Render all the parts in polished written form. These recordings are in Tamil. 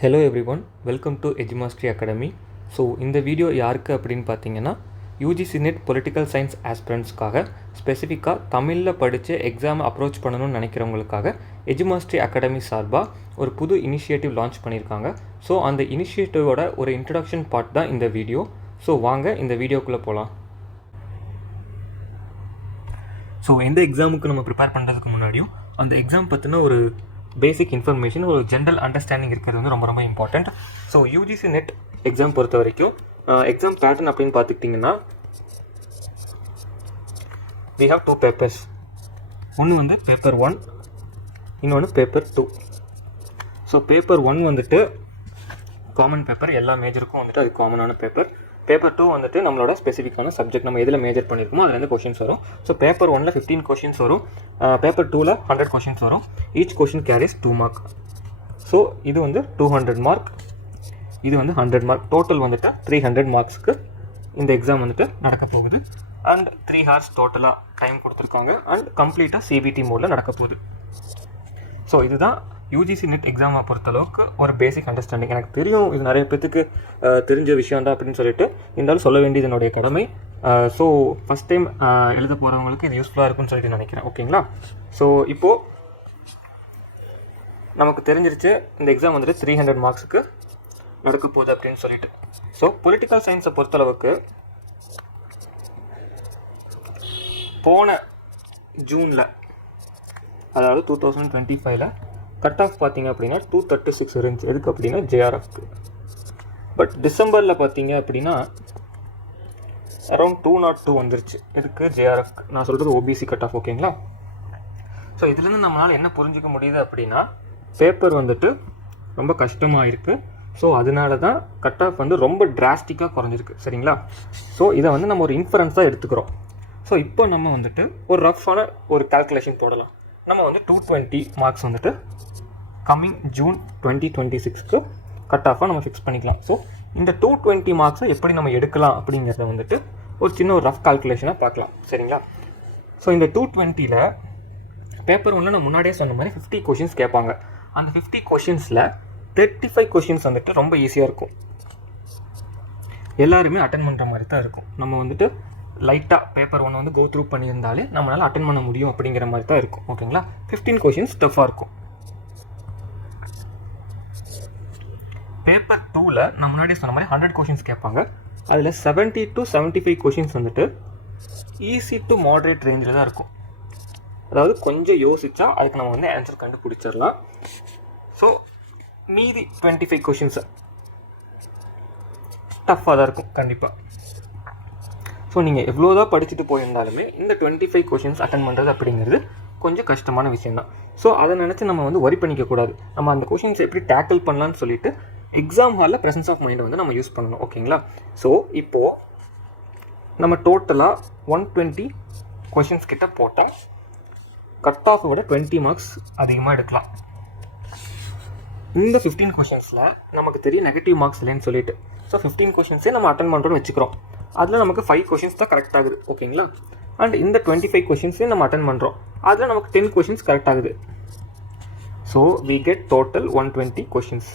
ஹலோ எவ்ரிஒன், வெல்கம் டு எஜுமாஸ்ட்ரி அகாடமி. ஸோ இந்த வீடியோ யாருக்கு அப்படின்னு பார்த்தீங்கன்னா, யூஜிசி நெட் பொலிட்டிக்கல் சயின்ஸ் ஆஸ்பிரண்ட்ஸ்க்காக ஸ்பெசிஃபிக்காக தமிழில் படித்து எக்ஸாம் அப்ரோச் பண்ணணும்னு நினைக்கிறவங்களுக்காக எஜுமாஸ்ட்ரி அகாடமி சார்பாக ஒரு புது இனிஷியேட்டிவ் லான்ச் பண்ணியிருக்காங்க. ஸோ அந்த இனிஷியேட்டிவோட ஒரு இன்ட்ரடக்ஷன் பார்ட் தான் இந்த வீடியோ. ஸோ வாங்க இந்த வீடியோக்குள்ளே போகலாம். ஸோ எந்த எக்ஸாமுக்கு நம்ம ப்ரிப்பேர் பண்ணுறதுக்கு முன்னாடியும் அந்த எக்ஸாம் பற்றின ஒரு பேசிக் இன்ஃபர்மேஷன், ஒரு ஜென்ரல் அண்டர்ஸ்டாண்டிங் இருக்கிறது வந்து ரொம்ப ரொம்ப important. So UGC net exam பொறுத்த வரைக்கும் எக்ஸாம் பேட்டர்ன் அப்படின்னு பார்த்துக்கிட்டிங்கன்னா, we have 2 பேப்பர்ஸ். ஒன்று வந்து பேப்பர் 1, இன்னொன்று பேப்பர் 2. ஸோ பேப்பர் 1 வந்துட்டு காமன் பேப்பர், எல்லா மேஜருக்கும் வந்துட்டு அது காமனான பேப்பர். பேப்பர் 2 வந்துட்டு நம்மளோட ஸ்பெசிஃபிக்கான சப்ஜெக்ட், நம்ம எதில் மேஜர் பண்ணியிருக்கோமோ அதுலேருந்து கொஷின்ஸ் வரும். ஸோ பேப்பர் 1ல் 15 கொஷின்ஸ் வரும், பேப்பர் 2ல் 100 கொஷின்ஸ் வரும். Each question carries 2 mark. So இது வந்து 200 மார்க், இது வந்து 100 மார்க். டோட்டல் வந்துட்டு 300 மார்க்ஸ்க்கு இந்த எக்ஸாம் வந்துட்டு நடக்க போகுது. அண்ட் 3 hours டோட்டலாக டைம் கொடுத்துருக்காங்க. அண்ட் கம்ப்ளீட்டாக சிபிடி மோடில் நடக்க போகுது. ஸோ இதுதான் யூஜிசி நெட் எக்ஸாமை பொறுத்தளவுக்கு ஒரு பேசிக் அண்டர்ஸ்டாண்டிங். எனக்கு தெரியும் இது நிறைய பேத்துக்கு தெரிஞ்ச விஷயம் தான் அப்படின்னு சொல்லிட்டு, இருந்தாலும் சொல்ல வேண்டியது என்னுடைய கடமை. ஸோ ஃபஸ்ட் டைம் எழுத போகிறவங்களுக்கு இது யூஸ்ஃபுல்லாக இருக்குன்னு சொல்லிட்டு நினைக்கிறேன். ஓகேங்களா? ஸோ இப்போது நமக்கு தெரிஞ்சிருச்சு இந்த எக்ஸாம் வந்துட்டு 300 மார்க்ஸுக்கு நடக்க போகுது அப்படின்னு சொல்லிட்டு. ஸோ பொலிட்டிக்கல் சயின்ஸை பொறுத்தளவுக்கு போன ஜூனில், அதாவது 2025ல் கட் ஆஃப் பார்த்தீங்க அப்படின்னா 236 இருந்துச்சு. எதுக்கு அப்படின்னா ஜேஆர்எஃப்க்கு. பட் டிசம்பரில் பார்த்தீங்க அப்படின்னா அரௌண்ட் 202 வந்துருச்சு. எதுக்கு? ஜேஆர்எஃப்க்கு. நான் சொல்கிறது ஓபிசி கட் ஆஃப். ஓகேங்களா? ஸோ இதுலேருந்து நம்மளால் என்ன புரிஞ்சிக்க முடியுது அப்படின்னா, பேப்பர் வந்துட்டு ரொம்ப கஷ்டமாக இருக்குது. ஸோ அதனால தான் கட் ஆஃப் வந்து ரொம்ப டிராஸ்டிக்காக குறைஞ்சிருக்கு. சரிங்களா? ஸோ இதை வந்து நம்ம ஒரு இன்ஃபரன்ஸாக எடுத்துக்கிறோம். ஸோ இப்போ நம்ம வந்துட்டு ஒரு ரஃப்பான ஒரு கால்குலேஷன் போடலாம். நம்ம வந்து 220 மார்க்ஸ் வந்துட்டு கம்மிங் ஜூன் 2026க்கு கட் ஆஃபாக நம்ம ஃபிக்ஸ் பண்ணிக்கலாம். ஸோ இந்த 220 மார்க்ஸை எப்படி நம்ம எடுக்கலாம் அப்படிங்கிறத வந்துட்டு ஒரு சின்ன ஒரு ரஃப் கால்குலேஷனாக பார்க்கலாம். சரிங்களா? ஸோ இந்த 220ல் பேப்பர் 1 நான் முன்னாடியே சொன்ன மாதிரி 50 கொஷின்ஸ் கேட்பாங்க. அந்த 50 கொஷின்ஸில் 35 கொஷின்ஸ் வந்துட்டு ரொம்ப ஈஸியாக இருக்கும். எல்லாருமே அட்டன் பண்ணுற மாதிரி தான் இருக்கும். நம்ம வந்துட்டு லைட்டாக பேப்பர் 1 வந்து கோ த்ரூ பண்ணியிருந்தாலே நம்மளால் அட்டன் பண்ண முடியும் அப்படிங்கிற மாதிரி தான் இருக்கும். ஓகேங்களா? 15 கொஷின்ஸ் டஃப்பாக இருக்கும். பேப்பர் 2ல் நான் முன்னாடி சொன்ன மாதிரி 100 கொஷின்ஸ் கேட்பாங்க. அதில் 70 to 75 கொஷின்ஸ் வந்துட்டு ஈஸி டு மாடரேட் ரேஞ்சில் தான் இருக்கும். அதாவது கொஞ்சம் யோசிச்சா அதுக்கு நம்ம வந்து ஆன்சர் கண்டுபிடிச்சிடலாம். ஸோ மீதி 25 கொஷின்ஸை டஃப்பாக தான் இருக்கும் கண்டிப்பாக. ஸோ நீங்கள் எவ்வளோ தான் படிச்சுட்டு போயிருந்தாலுமே இந்த 25 கொஷின்ஸ் அட்டன் பண்ணுறது அப்படிங்கிறது கொஞ்சம் கஷ்டமான விஷயந்தான். ஸோ அதை நினச்சி நம்ம வந்து ஒரி பண்ணிக்கக்கூடாது. நம்ம அந்த கொஷின்ஸ் எப்படி டேக்கிள் பண்ணலான்னு சொல்லிட்டு எக்ஸாம் ஹாலில் ப்ரெசன்ஸ் ஆஃப் மைண்டை வந்து நம்ம யூஸ் பண்ணணும். ஓகேங்களா? ஸோ இப்போது நம்ம டோட்டலாக 120 கொஷின்ஸ் கிட்ட போட்டால் கட் ஆஃபை விட 20 மார்க்ஸ் அதிகமாக எடுக்கலாம். இந்த 15 கொஷின்ஸில் நமக்கு தெரியும் நெகட்டிவ் மார்க்ஸ் இல்லைன்னு சொல்லிட்டு. ஸோ 15 கொஷின்ஸே நம்ம அட்டன் பண்ணுறோன்னு வச்சுக்கிறோம். அதில் நமக்கு 5 கொஷின்ஸ் தான் கரெக்ட் ஆகுது. ஓகேங்களா? அண்ட் இந்த 25 கொஷின்ஸே நம்ம அட்டன் பண்ணுறோம். அதில் நமக்கு 10 கொஷின்ஸ் கரெக்ட் ஆகுது. So we get total 120 questions.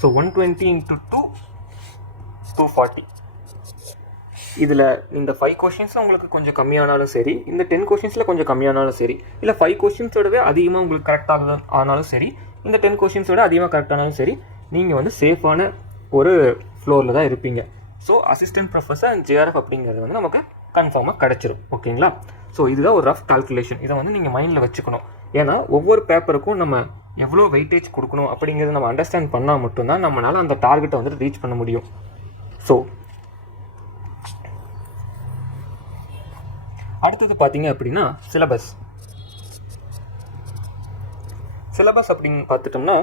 So 120 into 2 240. இதில் இந்த 5 கொஷின்ஸ் உங்களுக்கு கொஞ்சம் கம்மியானாலும் சரி, இந்த 10 கொஷின்ஸில் கொஞ்சம் கம்மியானாலும் சரி, இல்லை 5 கொஷின்ஸோடவே அதிகமாக உங்களுக்கு கரெக்ட் ஆனாலும் சரி, இந்த 10 கொஷின்ஸோட அதிகமாக கரெக்ட் ஆனாலும் சரி, நீங்கள் வந்து சேஃபான ஒரு ஃப்ளோரில் தான் இருப்பீங்க. So assistant professor and JRF அப்படிங்கிறது வந்து நமக்கு கன்ஃபார்மாக கிடச்சிரும். ஓகேங்களா? ஸோ இதுதான் ஒரு ரஃப் கால்குலேஷன். இதை வந்து நீங்கள் மைண்டில் வச்சுக்கணும். ஏன்னா ஒவ்வொரு பேப்பருக்கும் நம்ம எவ்வளோ வெயிட்டேஜ் கொடுக்கணும் அப்படிங்கிறத நம்ம அண்டர்ஸ்டாண்ட் பண்ணால் மட்டும்தான் நம்மளால் அந்த டார்கெட்டை வந்துட்டு ரீச் பண்ண முடியும். ஸோ அடுத்தது பார்த்தீங்க அப்படின்னா சிலபஸ் அப்படின்னு பார்த்துட்டோம்னா,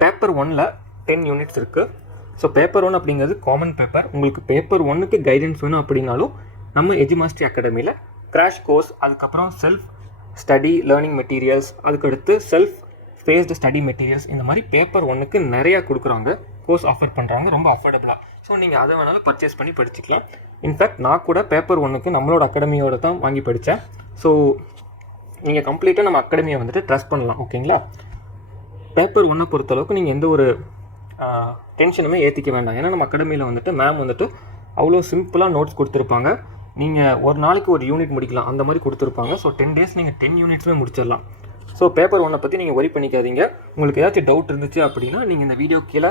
பேப்பர் 1ல் 10 யூனிட்ஸ் இருக்குது. ஸோ பேப்பர் 1 அப்படிங்கிறது காமன் பேப்பர். உங்களுக்கு பேப்பர் 1க்கு கைடன்ஸ் வேணும் அப்படின்னாலும் நம்ம எஜுமாஸ்ட்ரி அகாடமியில் கிராஷ் கோர்ஸ், அதுக்கப்புறம் செல்ஃப் ஸ்டடி லேர்னிங் மெட்டீரியல்ஸ், அதுக்கடுத்து செல்ஃப் ஃபேஸ்டு ஸ்டடி மெட்டீரியல்ஸ், இந்த மாதிரி பேப்பர் 1க்கு நிறையா கொடுக்குறாங்க, கோர்ஸ் ஆஃபர் பண்ணுறாங்க ரொம்ப அஃபோர்டபுளாக. ஸோ நீங்கள் அதை வேணாலும் பர்ச்சேஸ் பண்ணி படிச்சுக்கலாம். இன்ஃபேக்ட் நான் கூட பேப்பர் 1க்கு நம்மளோட அகாடமியோட தான் வாங்கி படித்தேன். ஸோ நீங்கள் கம்ப்ளீட்டாக நம்ம அகாடமியை வந்துட்டு ட்ரஸ்ட் பண்ணலாம். ஓகேங்களா? பேப்பர் 1 பொறுத்தளவுக்கு நீங்கள் எந்த ஒரு டென்ஷனுமே ஏற்றிக்க வேண்டாம். ஏன்னா நம்ம அகாடமியில் வந்துட்டு மேம் வந்துட்டு அவ்வளோ சிம்பிளாக நோட்ஸ் கொடுத்துருப்பாங்க. நீங்கள் ஒரு நாளைக்கு ஒரு யூனிட் முடிக்கலாம் அந்த மாதிரி கொடுத்துருப்பாங்க. ஸோ 10 days நீங்கள் 10 யூனிட்ஸுமே முடிச்சிடலாம். ஸோ பேப்பர் 1 பற்றி நீங்கள் ஒரி பண்ணிக்காதீங்க. உங்களுக்கு ஏதாச்சும் டவுட் இருந்துச்சு அப்படின்னா நீங்கள் இந்த வீடியோ கீழே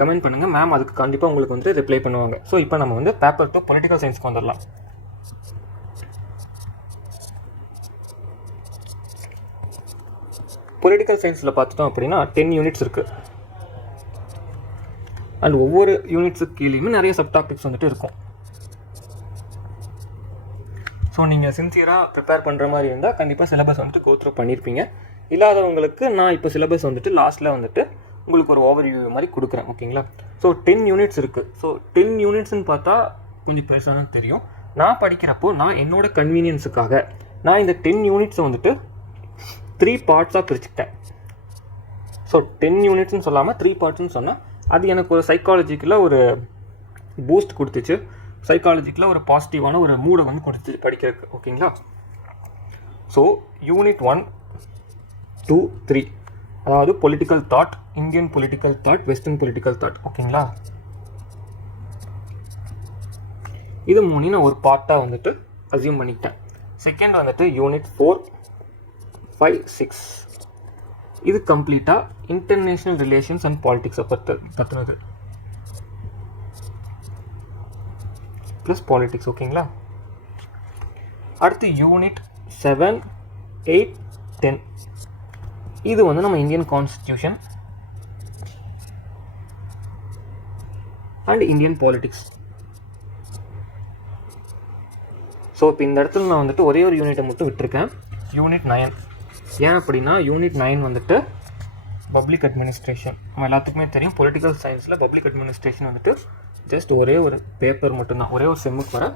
கமெண்ட் பண்ணுங்கள். மேம் அதுக்கு கண்டிப்பாக உங்களுக்கு வந்து ரிப்ளை பண்ணுவாங்க. ஸோ இப்போ நம்ம வந்து பேப்பர் 2 பொலிட்டிக்கல் சயின்ஸ்க்கு வந்துடலாம். பொலிட்டிக்கல் சயின்ஸில் பார்த்துட்டோம் அப்படின்னா 10 யூனிட்ஸ் இருக்குது. அண்ட் ஒவ்வொரு யூனிட்ஸுக்கு கீழேயுமே நிறைய சப் டாபிக்ஸ் வந்துட்டு இருக்கும். ஸோ நீங்கள் சின்சியராக ப்ரிப்பேர் பண்ணுற மாதிரி இருந்தால் கண்டிப்பாக சிலபஸ் வந்துட்டு கோ த்ரூ பண்ணியிருப்பீங்க. இல்லாதவங்களுக்கு நான் இப்போ சிலபஸ் வந்துட்டு லாஸ்ட்டில் வந்துட்டு உங்களுக்கு ஒரு ஓவர்வியூ மாதிரி கொடுக்குறேன். ஓகேங்களா? ஸோ 10 யூனிட்ஸ் இருக்குது. ஸோ 10 யூனிட்ஸ்ன்னு பார்த்தா கொஞ்சம் பெருசாக தெரியும். நான் படிக்கிறப்போ நான் என்னோட கன்வீனியன்ஸுக்காக நான் இந்த 10 யூனிட்ஸை வந்துட்டு 3 பார்ட்ஸாக பிரிச்சுக்கிட்டேன். ஸோ 10 யூனிட்ஸ்னு சொல்லாமல் 3 பார்ட்ஸ்னு சொன்னால் அது எனக்கு ஒரு சைக்காலஜிக்கலாக ஒரு பூஸ்ட் கொடுத்துச்சு. சைக்காலஜிக்கலாக ஒரு பாசிட்டிவான ஒரு மூடை வந்து கொடுத்துச்சு படிக்கிறதுக்கு. ஓகேங்களா? ஸோ யூனிட் 1, 2, 3 அதாவது political thought, Indian political thought, western political thought. ஓகேங்களா? இது 3 நான் ஒரு பார்ட்டாக வந்துட்டு அசியூம் பண்ணிக்கிட்டேன். செகண்ட் வந்துட்டு யூனிட் 4, 5, 6 இது கம்ப்ளீட்டாக இன்டர்நேஷ்னல் ரிலேஷன்ஸ் அண்ட் பாலிட்டிக்ஸை பற்றினது ப்ளஸ் பாலிட்டிக்ஸ். ஓகேங்களா? அடுத்து யூனிட் 7, 8, 10 இது வந்து நம்ம Indian constitution and Indian politics. So இப்போ இந்த இடத்துல நான் வந்துட்டு ஒரே ஒரு யூனிட்டை மட்டும் விட்டுருக்கேன், யூனிட் 9. ஏன் அப்படின்னா யூனிட் 9 வந்துட்டு பப்ளிக் அட்மினிஸ்ட்ரேஷன். நம்ம எல்லாத்துக்குமே தெரியும் பொலிட்டிக்கல் சயின்ஸில் பப்ளிக் அட்மினிஸ்ட்ரேஷன் வந்துட்டு ஜஸ்ட் ஒரே ஒரு பேப்பர் மட்டும்தான், ஒரே ஒரு செம்முக்கு வர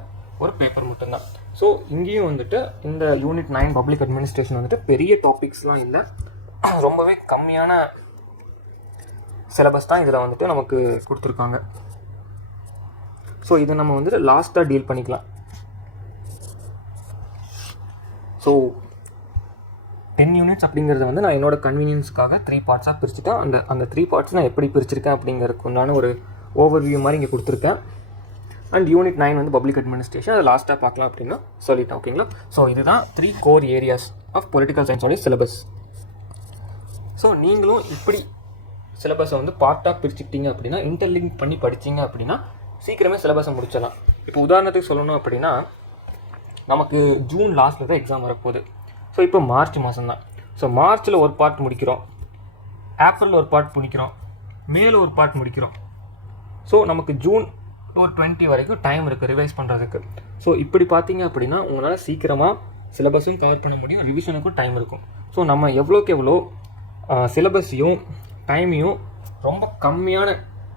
ஒரு பேப்பர் மட்டும்தான். ஸோ இங்கேயும் வந்துட்டு இந்த யூனிட் 9 பப்ளிக் அட்மினிஸ்ட்ரேஷன் வந்துட்டு பெரிய டாபிக்ஸ்லாம் இல்லை, ரொம்பவே கம்மியான சிலபஸ் தான் இதில் வந்துட்டு நமக்கு கொடுத்துருக்காங்க. ஸோ இதை நம்ம வந்துட்டு லாஸ்ட்டாக டீல் பண்ணிக்கலாம். ஸோ 10 யூனிட்ஸ் அப்படிங்கிறது வந்து நான் என்னோட கன்வீனியன்ஸ்க்காக 3 பார்ட்ஸாக பிரிச்சுட்டேன். அந்த 3 பார்ட்ஸ் நான் எப்படி பிரிச்சிருக்கேன் அப்படிங்கிறதுக்கு உண்டான ஒரு ஓவர்வியூ மாதிரி இங்கே கொடுத்துருக்கேன். அண்ட் யூனிட் 9 வந்து பப்ளிக் அட்மினிஸ்ட்ரேஷன், அதை லாஸ்ட்டாக பார்க்கலாம் அப்படின்னு சொல்லிட்டேன். ஓகேங்களா? ஸோ இதுதான் 3 கோர் ஏரியாஸ் ஆஃப் பொலிட்டிக்கல் சயின்ஸோடைய சிலபஸ். ஸோ நீங்களும் இப்படி சிலபஸை வந்து பார்ட்டாக பிரிச்சுக்கிட்டீங்க அப்படின்னா, இன்டர்லிங்க் பண்ணி படிச்சிங்க அப்படின்னா சீக்கிரமே சிலபஸை முடிச்சிடலாம். இப்போ உதாரணத்துக்கு சொல்லணும் அப்படின்னா நமக்கு ஜூன் லாஸ்ட்டில் தான் எக்ஸாம் வரப்போகுது. ஸோ இப்போ மார்ச் மாதம் தான். ஸோ மார்ச்சில் ஒரு பார்ட் முடிக்கிறோம், ஏப்ரலில் ஒரு பார்ட் முடிக்கிறோம், மேல ஒரு பார்ட் முடிக்கிறோம். ஸோ நமக்கு ஜூன் ஒரு 20 வரைக்கும் டைம் இருக்குது ரிவைஸ் பண்ணுறதுக்கு. ஸோ இப்படி பார்த்தீங்க அப்படின்னா உங்களால் சீக்கிரமாக சிலபஸும் கவர் பண்ண முடியும், ரிவிஷனுக்கும் டைம் இருக்கும். ஸோ நம்ம எவ்வளோக்கு எவ்வளோ சிலபஸையும் டைமையும் ரொம்ப கம்மியான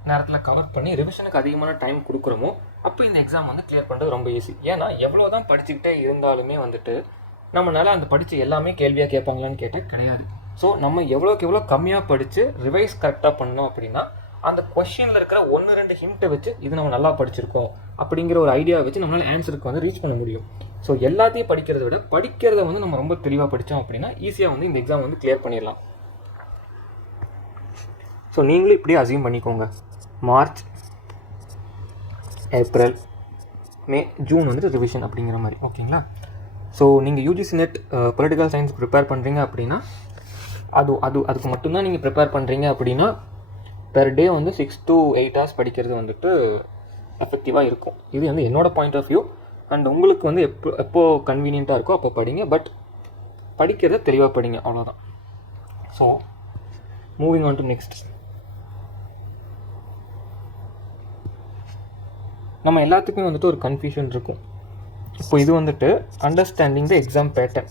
நேரத்தில் கவர் பண்ணி ரிவிஷனுக்கு அதிகமான டைம் கொடுக்குறோமோ அப்போ இந்த எக்ஸாம் வந்து கிளியர் பண்ணுறது ரொம்ப ஈஸி. ஏன்னா எவ்வளோ தான் படிச்சுக்கிட்டே இருந்தாலுமே வந்துட்டு நம்மளால் அந்த படித்து எல்லாமே கேள்வியாக கேட்பாங்களான்னு கேட்டால் கிடையாது. ஸோ நம்ம எவ்வளோக்கு எவ்வளோ கம்மியாக படித்து ரிவைஸ் கரெக்டாக பண்ணோம் அப்படின்னா அந்த கொஸ்டினில் இருக்கிற 1-2 ஹிண்ட்டை வச்சு இது நம்ம நல்லா படிச்சிருக்கோம் அப்படிங்கிற ஒரு ஐடியாவை வச்சு நம்மளால் ஆன்சருக்கு வந்து ரீச் பண்ண முடியும். ஸோ எல்லாத்தையும் படிக்கிறத விட படிக்கிறத வந்து நம்ம ரொம்ப தெளிவாக படித்தோம் அப்படின்னா ஈஸியாக வந்து இந்த எக்ஸாம் வந்து கிளியர் பண்ணிடலாம். ஸோ நீங்களும் இப்படியே அசியூம் பண்ணிக்கோங்க, மார்ச், ஏப்ரல், மே, ஜூன் வந்து ரிவிஷன் அப்படிங்கிற மாதிரி. ஓகேங்களா? ஸோ நீங்கள் UGC NET political science prepare பண்ணுறீங்க அப்படின்னா அதுக்கு மட்டும்தான் நீங்கள் ப்ரிப்பேர் பண்ணுறீங்க அப்படின்னா பெர் டே வந்து 6 to 8 hours படிக்கிறது வந்துட்டு எஃபெக்டிவாக இருக்கும். இது வந்து என்னோட பாயிண்ட் ஆஃப் வியூ. அண்ட் உங்களுக்கு வந்து எப்போ கன்வீனியண்ட்டாக இருக்கோ அப்போ படிங்க, பட் படிக்கிறத தெளிவாக படிங்க, அவ்வளோதான். So moving on to next. நம்ம எல்லாத்துக்குமே வந்துட்டு ஒரு கன்ஃபியூஷன் இருக்கும். இப்போ இது வந்துட்டு அண்டர்ஸ்டாண்டிங் த எக்ஸாம் பேட்டர்ன்.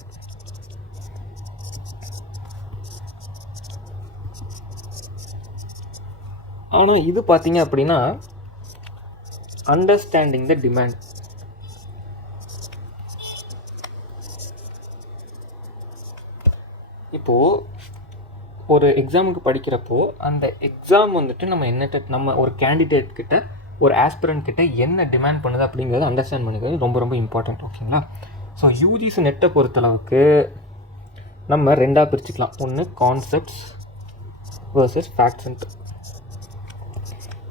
ஆனால் இது பார்த்தீங்க அப்படின்னா அண்டர்ஸ்டாண்டிங் த டிமாண்ட். இப்போது ஒரு எக்ஸாமுக்கு படிக்கிறப்போ அந்த எக்ஸாம் வந்துட்டு நம்ம ஒரு கேண்டிடேட் கிட்ட, ஒரு ஆஸ்பிரண்ட் கிட்ட என்ன டிமாண்ட் பண்ணுது அப்படிங்கிறத அண்டர்ஸ்டாண்ட் பண்ணிக்கிறது ரொம்ப ரொம்ப இம்பார்ட்டண்ட். ஓகேங்களா? ஸோ யூஜிசி நெட்டை பொறுத்தளவுக்கு நம்ம 2ஆக பிரிச்சுக்கலாம். ஒன்று கான்செப்ட்ஸ், வர்சஸ் ஃபேக்ட்ஸ்ன்ட்டு.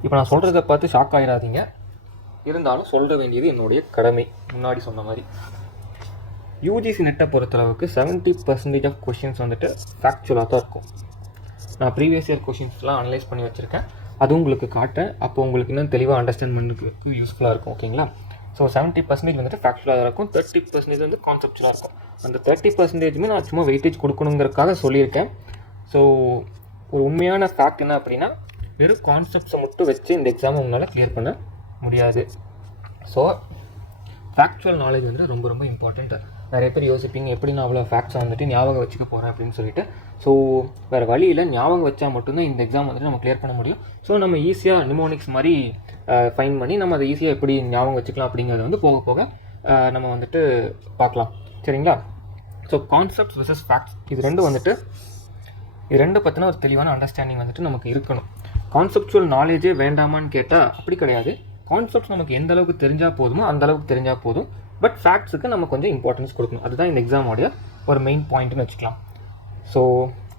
இப்போ நான் சொல்கிறத பார்த்து ஷாக் ஆகிடாதீங்க, இருந்தாலும் சொல்ல வேண்டியது என்னுடைய கடமை. முன்னாடி சொன்ன மாதிரி யூஜிசி நெட்டை பொறுத்தளவுக்கு 70% ஆஃப் கொஷின்ஸ் வந்துட்டு ஃபேக்சுவலாக தான் இருக்கும். நான் ப்ரீவியஸ் இயர் கொஷின்ஸ்லாம் அனலைஸ் பண்ணி வச்சுருக்கேன், அதுவும் உங்களுக்கு காட்டுறேன். அப்போ உங்களுக்கு இன்னும் தெளிவாக அண்டர்ஸ்டாண்ட் பண்ணுறதுக்கு யூஸ்ஃபுல்லாக இருக்கும். ஓகேங்களா? ஸோ 70% வந்துட்டு ஃபேக்சுவலாக இருக்கும், 30% வந்து கான்செப்சுவலாக இருக்கும். அந்த 30%மே நான் சும்மா வெயிட்டேஜ் கொடுக்கணுங்கிறதுக்காக சொல்லியிருக்கேன். ஸோ ஒரு உண்மையான ஃபேக்ட் என்ன அப்படின்னா, வெறும் கான்செப்ட்ஸை மட்டும் வச்சு இந்த எக்ஸாமை உங்களால் கிளியர் பண்ண முடியாது. ஸோ ஃபேக்சுவல் நாலேஜ் வந்து ரொம்ப ரொம்ப இம்பார்ட்டண்ட். நிறைய பேர் யோசிப்பீங்க, எப்படி நான் அவ்வளோ ஃபேக்ட்ஸை வந்துட்டு ஞாபகம் வச்சுக்க போகிறேன் அப்படின்னு சொல்லிட்டு. ஸோ வேறு வழியில் ஞாபகம் வச்சா மட்டும்தான் இந்த எக்ஸாம் வந்துட்டு நம்ம கிளியர் பண்ண முடியும். ஸோ நம்ம ஈஸியாக நிமோனிக்ஸ் மாதிரி ஃபைன் பண்ணி நம்ம அதை ஈஸியாக எப்படி ஞாபகம் வச்சுக்கலாம் அப்படிங்கிறத வந்து போக போக நம்ம வந்துட்டு பார்க்கலாம். சரிங்களா? ஸோ கான்செப்ட்ஸ் வெர்சஸ் ஃபேக்ட்ஸ், இது ரெண்டு பற்றின ஒரு தெளிவான அண்டர்ஸ்டாண்டிங் வந்துட்டு நமக்கு இருக்கணும். கான்செப்சுவல் நாலேஜே வேண்டாமான்னு கேட்டால் அப்படி கிடையாது. கான்செப்ட்ஸ் நமக்கு எந்த அளவுக்கு தெரிஞ்சால் போதுமோ அந்த அளவுக்கு தெரிஞ்சால் போதும். பட் ஃபேக்ட்ஸுக்கு நம்ம கொஞ்சம் இம்பார்ட்டன்ஸ் கொடுக்கணும். அதுதான் இந்த எக்ஸாமோடைய ஒரு மெயின் பாயிண்ட்னு வச்சுக்கலாம். ஸோ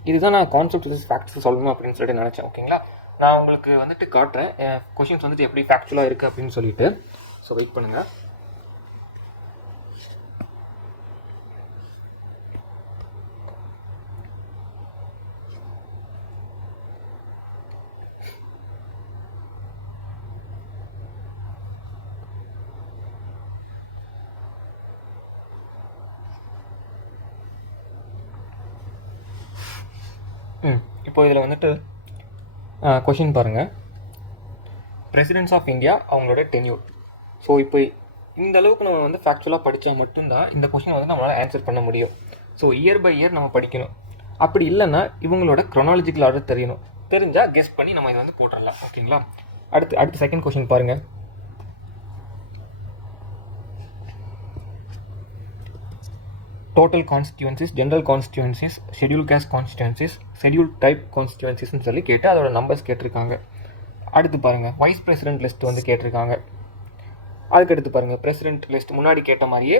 இதுதான் நான் கான்செப்ட் வெர்சஸ் ஃபேக்ட்ஸ் சொல்லணும் அப்படின்னு சொல்லிட்டு நினச்சேன். ஓகேங்களா? நான் உங்களுக்கு வந்துட்டு காட்டுறேன் கொஷின்ஸ் வந்துட்டு எப்படி ஃபேக்சுவலாக இருக்குது அப்படின்னு சொல்லிட்டு. ஸோ வெயிட் பண்ணுங்கள். இப்போ இதில் வந்துட்டு கொஷின் பாருங்கள். பிரசிடென்ட்ஸ் ஆஃப் இந்தியா அவங்களோட டென்யூர். ஸோ இப்போ இந்த அளவுக்கு நம்ம வந்து ஃபேக்சுவலாக படித்தா மட்டும்தான் இந்த கொஷின் வந்து நம்மளால் ஆன்சர் பண்ண முடியும். ஸோ இயர் பை இயர் நம்ம படிக்கணும். அப்படி இல்லைன்னா இவங்களோட க்ரோனாலஜிக்கல் ஆர்டர் தெரியணும். தெரிஞ்சால் கெஸ் பண்ணி நம்ம இதை வந்து போட்டுடலாம். ஓகேங்களா? அடுத்து செகண்ட் கொஷின் பாருங்கள். Total constituencies, general constituencies, schedule caste constituencies, schedule tribe கான்ஸ்டியூன்சிஸ்ன்னு சொல்லி கேட்டு அதோட நம்பர்ஸ் கேட்டிருக்காங்க. அடுத்து பாருங்கள், வைஸ் பிரசிடென்ட் லிஸ்ட் வந்து கேட்டிருக்காங்க. அதுக்கடுத்து பாருங்கள், பிரசிடென்ட் லிஸ்ட் முன்னாடி கேட்ட மாதிரியே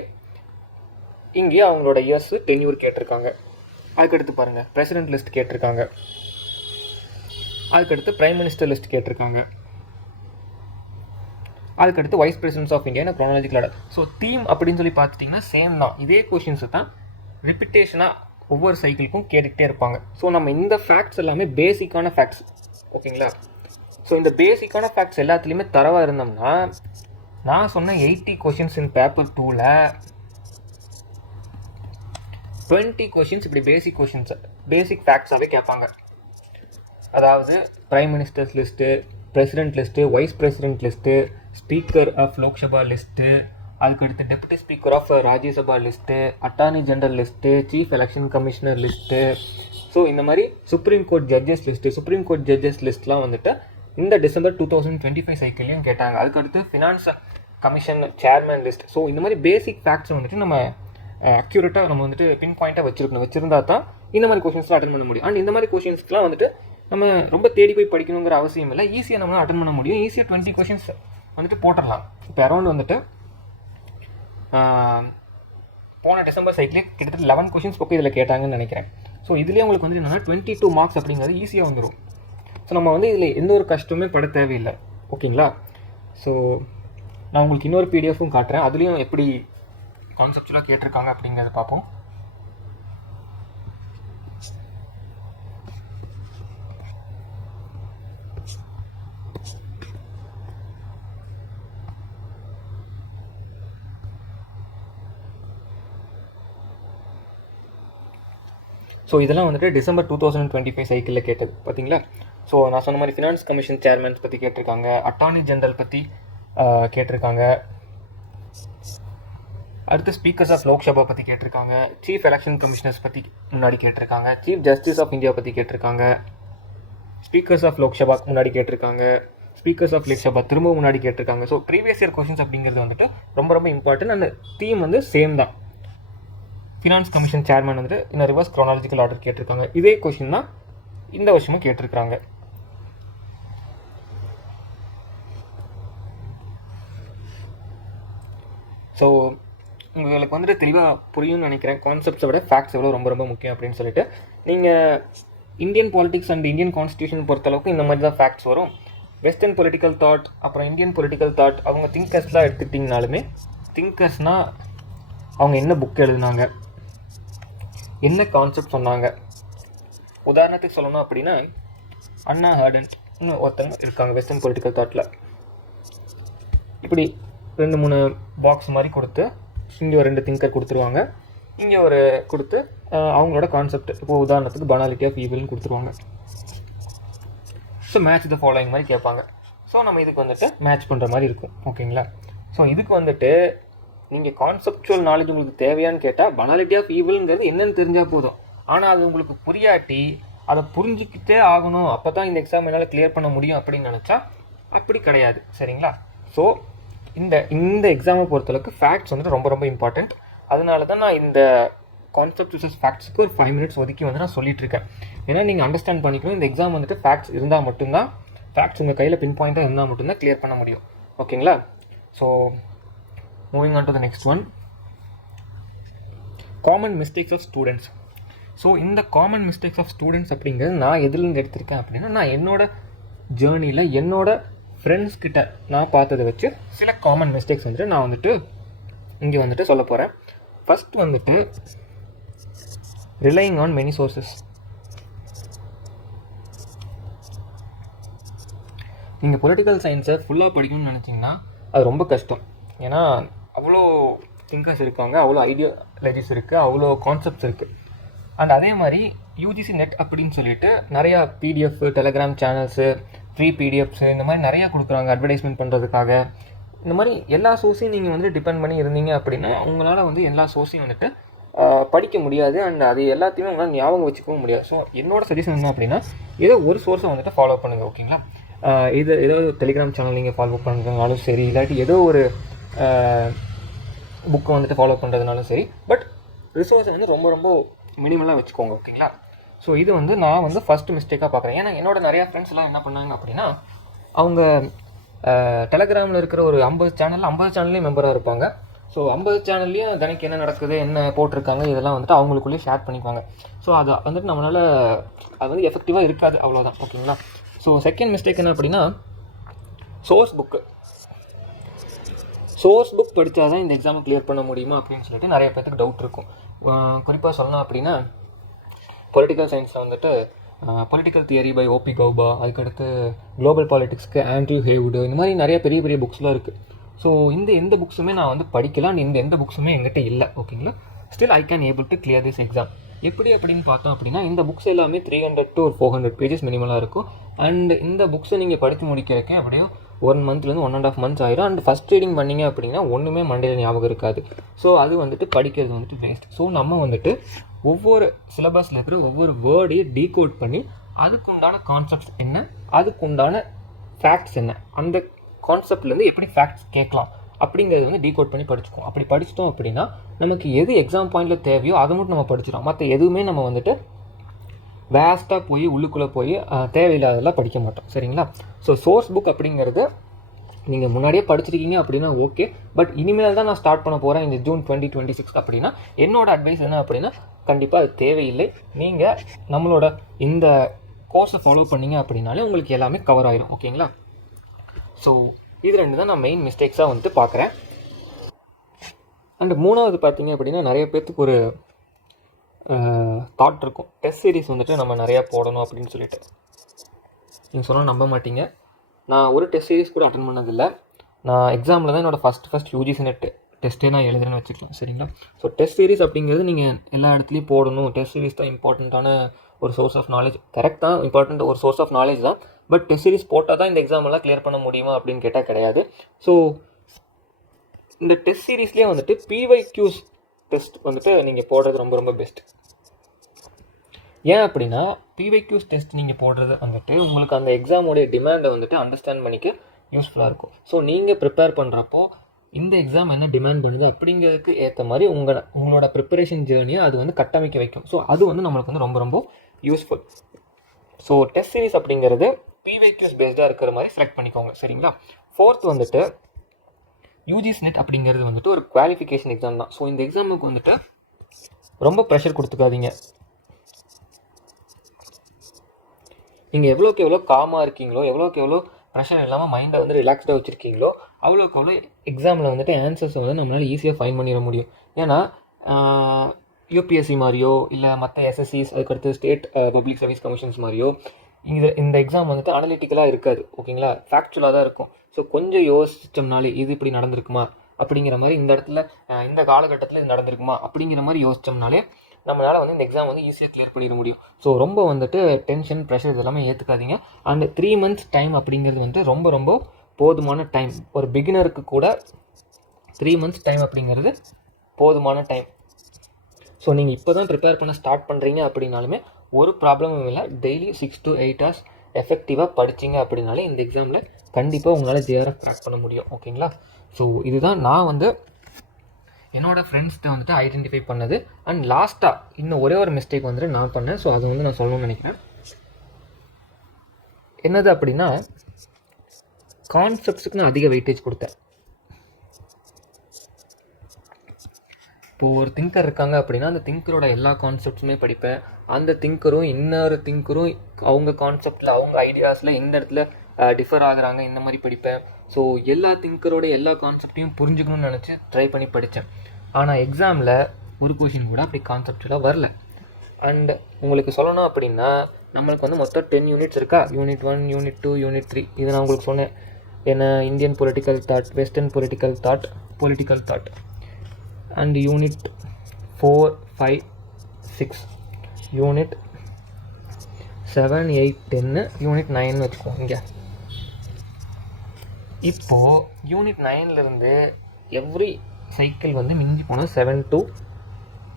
இங்கேயே அவங்களோட இயர்ஸ் டென்யூர் கேட்டிருக்காங்க. அதுக்கடுத்து பாருங்கள், பிரசிடென்ட் லிஸ்ட் கேட்டிருக்காங்க. அதுக்கடுத்து பிரைம் மினிஸ்டர் லிஸ்ட் கேட்டிருக்காங்க. அதுக்கடுத்து vice presidents of India chronological order. So theme அப்படின்னு சொல்லி பார்த்துட்டிங்கன்னா சேம் தான். இதே கொஷின்ஸு தான் ரிப்பிட்டேஷனாக ஒவ்வொரு சைக்கிளுக்கும் கேட்டுக்கிட்டே இருப்பாங்க. ஸோ நம்ம இந்த ஃபேக்ட்ஸ் எல்லாமே பேசிக்கான ஃபேக்ட்ஸ். ஓகேங்களா? ஸோ இந்த பேசிக்கான ஃபேக்ட்ஸ் எல்லாத்துலேயுமே தரவாக இருந்தோம்னா, நான் சொன்ன 80 கொஷின்ஸ் இன் பேப்பர் 2ல் 20 கொஷின்ஸ் இப்படி பேசிக் கொஷின்ஸ், பேசிக் ஃபேக்ட்ஸாகவே கேட்பாங்க. அதாவது prime ministers list, president list, vice president list, speaker of Lok Sabha list, அதுக்கடுத்து deputy speaker of Rajya Sabha list, attorney general list, chief election commissioner list. So இந்த மாதிரி supreme court judges list, supreme court judges லிஸ்ட்லாம் வந்துட்டு இந்த டிசம்பர் 2025 சைக்கிள்லையும் கேட்டாங்க. அதுக்கடுத்து finance commission chairman list. So இந்த மாதிரி பேசிக் ஃபேக்ட்ஸ் வந்துட்டு நம்ம அக்யூரேட்டாக நம்ம வந்துட்டு பின் பாயிண்ட்டாக வச்சிருந்தா தான் இந்த மாதிரி கொஷின்ஸ்லாம் அட்டன் பண்ண முடியும். அண்ட் இந்த மாதிரி கொஷின்ஸ்க்குலாம் வந்துட்டு நம்ம ரொம்ப தேடி போய் படிக்கணுங்கிற அவசியம் இல்லை. ஈஸியாக நம்ம அட்டன் பண்ண முடியும். ஈஸியாக 20 கொஷின்ஸ் வந்துட்டு போட்டுடலாம். இப்போ அரௌண்ட் வந்துட்டு போன டிசம்பர் சைக்கிளே கிட்டத்தட்ட 11 கொஷின்ஸ் பக்கம் இதில் கேட்டாங்கன்னு நினைக்கிறேன். ஸோ இதுலேயே உங்களுக்கு வந்து என்னென்னா 22 மார்க்ஸ் அப்படிங்கிறது ஈஸியாக வந்துடும். ஸோ நம்ம வந்து இதில் எந்த ஒரு கஷ்டமே பட தேவையில்லை. ஓகேங்களா? ஸோ நான் உங்களுக்கு இன்னொரு பிடிஎஃப்பும் காட்டுறேன். அதுலேயும் எப்படி கான்செப்டுவலாக கேட்டிருக்காங்க அப்படிங்கிறத பார்ப்போம். ஸோ இதெல்லாம் வந்துட்டு டிசம்பர் 2025 சைக்கிளில் கேட்டது பார்த்தீங்களா? ஸோ நான் சொன்ன மாதிரி ஃபினான்ஸ் கமிஷன் சேர்மன்ஸ் பற்றி கேட்டிருக்காங்க, அட்டார்னி ஜெனரல் பற்றி கேட்டிருக்காங்க, அடுத்து ஸ்பீக்கர்ஸ் ஆஃப் லோக்சபா பற்றி கேட்டிருக்காங்க, சீஃப் எலெக்ஷன் கமிஷனர்ஸ் பற்றி முன்னாடி கேட்டிருக்காங்க, சீஃப் ஜஸ்டிஸ் ஆஃப் இந்தியா பற்றி கேட்டிருக்காங்க, ஸ்பீக்கர்ஸ் ஆஃப் லோக்சபாக்கு முன்னாடி கேட்டிருக்காங்க, ஸ்பீக்கர்ஸ் ஆஃப் லோக்சபா திரும்ப முன்னாடி கேட்டிருக்காங்க. ஸோ ப்ரீவியஸ் இயர் கொஷின்ஸ் அப்படிங்கிறது வந்துட்டு ரொம்ப ரொம்ப இம்பார்ட்டன்ட். அந்த தீம் வந்து சேம் தான். ஃபினான்ஸ் கமிஷன் சேர்மன் வந்துட்டு இன்னும் ரிவர்ஸ் க்ரோனாலஜிக்கல் ஆர்டர் கேட்டிருக்காங்க. இதே கொஷின் தான் இந்த வருஷமும் கேட்டிருக்காங்க. ஸோ உங்களுக்கு வந்துட்டு தெளிவாக புரியும்னு நினைக்கிறேன். கான்செப்ட்ஸை விட ஃபேக்ட்ஸ் எவ்வளோ ரொம்ப ரொம்ப முக்கியம் அப்படின்னு சொல்லிட்டு நீங்கள் Indian politics and Indian constitution பொறுத்தளவுக்கு இந்த மாதிரி தான் ஃபேக்ட்ஸ் வரும். வெஸ்டர்ன் பொலிட்டிக்கல் தாட், அப்புறம் இந்தியன் பொலிட்டிக்கல் தாட், அவங்க திங்கர்ஸ்லாம் எடுத்துக்கிட்டிங்கனாலுமே, திங்கர்ஸ்னால் அவங்க என்ன புக் எழுதுனாங்க, என்ன கான்செப்ட் சொன்னாங்க. உதாரணத்துக்கு சொல்லணும் அப்படின்னா அண்ணா ஹார்டன்ட்னு ஒருத்தங்க இருக்காங்க வெஸ்டர்ன் பொலிட்டிக்கல் தாட்டில். இப்படி 2-3 பாக்ஸ் மாதிரி கொடுத்து இங்கே ஒரு 2 திங்கர் கொடுத்துருவாங்க, இங்கே ஒரு கொடுத்து அவங்களோட கான்செப்ட், இப்போது உதாரணத்துக்கு பனாலிட்டி ஆஃப் ஈவில்னு கொடுத்துருவாங்க. ஸோ மேட்ச் த ஃபாலோயிங் மாதிரி கேட்பாங்க. ஸோ நம்ம இதுக்கு வந்துட்டு மேட்ச் பண்ணுற மாதிரி இருக்கும். ஓகேங்களா? ஸோ இதுக்கு வந்துட்டு நீங்கள் கான்செப்சுவல் நாலேஜ் உங்களுக்கு தேவையான்னு கேட்டால் பனாலிட்டி ஆஃப் ஈவில்ங்கிறது என்னென்னு தெரிஞ்சால் போதும். ஆனால் அது உங்களுக்கு புரியாட்டி அதை புரிஞ்சிக்கிட்டே ஆகணும், அப்போ தான் இந்த எக்ஸாம் என்னால் கிளியர் பண்ண முடியும் அப்படின்னு நினச்சா அப்படி கிடையாது. சரிங்களா? ஸோ இந்த எக்ஸாமை பொறுத்தளவுக்கு ஃபேக்ட்ஸ் வந்துட்டு ரொம்ப ரொம்ப இம்பார்ட்டண்ட். அதனால தான் நான் இந்த கான்செப்ட் விசஸ் ஃபேக்ட்ஸுக்கு ஒரு 5 minutes ஒதுக்கி வந்து நான் சொல்லிட்டுருக்கேன். ஏன்னா நீங்கள் அண்டர்ஸ்டாண்ட் பண்ணிக்கணும், இந்த எக்ஸாம் வந்துட்டு ஃபேக்ட்ஸ் இருந்தால் மட்டும்தான், ஃபேக்ட்ஸ் உங்கள் கையில் பின் பாயிண்ட்டாக இருந்தால் மட்டும்தான் கிளியர் பண்ண முடியும். ஓகேங்களா? So moving on to the next one, common mistakes of students. So இந்த காமன் மிஸ்டேக்ஸ் ஆஃப் ஸ்டூடெண்ட்ஸ் அப்படிங்கிறது நான் எதுலேருந்து எடுத்திருக்கேன் அப்படின்னா, நான் என்னோடய ஜேர்னியில் என்னோடய ஃப்ரெண்ட்ஸ் கிட்ட நான் பார்த்ததை வச்சு சில காமன் மிஸ்டேக்ஸ் வந்துட்டு நான் வந்துட்டு இங்கே வந்துட்டு சொல்ல போகிறேன். ஃபஸ்ட் வந்துட்டு ரிலையிங் ஆன் மெனி சோர்சஸ். நீங்கள் பொலிட்டிக்கல் சயின்ஸை ஃபுல்லாக படிக்கணும்னு நினச்சிங்கன்னா அது ரொம்ப கஷ்டம். ஏன்னா அவ்வளோ திங்கர்ஸ் இருக்காங்க, அவ்வளோ ஐடியாலஜிஸ் இருக்குது, அவ்வளோ கான்செப்ட்ஸ் இருக்குது. அண்ட் அதே மாதிரி யூஜிசி நெட் அப்படின்னு சொல்லிட்டு நிறையா பிடிஎஃப், டெலகிராம் சேனல்ஸு, ஃப்ரீ பிடிஎஃப்ஸு, இந்த மாதிரி நிறையா கொடுக்குறாங்க அட்வர்டைஸ்மெண்ட் பண்ணுறதுக்காக. இந்த மாதிரி எல்லா சோர்ஸையும் நீங்கள் வந்துட்டு டிபெண்ட் பண்ணி இருந்தீங்க அப்படின்னா உங்களால் வந்து எல்லா சோர்ஸையும் வந்துட்டு படிக்க முடியாது. அண்ட் அது எல்லாத்தையுமே உங்களால் ஞாபகம் வச்சுக்கவும் முடியாது. ஸோ என்னோடய சஜஷன் என்ன அப்படின்னா, ஏதோ ஒரு சோர்ஸை வந்துட்டு ஃபாலோ பண்ணுங்கள். ஓகேங்களா? ஏதோ டெலிகிராம் சேனல் நீங்கள் ஃபாலோ பண்ணுறதுனாலும் சரி, இல்லாட்டி ஏதோ ஒரு புக்கை வந்துட்டு ஃபாலோ பண்ணுறதுனாலும் சரி, பட் ரிசோர்ஸை வந்து ரொம்ப ரொம்ப மினிமலாக வச்சுக்கோங்க. ஓகேங்களா? ஸோ இது வந்து நான் வந்து ஃபஸ்ட்டு மிஸ்டேக்காக பார்க்குறேன். ஏன்னா என்னோட நிறையா ஃப்ரெண்ட்ஸ் எல்லாம் என்ன பண்ணாங்க அப்படின்னா, அவங்க டெலகிராமில் இருக்கிற ஒரு 50 சேனல்லையும் மெம்பராக இருப்பாங்க. ஸோ 50 சேனல்லையும் தினைக்கு என்ன நடக்குது, என்ன போட்டிருக்காங்க, இதெல்லாம் வந்துட்டு அவங்களுக்குள்ளேயே ஷேர் பண்ணிக்குவாங்க. ஸோ அது வந்துட்டு நம்மளால் அது வந்து எஃபெக்டிவாக இருக்காது, அவ்வளோதான். ஓகேங்களா? ஸோ செகண்ட் மிஸ்டேக் என்ன அப்படின்னா, சோர்ஸ் புக் படித்தா தான் இந்த எக்ஸாமை கிளியர் பண்ண முடியுமா அப்படின்னு சொல்லிட்டு நிறைய பேருக்கு டவுட் இருக்கும். குறிப்பாக சொல்லணும் அப்படின்னா, பொலிட்டிக்கல் சயின்ஸில் வந்துட்டு political theory by O P Gauba, அதுக்கடுத்து குளோபல் பாலிட்டிக்ஸ்க்கு ஆண்ட்ரியூ ஹேவுடு, இந்த மாதிரி நிறைய பெரிய பெரிய புக்ஸ்லாம் இருக்குது. ஸோ எந்த புக்ஸுமே நான் வந்து படிக்கலாம், எந்த புக்ஸுமே எங்கிட்ட இல்லை. ஓகேங்களா? Still I can able to clear this exam. எப்படி அப்படின்னு பார்த்தோம் அப்படின்னா, இந்த புக்ஸ் எல்லாமே 300 to 400 pages மினிமலாக இருக்கும். அண்ட் இந்த புக்ஸை நீங்கள் படித்து முடிக்கிறதுக்கே அப்படியே 1 monthலேருந்து 1.5 months ஆயிரும். அண்ட் ஃபஸ்ட் ரீடிங் பண்ணிங்க அப்படின்னா ஒன்றுமே மண்டையில் ஞாபகம் இருக்காது. ஸோ அது வந்துட்டு படிக்கிறது வந்துட்டு வேஸ்ட். ஸோ நம்ம வந்துட்டு ஒவ்வொரு சிலபஸில் இருக்கிற ஒவ்வொரு வேர்டையும் டீகோட் பண்ணி அதுக்குண்டான கான்செப்ட்ஸ் என்ன, அதுக்குண்டான ஃபேக்ட்ஸ் என்ன, அந்த கான்செப்ட்லேருந்து எப்படி ஃபேக்ட்ஸ் கேட்கலாம் அப்படிங்கிறது வந்து டீகோட் பண்ணி படிச்சுக்கோம். அப்படி படிச்சிட்டோம் அப்படின்னா நமக்கு எது எக்ஸாம் பாயிண்டில் தேவையோ அதை மட்டும் நம்ம படிச்சிடும். மற்ற எதுவுமே நம்ம வந்துட்டு வேஸ்ட்டாக போய் உள்ளுக்குள்ளே போய் தேவையில்லாதெல்லாம் படிக்க மாட்டோம். சரிங்களா? ஸோ சோர்ஸ் புக் அப்படிங்கிறது நீங்கள் முன்னாடியே படிச்சிருக்கீங்க அப்படின்னா ஓகே, பட் இனிமேல் தான் நான் ஸ்டார்ட் பண்ண போகிறேன் இந்த ஜூன் 2026 அப்படின்னா என்னோட அட்வைஸ் என்ன அப்படின்னா, கண்டிப்பாக அது தேவையில்லை. நீங்கள் நம்மளோட இந்த கோர்ஸை ஃபாலோ பண்ணிங்க அப்படின்னாலே உங்களுக்கு எல்லாமே கவர் ஆகிடும். ஓகேங்களா? ஸோ இது 2 தான் நான் மெயின் மிஸ்டேக்ஸாக வந்துட்டு பார்க்குறேன். அண்ட் 3வது பார்த்தீங்க அப்படின்னா, நிறைய பேர்த்துக்கு ஒரு தாட் இருக்கும், டெஸ்ட் சீரிஸ் வந்துட்டு நம்ம நிறையா போடணும் அப்படின்னு சொல்லிட்டு. நீங்கள் சொன்னால் நம்ப மாட்டீங்க, நான் ஒரு டெஸ்ட் சீரிஸ் கூட அட்டன் பண்ணதில்லை. நான் எக்ஸாமில் தான் என்னோடய ஃபஸ்ட் யூஜிசி நெட் டெஸ்ட்டே நான் எழுதுறேன்னு வச்சுக்கலாம். சரிங்களா? ஸோ டெஸ்ட் சீரிஸ் அப்படிங்கிறது நீங்கள் எல்லா இடத்துலையும் போடணும், டெஸ்ட் சீரிஸ் தான் இம்பார்ட்டண்ட்டான ஒரு சோர்ஸ் ஆஃப் நாலேஜ். கரெக்ட் தான், இம்பார்ட்டண்ட் ஒரு சோர்ஸ் ஆஃப் நாலேஜ் தான். பட் டெஸ்ட் சீரிஸ் போட்டால் தான் இந்த எக்ஸாமெல்லாம் கிளியர் பண்ண முடியுமா அப்படின்னு கேட்டால் கிடையாது. ஸோ இந்த டெஸ்ட் சீரீஸ்லேயே வந்துட்டு பிஒய்க்யூஸ் டெஸ்ட் வந்துட்டு நீங்கள் போடுறது ரொம்ப ரொம்ப பெஸ்ட். ஏன் அப்படின்னா பிஒய்க்யூஸ் டெஸ்ட் நீங்கள் போடுறது வந்துட்டு உங்களுக்கு அந்த எக்ஸாமோடைய டிமாண்டை வந்துட்டு அண்டர்ஸ்டாண்ட் பண்ணிக்க யூஸ்ஃபுல்லாக இருக்கும். ஸோ நீங்கள் ப்ரிப்பேர் பண்ணுறப்போ இந்த எக்ஸாம் என்ன டிமாண்ட் பண்ணுது அப்படிங்கிறதுக்கு ஏற்ற மாதிரி உங்களோட ப்ரிப்பரேஷன் ஜேர்னியை அது வந்து கட்டமைக்க வைக்கும். ஸோ அது வந்து நம்மளுக்கு வந்து ரொம்ப ரொம்ப யூஸ்ஃபுல். ஸோ டெஸ்ட் சீரிஸ் அப்படிங்கிறது பிஒய்க்யூஸ் பேஸ்டாக இருக்கிற மாதிரி செலக்ட் பண்ணிக்கோங்க. சரிங்களா? 4th வந்துட்டு யூஜிசி நெட் அப்படிங்கிறது வந்துட்டு ஒரு குவாலிஃபிகேஷன் எக்ஸாம் தான். ஸோ இந்த எக்ஸாமுக்கு வந்துட்டு ரொம்ப ப்ரெஷர் கொடுத்துக்காதீங்க. நீங்கள் எவ்வளோக்கு எவ்வளோ காமாக இருக்கீங்களோ, எவ்வளோக்கு எவ்வளோ ப்ரெஷர் இல்லாமல் மைண்டை வந்து ரிலாக்ஸ்டாக வச்சுருக்கீங்களோ, அவ்வளோக்கு எவ்வளோ எக்ஸாமில் வந்துட்டு ஆன்சர்ஸை வந்து நம்மளால் ஈஸியாக ஃபைண்ட் பண்ணிட முடியும். ஏன்னா யூபிஎஸ்சி மாதிரியோ இல்லை மற்ற எஸ்எஸ்சிஸ், அதுக்கடுத்து ஸ்டேட் பப்ளிக் சர்வீஸ் கமிஷன்ஸ் மாதிரியோ இந்த எக்ஸாம் வந்துட்டு அனலிட்டிக்கலாக இருக்காது. ஓகேங்களா, ஃபேக்சுவலாக தான் இருக்கும். ஸோ கொஞ்சம் யோசிச்சோம்னாலே இது இப்படி நடந்திருக்குமா அப்படிங்கிற மாதிரி, இந்த இடத்துல இந்த காலகட்டத்தில் இது நடந்திருக்குமா அப்படிங்கிற மாதிரி யோசிச்சோம்னாலே நம்மளால் வந்து இந்த எக்ஸாம் வந்து ஈஸியாக கிளியர் பண்ணிட முடியும். ஸோ ரொம்ப வந்துட்டு டென்ஷன், ப்ரெஷர் இதெல்லாமே ஏற்றுக்காதீங்க. அண்ட் 3 months டைம் அப்படிங்கிறது வந்து ரொம்ப ரொம்ப போதுமான டைம். ஒரு பிகினருக்கு கூட 3 months டைம் அப்படிங்கிறது போதுமான டைம். ஸோ நீங்கள் இப்போ தான் ப்ரிப்பேர் பண்ண ஸ்டார்ட் பண்ணுறீங்க அப்படின்னாலுமே ஒரு ப்ராப்ளமும் இல்லை. டெய்லி 6 to 8 hours எஃபெக்டிவாக படிச்சிங்க அப்படின்னாலே இந்த எக்ஸாமில் கண்டிப்பாக உங்களால் ஜேஆர்எஃப் கிராக் பண்ண முடியும். ஓகேங்களா, ஸோ இதுதான் நான் வந்து என்னோடய ஃப்ரெண்ட்ஸ்கிட்ட வந்துட்டு ஐடென்டிஃபை பண்ணது. அண்ட் லாஸ்ட்டாக இன்னும் ஒரே ஒரு மிஸ்டேக் வந்துட்டு நான் பண்ணேன். ஸோ அதை வந்து நான் சொல்லணும்னு நினைக்கிறேன். என்னது அப்படின்னா, கான்செப்ட்ஸுக்கு நான் அதிக வெயிட்டேஜ் கொடுத்தேன். இப்போது ஒரு திங்கர் இருக்காங்க அப்படின்னா அந்த திங்கரோட எல்லா கான்செப்ட்ஸுமே படிப்பேன். அந்த திங்கரும் இன்னொரு திங்கரும் அவங்க கான்செப்டில், அவங்க ஐடியாஸில் எந்த இடத்துல டிஃபர் ஆகுறாங்க இந்த மாதிரி படிப்பேன். ஸோ எல்லா திங்கரோட எல்லா கான்செப்டையும் புரிஞ்சுக்கணும்னு நினச்சி ட்ரை பண்ணி படித்தேன். ஆனால் எக்ஸாமில் ஒரு கொஷின் கூட அப்படி கான்செப்டெல்லாம் வரல. அண்ட் உங்களுக்கு சொல்லணும் அப்படின்னா, நம்மளுக்கு வந்து மொத்தம் 10 units இருக்கா. Unit 1, Unit 2, Unit 3 இதை நான் உங்களுக்கு சொன்னேன். ஏன்னா Indian political thought, western political thought and Unit 4, 5, 6, Unit 7, 8, 10, Unit 9 வச்சுக்கோங்க. இங்கே இப்போது Unit 9லேருந்து எவ்ரி சைக்கிள் வந்து மிஞ்சி போனால் 7 to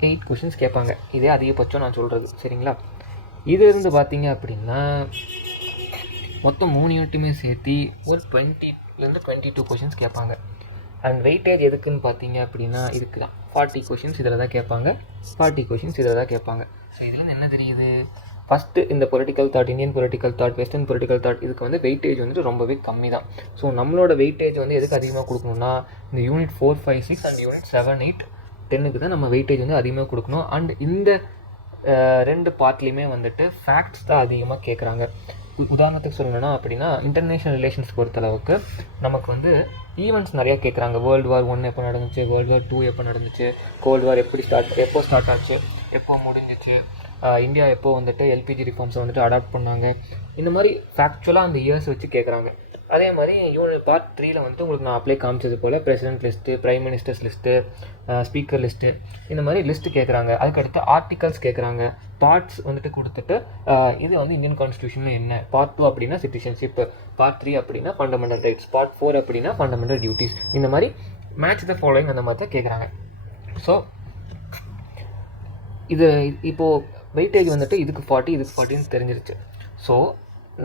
8 கொஷின்ஸ் கேட்பாங்க. இதே அதிகபட்சம் நான் சொல்கிறது, சரிங்களா. இதிலிருந்து பார்த்தீங்க அப்படின்னா மொத்தம் 3 யூனிட்டுமே சேர்த்து ஒரு 20லேருந்து 22 கொஷின்ஸ் கேட்பாங்க. அண்ட் வெயிட்டேஜ் எதுக்குன்னு பார்த்தீங்க அப்படின்னா இதுக்கு தான். 40 கொஷின்ஸ் இதில் தான் கேட்பாங்க, 40 கொஷின்ஸ் இதில் தான் கேட்பாங்க. ஸோ இதுலேருந்து என்ன தெரியுது, ஃபஸ்ட்டு இந்த political thought, Indian political thought, western political thought இதுக்கு வந்து வெயிட்டேஜ் வந்துட்டு ரொம்பவே கம்மி தான். ஸோ நம்மளோட வெயிட்டேஜ் வந்து எதுக்கு அதிகமாக கொடுக்கணும்னா இந்த Unit 4, 5, 6 அண்ட் Unit 7, 8, 10க்கு தான் நம்ம வெயிட்டேஜ் வந்து அதிகமாக கொடுக்கணும். அண்ட் இந்த 2 பார்ட்லேயுமே வந்துட்டு ஃபேக்ட்ஸ் தான் அதிகமாக கேட்குறாங்க. உதாரணத்துக்கு சொல்லணும்னா அப்படின்னா இன்டர்நேஷ்னல் ரிலேஷன்ஸ் பொறுத்தளவுக்கு நமக்கு வந்து ஈவெண்ட்ஸ் நிறையா கேட்குறாங்க. World War I எப்போ நடந்துச்சு, World War II எப்போ நடந்துச்சு, கோல்டு வார் எப்போ ஸ்டார்ட் ஆச்சு, எப்போ முடிஞ்சிச்சு, இந்தியா எப்போ வந்துட்டு எல்பிஜி ரிஃபார்ம்ஸை வந்துட்டு அடாப்ட் பண்ணாங்க, இந்த மாதிரி ஃபேக்சுவலாக அந்த இயர்ஸ் வச்சு கேட்குறாங்க. அதே மாதிரி Part 3ல் வந்துட்டு உங்களுக்கு நான் அப்ளை காமிச்சது போல் president list, prime ministers list, speaker list, இந்த மாதிரி லிஸ்ட்டு கேட்குறாங்க. அதுக்கடுத்து ஆர்டிகல்ஸ் கேட்குறாங்க. பார்ட்ஸ் வந்துட்டு கொடுத்துட்டு இது வந்து இந்தியன் கான்ஸ்டியூஷனில் என்ன, Part 2 அப்படின்னா சிட்டிசன்ஷிப், Part 3 அப்படின்னா ஃபண்டமெண்டல் ரைட்ஸ், Part 4 அப்படின்னா ஃபண்டமெண்டல் டியூட்டிஸ், இந்த மாதிரி மேட்ச் த ஃபாலோயிங் அந்த மாதிரி தான் கேட்குறாங்க. ஸோ இது இப்போது வெயிட்டேஜ் வந்துட்டு இதுக்கு 40, இதுக்கு 40ன்னு தெரிஞ்சிருச்சு. ஸோ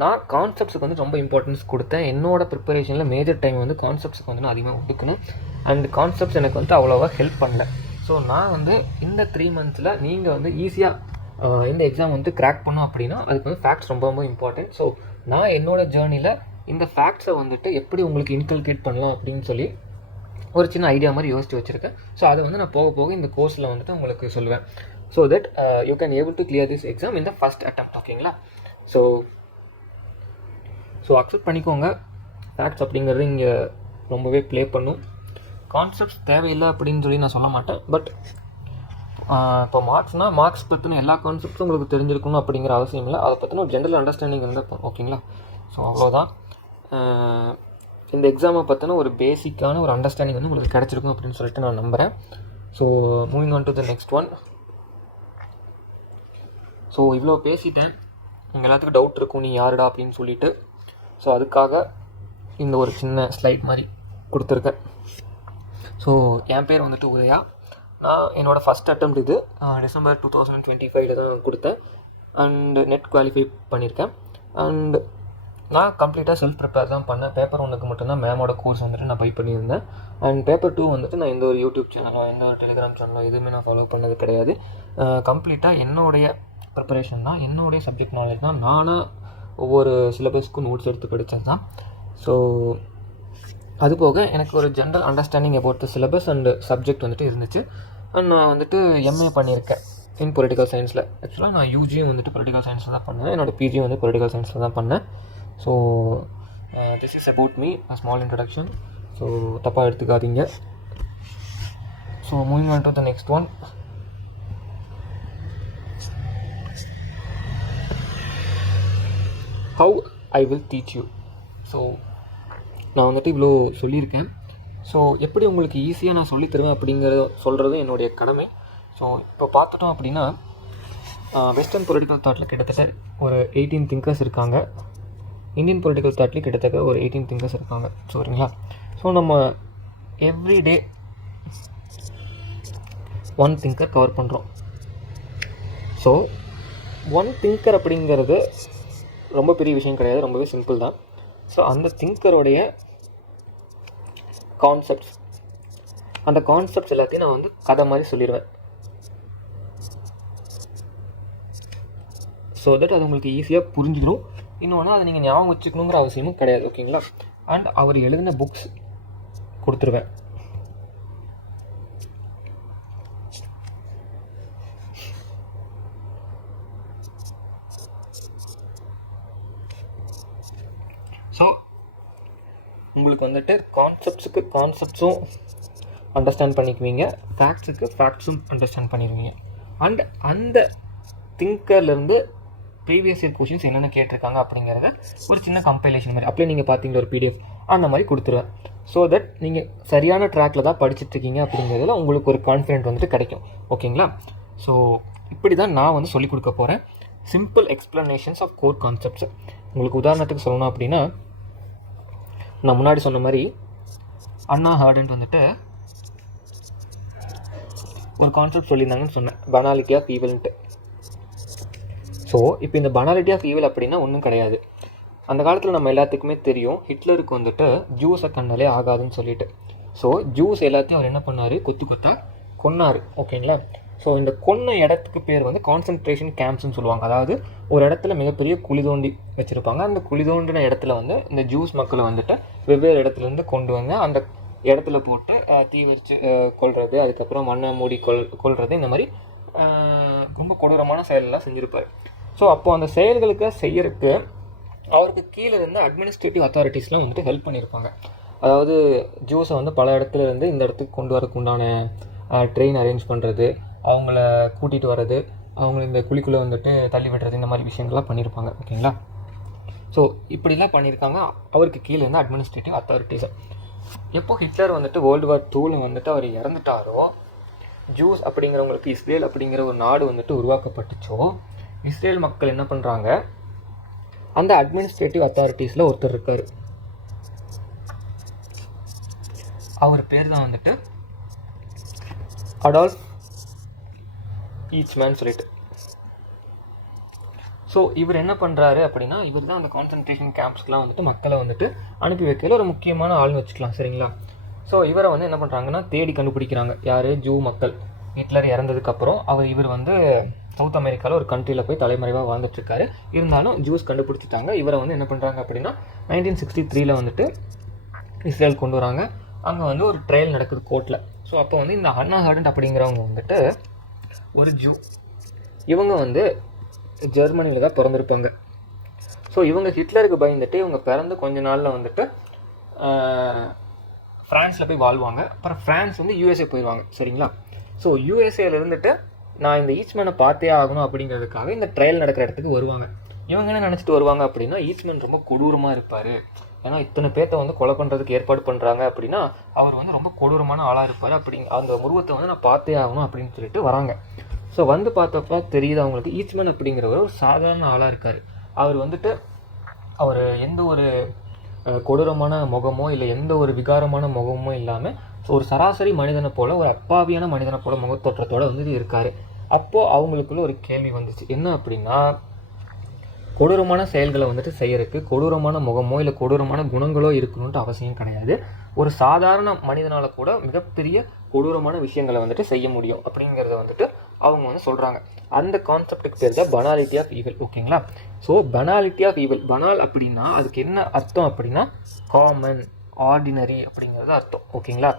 நான் கான்செப்ட்ஸுக்கு வந்து ரொம்ப இம்பார்ட்டன்ஸ் கொடுத்தேன். என்னோடய ப்ரிப்பரேஷனில் மேஜர் டைம் வந்து கான்செப்ட்ஸுக்கு வந்து நான் அதிகமாக ஒதுக்கணும். அண்ட் கான்செப்ட்ஸ் எனக்கு வந்து அவ்வளோவா ஹெல்ப் பண்ணல. ஸோ நான் வந்து இந்த 3 months நீங்கள் வந்து ஈஸியாக இந்த எக்ஸாம் வந்து கிராக் பண்ணோம் அப்படின்னா அதுக்கு வந்து ஃபேக்ட்ஸ் ரொம்ப ரொம்ப இம்பார்ட்டன்ட். ஸோ நான் என்னோடய ஜேர்னியில் இந்த ஃபேக்ட்ஸை வந்துட்டு எப்படி உங்களுக்கு இன்கல்கேட் பண்ணலாம் அப்படின்னு சொல்லி ஒரு சின்ன ஐடியா மாதிரி யோசிச்சு வச்சுருக்கேன். ஸோ அதை வந்து நான் போக போக இந்த கோர்ஸில் வந்துட்டு உங்களுக்கு சொல்லுவேன். So that you can able to clear this exam in the first attempt. ஓகேங்களா. ஸோ அக்செப்ட் பண்ணிக்கோங்க, ஃபேக்ட்ஸ் அப்படிங்கிறது இங்கே ரொம்பவே ப்ளே பண்ணும். கான்செப்ட்ஸ் தேவையில்லை அப்படின்னு சொல்லி நான் சொல்ல மாட்டேன். பட் இப்போ மார்க்ஸ் பற்றின எல்லா கான்செப்ட்ஸும் உங்களுக்கு தெரிஞ்சிருக்கணும் அப்படிங்கிற அவசியம் இல்லை. அதை பற்றின ஒரு ஜென்ரல் அண்டர்ஸ்டாண்டிங் இருந்தால் ஓகேங்களா. ஸோ அவ்வளோதான். இந்த எக்ஸாமை பற்றின ஒரு பேசிக்கான ஒரு அண்டர்ஸ்டாண்டிங் வந்து உங்களுக்கு கிடச்சிருக்கும் அப்படின்னு சொல்லிட்டு நான் நம்புகிறேன். So moving on to the next one. So இவ்வளோ பேசிட்டேன். உங்கள் எல்லாத்துக்கும் டவுட் இருக்கும், நீ யாருடா அப்படின்னு சொல்லிட்டு. ஸோ அதுக்காக இந்த ஒரு சின்ன ஸ்லைட் மாதிரி கொடுத்துருக்கேன். ஸோ என் பேர் வந்துட்டு உதயா. நான் என்னோடய ஃபஸ்ட் அட்டெம்ப்ட் இது December 2025 தான் கொடுத்தேன். அண்டு நெட் குவாலிஃபை பண்ணியிருக்கேன். அண்டு நான் கம்ப்ளீட்டாக செல்ஃப் ப்ரிப்பேர் தான் பண்ணேன். பேப்பர் 1க்கு மட்டும்தான் மேமோட கோர்ஸ் வந்துட்டு நான் பை பண்ணியிருந்தேன். அண்ட் பேப்பர் 2 வந்துட்டு நான் எந்த ஒரு யூடியூப் சேனலோ எந்த ஒரு டெலிகிராம் சேனலோ எதுவுமே நான் ஃபாலோ பண்ணது கிடையாது. கம்ப்ளீட்டாக என்னுடைய ப்ரிப்பரேஷன் தான், என்னுடைய சப்ஜெக்ட் நாலேஜ் தான். நானாக ஒவ்வொரு சிலபஸ்க்கும் நோட்ஸ் எடுத்து படித்தது தான். ஸோ அது போக எனக்கு ஒரு general understanding about the syllabus and subject வந்துட்டு இருந்துச்சு. அண்ட் நான் வந்துட்டு எம்ஏ பண்ணியிருக்கேன் இன் பொலிட்டிக்கல் சயின்ஸில். ஆக்சுவலாக நான் யூஜியும் வந்துட்டு பொலிட்டிக்கல் சயின்ஸில் தான் பண்ணேன், என்னோடய பிஜியும் வந்து பொலிட்டிக்கல் சயின்ஸில் தான் பண்ணேன். So this is about me, a small introduction. So தப்பாக எடுத்துக்காதீங்க. So moving on to the next one. How I will teach you. So நான் வந்துட்டு இவ்வளோ சொல்லியிருக்கேன். ஸோ எப்படி உங்களுக்கு ஈஸியாக நான் சொல்லித் தருவேன் அப்படிங்கிறத சொல்கிறது என்னுடைய கடமை. ஸோ இப்போ பார்த்துட்டோம் அப்படின்னா வெஸ்டர்ன் பொலிட்டிக்கல் தாட்டில் கிட்டத்தட்ட ஒரு 18 திங்கர்ஸ் இருக்காங்க. இந்தியன் பொலிட்டிக்கல் தாட்லேயும் கிட்டத்தட்ட ஒரு 18 திங்கர்ஸ் இருக்காங்க. சரிங்களா? ஸோ நம்ம எவ்ரிடே ஒன் திங்கர் கவர் பண்ணுறோம். ஸோ ஒன் திங்கர் அப்படிங்கிறது ரொம்ப பெரிய விஷயம் கிடையாது, ரொம்பவே சிம்பிள் தான். ஸோ அந்த திங்கருடைய கான்செப்ட்ஸ், அந்த கான்செப்ட்ஸ் எல்லாத்தையும் நான் வந்து கதை மாதிரி சொல்லிடுவேன். ஸோ தட் அது உங்களுக்கு ஈஸியாக புரிஞ்சுக்கணும். இன்னொன்று அதை நீங்கள் ஞாபகம் வச்சுக்கணுங்கிற அவசியமும் கிடையாது. ஓகேங்களா? அண்ட் அவர் எழுதின புக்ஸ் கொடுத்துருவேன். ஸோ உங்களுக்கு வந்துட்டு கான்செப்ட்ஸும் அண்டர்ஸ்டாண்ட் பண்ணிக்குவீங்க, ஃபேக்ட்ஸும் அண்டர்ஸ்டாண்ட் பண்ணிடுவீங்க. அண்ட் அந்த திங்கர்லேருந்து ப்ரீவியஸ் இயர் கொஷின்ஸ் என்னென்ன கேட்டிருக்காங்க அப்படிங்கிறத ஒரு சின்ன கம்பைலேஷன் மாதிரி அப்படியே நீங்கள் பார்த்தீங்களா ஒரு PDF அந்த மாதிரி கொடுத்துருவேன். ஸோ தட் நீங்கள் சரியான ட்ராக்கில் தான் படிச்சுட்ருக்கீங்க அப்படிங்கிறதுல உங்களுக்கு ஒரு கான்ஃபிடென்ட் வந்துட்டு கிடைக்கும். ஓகேங்களா? ஸோ இப்படி தான் நான் வந்து சொல்லிக் கொடுக்க போகிறேன். Simple explanations of core concepts. உங்களுக்கு உதாரணத்துக்கு சொல்லணும் அப்படின்னா, நான் முன்னாடி சொன்ன மாதிரி அண்ணா ஹார்டன்ட் வந்துட்டு ஒரு கான்செப்ட் சொல்லியிருந்தாங்கன்னு சொன்னேன், பனாலிட்டி ஆஃப் ஈவில்ன்ட்டு. ஸோ இப்போ இந்த பனாலிட்டி ஆஃப் ஈவில் அப்படின்னா ஒன்றும் கிடையாது. அந்த காலத்தில் நம்ம எல்லாத்துக்குமே தெரியும், ஹிட்லருக்கு வந்துட்டு ஜூஸை கண்ணாலே ஆகாதுன்னு சொல்லிட்டு. ஸோ ஜூஸ் எல்லாத்தையும் அவர் என்ன பண்ணார், கொத்தாக கொன்னார். ஓகேங்களா? ஸோ இந்த கொன்ன இடத்துக்கு பேர் வந்து கான்சன்ட்ரேஷன் கேம்ப்ஸ்ன்னு சொல்லுவாங்க. அதாவது ஒரு இடத்துல மிகப்பெரிய குழி தோண்டி வச்சுருப்பாங்க. அந்த குழி தோண்டின இடத்துல வந்து இந்த ஜூஸ் மக்களை வந்துட்டு வெவ்வேறு இடத்துலேருந்து கொண்டு வந்து அந்த இடத்துல போட்டு தீ வச்சு கொல்றது, அதுக்கப்புறம் மண்ணை மூடி கொல்றது, இந்த மாதிரி ரொம்ப கொடூரமான செயலெல்லாம் செஞ்சுருப்பார். ஸோ அப்போது அந்த செயல்களுக்கு செய்யறதுக்கு அவருக்கு கீழே இருந்த அட்மினிஸ்ட்ரேட்டிவ் அத்தாரிட்டிஸ்லாம் வந்துட்டு ஹெல்ப் பண்ணியிருப்பாங்க. அதாவது ஜூஸை வந்து பல இடத்துல இருந்து இந்த இடத்துக்கு கொண்டு வரக்கு உண்டான ட்ரெயின் அரேஞ்ச் பண்ணுறது, அவங்கள கூட்டிகிட்டு வர்றது, அவங்கள இந்த குழிக்குள்ளே வந்துட்டு தள்ளி விடுறது, இந்த மாதிரி விஷயங்கள்லாம் பண்ணியிருப்பாங்க. ஓகேங்களா? ஸோ இப்படிலாம் பண்ணியிருக்காங்க அவருக்கு கீழே இருந்த அட்மினிஸ்ட்ரேட்டிவ் அத்தாரிட்டிஸை. எப்போ ஹிட்லர் வந்துட்டு World War II வந்துட்டு அவர் இறந்துட்டாரோ, ஜூஸ் அப்படிங்கிறவங்களுக்கு இஸ்ரேல் அப்படிங்கிற ஒரு நாடு வந்துட்டு உருவாக்கப்பட்டுச்சோ, இஸ்ரேல் மக்கள் என்ன பண்ணுறாங்க, அந்த அட்மினிஸ்ட்ரேட்டிவ் அத்தாரிட்டிஸில் ஒருத்தர் இருக்கார். அவர் பேர் தான் வந்துட்டு அடால்ஃப் ஈச்மேன் சொல்லிட்டு. ஸோ இவர் என்ன பண்ணுறாரு அப்படின்னா, இவர் தான் அந்த கான்சன்ட்ரேஷன் கேம்ப்ஸ்க்கெலாம் வந்துட்டு மக்களை வந்துட்டு அனுப்பி வைக்கல ஒரு முக்கியமான ஆள்னு வச்சுக்கலாம். சரிங்களா? ஸோ இவரை வந்து என்ன பண்ணுறாங்கன்னா தேடி கண்டுபிடிக்கிறாங்க. யார்? ஜூ மக்கள். ஹிட்லர் இறந்ததுக்கப்புறம் இவர் வந்து சவுத் அமெரிக்காவில் ஒரு கண்ட்ரியில் போய் தலைமறைவாக வாழ்ந்துட்டுருக்காரு. இருந்தாலும் ஜூஸ் கண்டுபிடிச்சிட்டாங்க. இவரை வந்து என்ன பண்ணுறாங்க அப்படின்னா 1963 வந்துட்டு இஸ்ரேல் கொண்டு வராங்க. அங்கே வந்து ஒரு ட்ரையல் நடக்குது கோர்ட்டில். ஸோ அப்போ வந்து இந்த அண்ணா ஹார்டன்ட் அப்படிங்கிறவங்க வந்துட்டு ஒரு ஜூ, இவங்க வந்து ஜெர்மனியில் தான் பிறந்திருப்பாங்க. ஸோ இவங்க ஹிட்லருக்கு பயந்துட்டு இவங்க பிறந்து கொஞ்ச நாளில் வந்துட்டு ஃப்ரான்ஸில் போய் வாழ்வாங்க. அப்புறம் ஃப்ரான்ஸ் வந்து USA போயிடுவாங்க. சரிங்களா? ஸோ USAவில் இருந்துட்டு நான் இந்த ஈச்மேனை பார்த்தே ஆகணும் அப்படிங்கிறதுக்காக இந்த ட்ரையல் நடக்கிற இடத்துக்கு வருவாங்க. இவங்க என்ன நினச்சிட்டு வருவாங்க அப்படின்னா, ஈச்மேன் ரொம்ப கொடூரமாக இருப்பார், ஏன்னா இத்தனை பேர்த்த வந்து கொலை பண்ணுறதுக்கு ஏற்பாடு பண்ணுறாங்க அப்படின்னா அவர் வந்து ரொம்ப கொடூரமான ஆளாக இருப்பார், அந்த உருவத்தை வந்து நான் பார்த்தே ஆகணும் அப்படின்னு சொல்லிட்டு வராங்க. ஸோ வந்து பார்த்தப்ப தெரியுது அவங்களுக்கு ஈச்மேன் அப்படிங்கிறவர் ஒரு சாதாரண ஆளாக இருக்கார். அவர் வந்துட்டு அவர் எந்த ஒரு கொடூரமான முகமோ இல்லை எந்த ஒரு விகாரமான முகமோ இல்லாமல் ஒரு சராசரி மனிதனை போல், ஒரு அப்பாவியான மனிதனை போல் முகத்தோற்றத்தோடு வந்துட்டு இருக்கார். அப்போது அவங்களுக்குள்ள ஒரு கேள்வி வந்துச்சு, என்ன அப்படின்னா, கொடூரமான செயல்களை வந்துட்டு செய்யறதுக்கு கொடூரமான முகமோ இல்லை கொடூரமான குணங்களோ இருக்கணும்ட்டு அவசியம் கிடையாது. ஒரு சாதாரண மனிதனால் கூட மிகப்பெரிய கொடூரமான விஷயங்களை வந்துட்டு செய்ய முடியும் அப்படிங்கிறத வந்துட்டு அவங்க வந்து சொல்கிறாங்க. அந்த கான்செப்டுக்கு பேர் தான் பனாலிட்டி ஆஃப் ஈவில். ஓகேங்களா? ஸோ பனாலிட்டி ஆஃப் ஈவில், பனால் அப்படின்னா அதுக்கு என்ன அர்த்தம் அப்படின்னா காமன், ஆர்டினரி அப்படிங்கிறது அர்த்தம். ஓகேங்களா?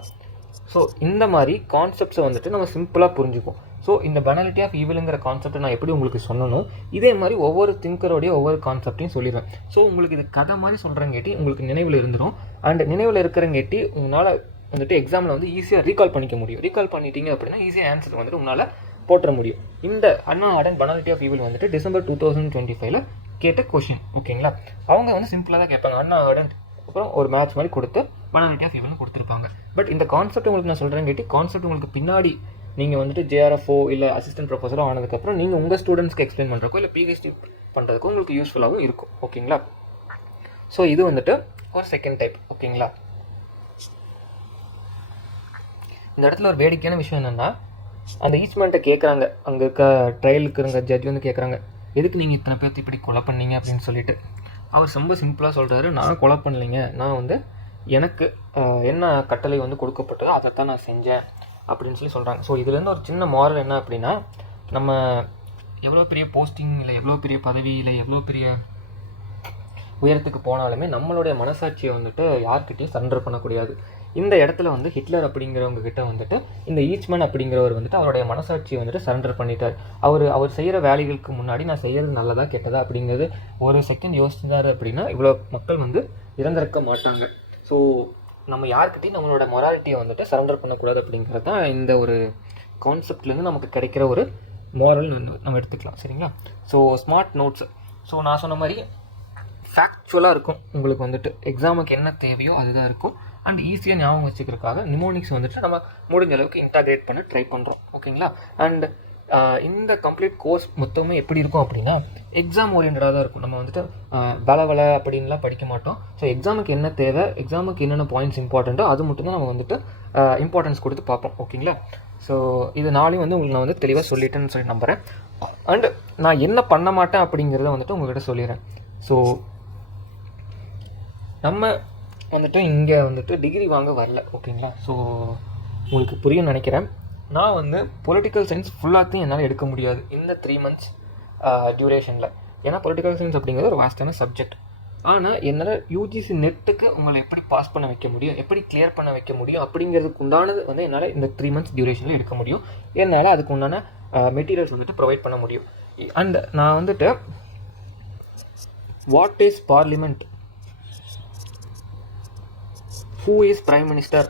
ஸோ இந்த மாதிரி கான்செப்ட்ஸை வந்துட்டு நம்ம சிம்பிளாக புரிஞ்சுப்போம். ஸோ இந்த பனாலிட்டி ஆஃப் ஈவிலுங்கிற கான்செப்டை நான் எப்படி உங்களுக்கு சொல்லணும், இதே மாதிரி ஒவ்வொரு திங்கரோடைய ஒவ்வொரு கான்செப்டையும் சொல்லிடுவேன். ஸோ உங்களுக்கு இது கதை மாதிரி சொல்கிறங்காட்டி உங்களுக்கு நினைவில் இருந்துடும். அண்ட் நினைவில் இருக்கிறங்காட்டி உங்களால் வந்துட்டு எக்ஸாமில் வந்து ஈஸியாக ரீகால் பண்ணிக்க முடியும். ரீகால் பண்ணிட்டீங்க அப்படின்னா ஈஸியாக ஆன்சர் வந்துட்டு உங்களால் போட்டுற முடியும். இந்த அண்ணா ஆர்டன் பனாலிட்டி ஆஃப் ஈவில் வந்துட்டு டிசம்பர் 2025 கேட்ட கொஷின். ஓகேங்களா, அவங்க வந்து சிம்பிளாக தான் கேட்பாங்க. அண்ணா ஆர்டன் அப்புறம் ஒரு மேட்ச் மாதிரி கொடுத்து பனாலிட்டி ஆஃப் ஈவல்னு கொடுத்துருப்பாங்க. பட் இந்த கான்செப்ட் உங்களுக்கு நான் சொல்கிறேன் கேட்டி, கான்செப்ட் உங்களுக்கு பின்னாடி நீங்கள் வந்துட்டு ஜேஆர்எஃப்ஓ இல்லை அசிஸ்டன்ட் ப்ரொஃபஸரோ ஆனதுக்கப்புறம் நீங்கள் உங்கள் ஸ்டூடெண்ட்ஸ்க்கு எக்ஸ்பிளைன் பண்ணுறக்கோ இல்லை பிஹெச்டி பண்ணுறதுக்கோ உங்களுக்கு யூஸ்ஃபுல்லாகவும் இருக்கும். ஓகேங்களா, ஸோ இது வந்துட்டு ஒரு செகண்ட் டைப். ஓகேங்களா, இந்த இடத்துல ஒரு வேடிக்கையான விஷயம் என்னென்னா, அந்த ஈச்மெண்ட்டை கேட்குறாங்க, அங்கே இருக்க ட்ரையலுக்கு இருந்த ஜட்ஜ் வந்து கேட்குறாங்க, எதுக்கு நீங்கள் இத்தனை பேர்த்து இப்படி கொலை பண்ணீங்க அப்படின்னு சொல்லிட்டு. அவர் ரொம்ப சிம்பிளாக சொல்கிறாரு, நான் கொலை பண்ணலைங்க, நான் வந்து எனக்கு என்ன கட்டளை வந்து கொடுக்கப்பட்டதோ அதைத்தான் நான் செஞ்சேன் அப்படின்னு சொல்லி சொல்கிறாங்க. ஸோ இதுலேருந்து ஒரு சின்ன மாரல் என்ன அப்படின்னா, நம்ம எவ்வளோ பெரிய போஸ்டிங் இல்லை எவ்வளோ பெரிய பதவி இல்லை எவ்வளோ பெரிய உயரத்துக்கு போனாலுமே நம்மளுடைய மனசாட்சியை வந்துட்டு யார்கிட்டையும் சரண்டர் பண்ணக்கூடாது. இந்த இடத்துல வந்து ஹிட்லர் அப்படிங்கிறவங்க கிட்ட வந்துட்டு இந்த ஈச்மேன் அப்படிங்கிறவர் வந்துட்டு அவருடைய மனசாட்சியை வந்துட்டு சரண்டர் பண்ணிட்டார். அவர் செய்கிற வேலைகளுக்கு முன்னாடி நான் செய்கிறது நல்லதா கெட்டதா அப்படிங்கிறது ஒரு செகண்ட் யோசிச்சாரு அப்படின்னா இவ்வளோ மக்கள் வந்து இறந்திருக்க மாட்டாங்க. ஸோ நம்ம யார்கிட்டையும் நம்மளோட மொராலிட்டியை வந்துட்டு சரண்டர் பண்ணக்கூடாது அப்படிங்கிறது தான் இந்த ஒரு கான்செப்ட்லேருந்து நமக்கு கிடைக்கிற ஒரு மோரல் நம்ம எடுத்துக்கலாம். சரிங்களா, ஸோ ஸ்மார்ட் நோட்ஸ். ஸோ நான் சொன்ன மாதிரி ஃபேக்சுவலாக இருக்கும். உங்களுக்கு வந்துட்டு எக்ஸாமுக்கு என்ன தேவையோ அதுதான் இருக்கும். அண்ட் ஈஸியாக ஞாபகம் வச்சுக்கிறதுக்காக நிமோனிக்ஸ் வந்துட்டு நம்ம முடிஞ்ச அளவுக்கு இன்டகிரேட் பண்ண ட்ரை பண்ணுறோம். ஓகேங்களா, அண்ட் இந்த கம்ப்ளீட் கோர்ஸ் மொத்தமே எப்படி இருக்கும் அப்படின்னா எக்ஸாம் ஓரியன்டாக தான் இருக்கும். நம்ம வந்துட்டு வலை அப்படின்லாம் படிக்க மாட்டோம். ஸோ எக்ஸாமுக்கு என்ன தேவை, எக்ஸாமுக்கு என்னென்ன பாயிண்ட்ஸ் இம்பார்ட்டண்ட்டோ அது மட்டும்தான் நம்ம வந்துட்டு இம்பார்ட்டன்ஸ் கொடுத்து பார்ப்போம். ஓகேங்களா, ஸோ இது நாளையும் வந்து உங்களுக்கு நான் வந்து தெளிவாக சொல்லிட்டேன்னு சொல்லி நம்புகிறேன். அண்ட் நான் என்ன பண்ண மாட்டேன் அப்படிங்கிறத வந்துட்டு உங்கள்கிட்ட சொல்லிடுறேன். ஸோ நம்ம வந்துட்டு இங்கே வந்துட்டு டிகிரி வாங்க வரல. ஓகேங்களா, ஸோ உங்களுக்கு புரியும் நினைக்கிறேன். நான் வந்து பொலிட்டிக்கல் சயின்ஸ் ஃபுல்லாத்தையும் என்னால் எடுக்க முடியாது இந்த 3 months டியூரேஷனில். ஏன்னா பொலிட்டிக்கல் சயின்ஸ் அப்படிங்கிறது ஒரு வாஸ்டான சப்ஜெக்ட். ஆனால் என்னால் யூஜிசி நெட்டுக்கு உங்களை எப்படி பாஸ் பண்ண வைக்க முடியும், எப்படி கிளியர் பண்ண வைக்க முடியும் அப்படிங்கிறதுக்கு உண்டானது வந்து என்னால் இந்த 3 months டியூரேஷனில் எடுக்க முடியும். என்னால் அதுக்கு உண்டான மெட்டீரியல்ஸ் வந்துட்டு ப்ரொவைட் பண்ண முடியும். அண்ட் நான் வந்துட்டு what is parliament, who is prime minister,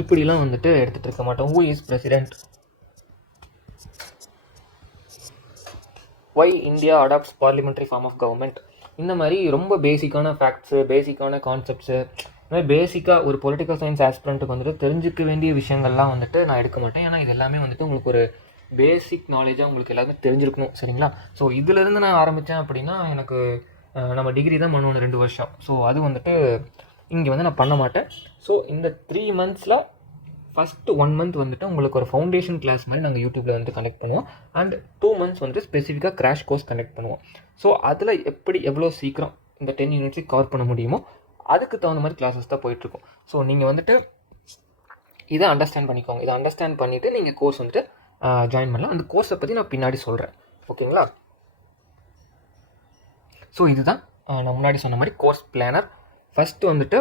இப்படிலாம் வந்துட்டு எடுத்துகிட்டு இருக்க மாட்டோம். who is president, why India adopts parliamentary form of government, இந்த மாதிரி ரொம்ப பேசிக்கான ஃபேக்ட்ஸு, பேசிக்கான கான்செப்ட்ஸு, பேசிக்காக ஒரு பொலிட்டிக்கல் சயின்ஸ் ஆஸ்பிரண்ட்டுக்கு வந்துட்டு தெரிஞ்சிக்க வேண்டிய விஷயங்கள்லாம் வந்துட்டு நான் எடுக்க மாட்டேன். ஏன்னா இது எல்லாமே வந்துட்டு உங்களுக்கு ஒரு பேசிக் நாலேஜாக உங்களுக்கு எல்லாமே தெரிஞ்சிருக்கணும். சரிங்களா, ஸோ இதிலேருந்து நான் ஆரம்பித்தேன் அப்படின்னா எனக்கு நம்ம டிகிரி தான் பண்ணுவோம் 2 வருஷம். ஸோ அது வந்துட்டு இங்கே வந்து நான் பண்ண மாட்டேன். ஸோ இந்த 3 months ஃபஸ்ட்டு 1 month வந்துட்டு உங்களுக்கு ஒரு ஃபவுண்டேஷன் கிளாஸ் மாதிரி நாங்கள் யூடியூப்பில் வந்துட்டு கனெக்ட் பண்ணுவோம். அண்ட் 2 months வந்துட்டு ஸ்பெசிஃபிக்காக கிராஷ் கோர்ஸ் கனெக்ட் பண்ணுவோம். ஸோ அதில் எப்படி எவ்வளோ சீக்கிரம் இந்த 10 units கவர் பண்ண முடியுமோ அதுக்கு தகுந்த மாதிரி கிளாஸஸ் தான் போயிட்டுருக்கும். ஸோ நீங்கள் வந்துட்டு இதை அண்டர்ஸ்டாண்ட் பண்ணிக்கோங்க. இதை அண்டர்ஸ்டாண்ட் பண்ணிவிட்டு நீங்கள் கோர்ஸ் வந்துட்டு ஜாயின் பண்ணலாம். அந்த கோர்ஸை பற்றி நான் பின்னாடி சொல்கிறேன். ஓகேங்களா, ஸோ இதுதான் நான் முன்னாடி சொன்ன மாதிரி கோர்ஸ் பிளானர். ஃபஸ்ட்டு வந்துட்டு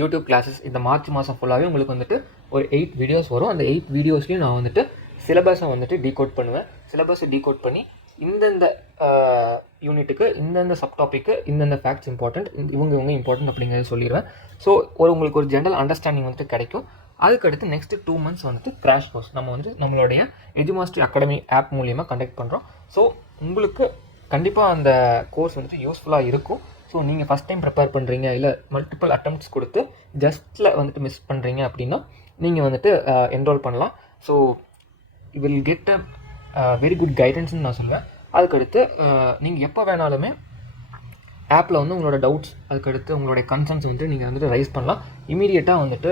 யூடியூப் கிளாஸஸ் இந்த மார்ச் மாதம் ஃபுல்லாகவே உங்களுக்கு வந்துட்டு ஒரு 8 வீடியோஸ் வரும். அந்த 8 வீடியோஸ்லேயும் நான் வந்துட்டு சிலபஸை வந்துட்டு டீகோட் பண்ணுவேன். சிலபஸை டீகோட் பண்ணி இந்தந்த யூனிட்டுக்கு இந்தந்த சப்டாப்பிக்கு இந்தந்த ஃபேக்ட்ஸ் இம்பார்ட்டண்ட், இவங்க இம்பார்ட்டன்ட் அப்படிங்கிறத சொல்லிடுவேன். ஸோ உங்களுக்கு ஒரு ஜென்ரல் அண்டர்ஸ்டாண்டிங் வந்துட்டு கிடைக்கும். அதுக்கடுத்து நெக்ஸ்ட்டு 2 months வந்துட்டு கிராஷ் கோர்ஸ் நம்ம வந்து நம்மளுடைய எஜுமாஸ்டரி அகாடமி ஆப் மூலிமா கண்டக்ட் பண்ணுறோம். ஸோ உங்களுக்கு கண்டிப்பாக அந்த கோர்ஸ் வந்துட்டு யூஸ்ஃபுல்லாக இருக்கும். ஸோ நீங்கள் ஃபஸ்ட் டைம் ப்ரிப்பேர் பண்ணுறீங்க, இல்லை மல்டிபிள் அட்டம்ப்ட்ஸ் கொடுத்து ஜஸ்ட்டில் வந்துட்டு மிஸ் பண்ணுறீங்க அப்படின்னா நீங்கள் வந்துட்டு என்ரோல் பண்ணலாம். So you will get a very good கைடன்ஸ்னு நான் சொல்லுவேன். அதுக்கடுத்து நீங்கள் எப்போ வேணாலுமே ஆப்பில் வந்து உங்களோட டவுட்ஸ், அதுக்கடுத்து உங்களுடைய கன்சர்ன்ஸ் வந்துட்டு நீங்கள் வந்துட்டு ரைஸ் பண்ணலாம். இமீடியட்டாக வந்துட்டு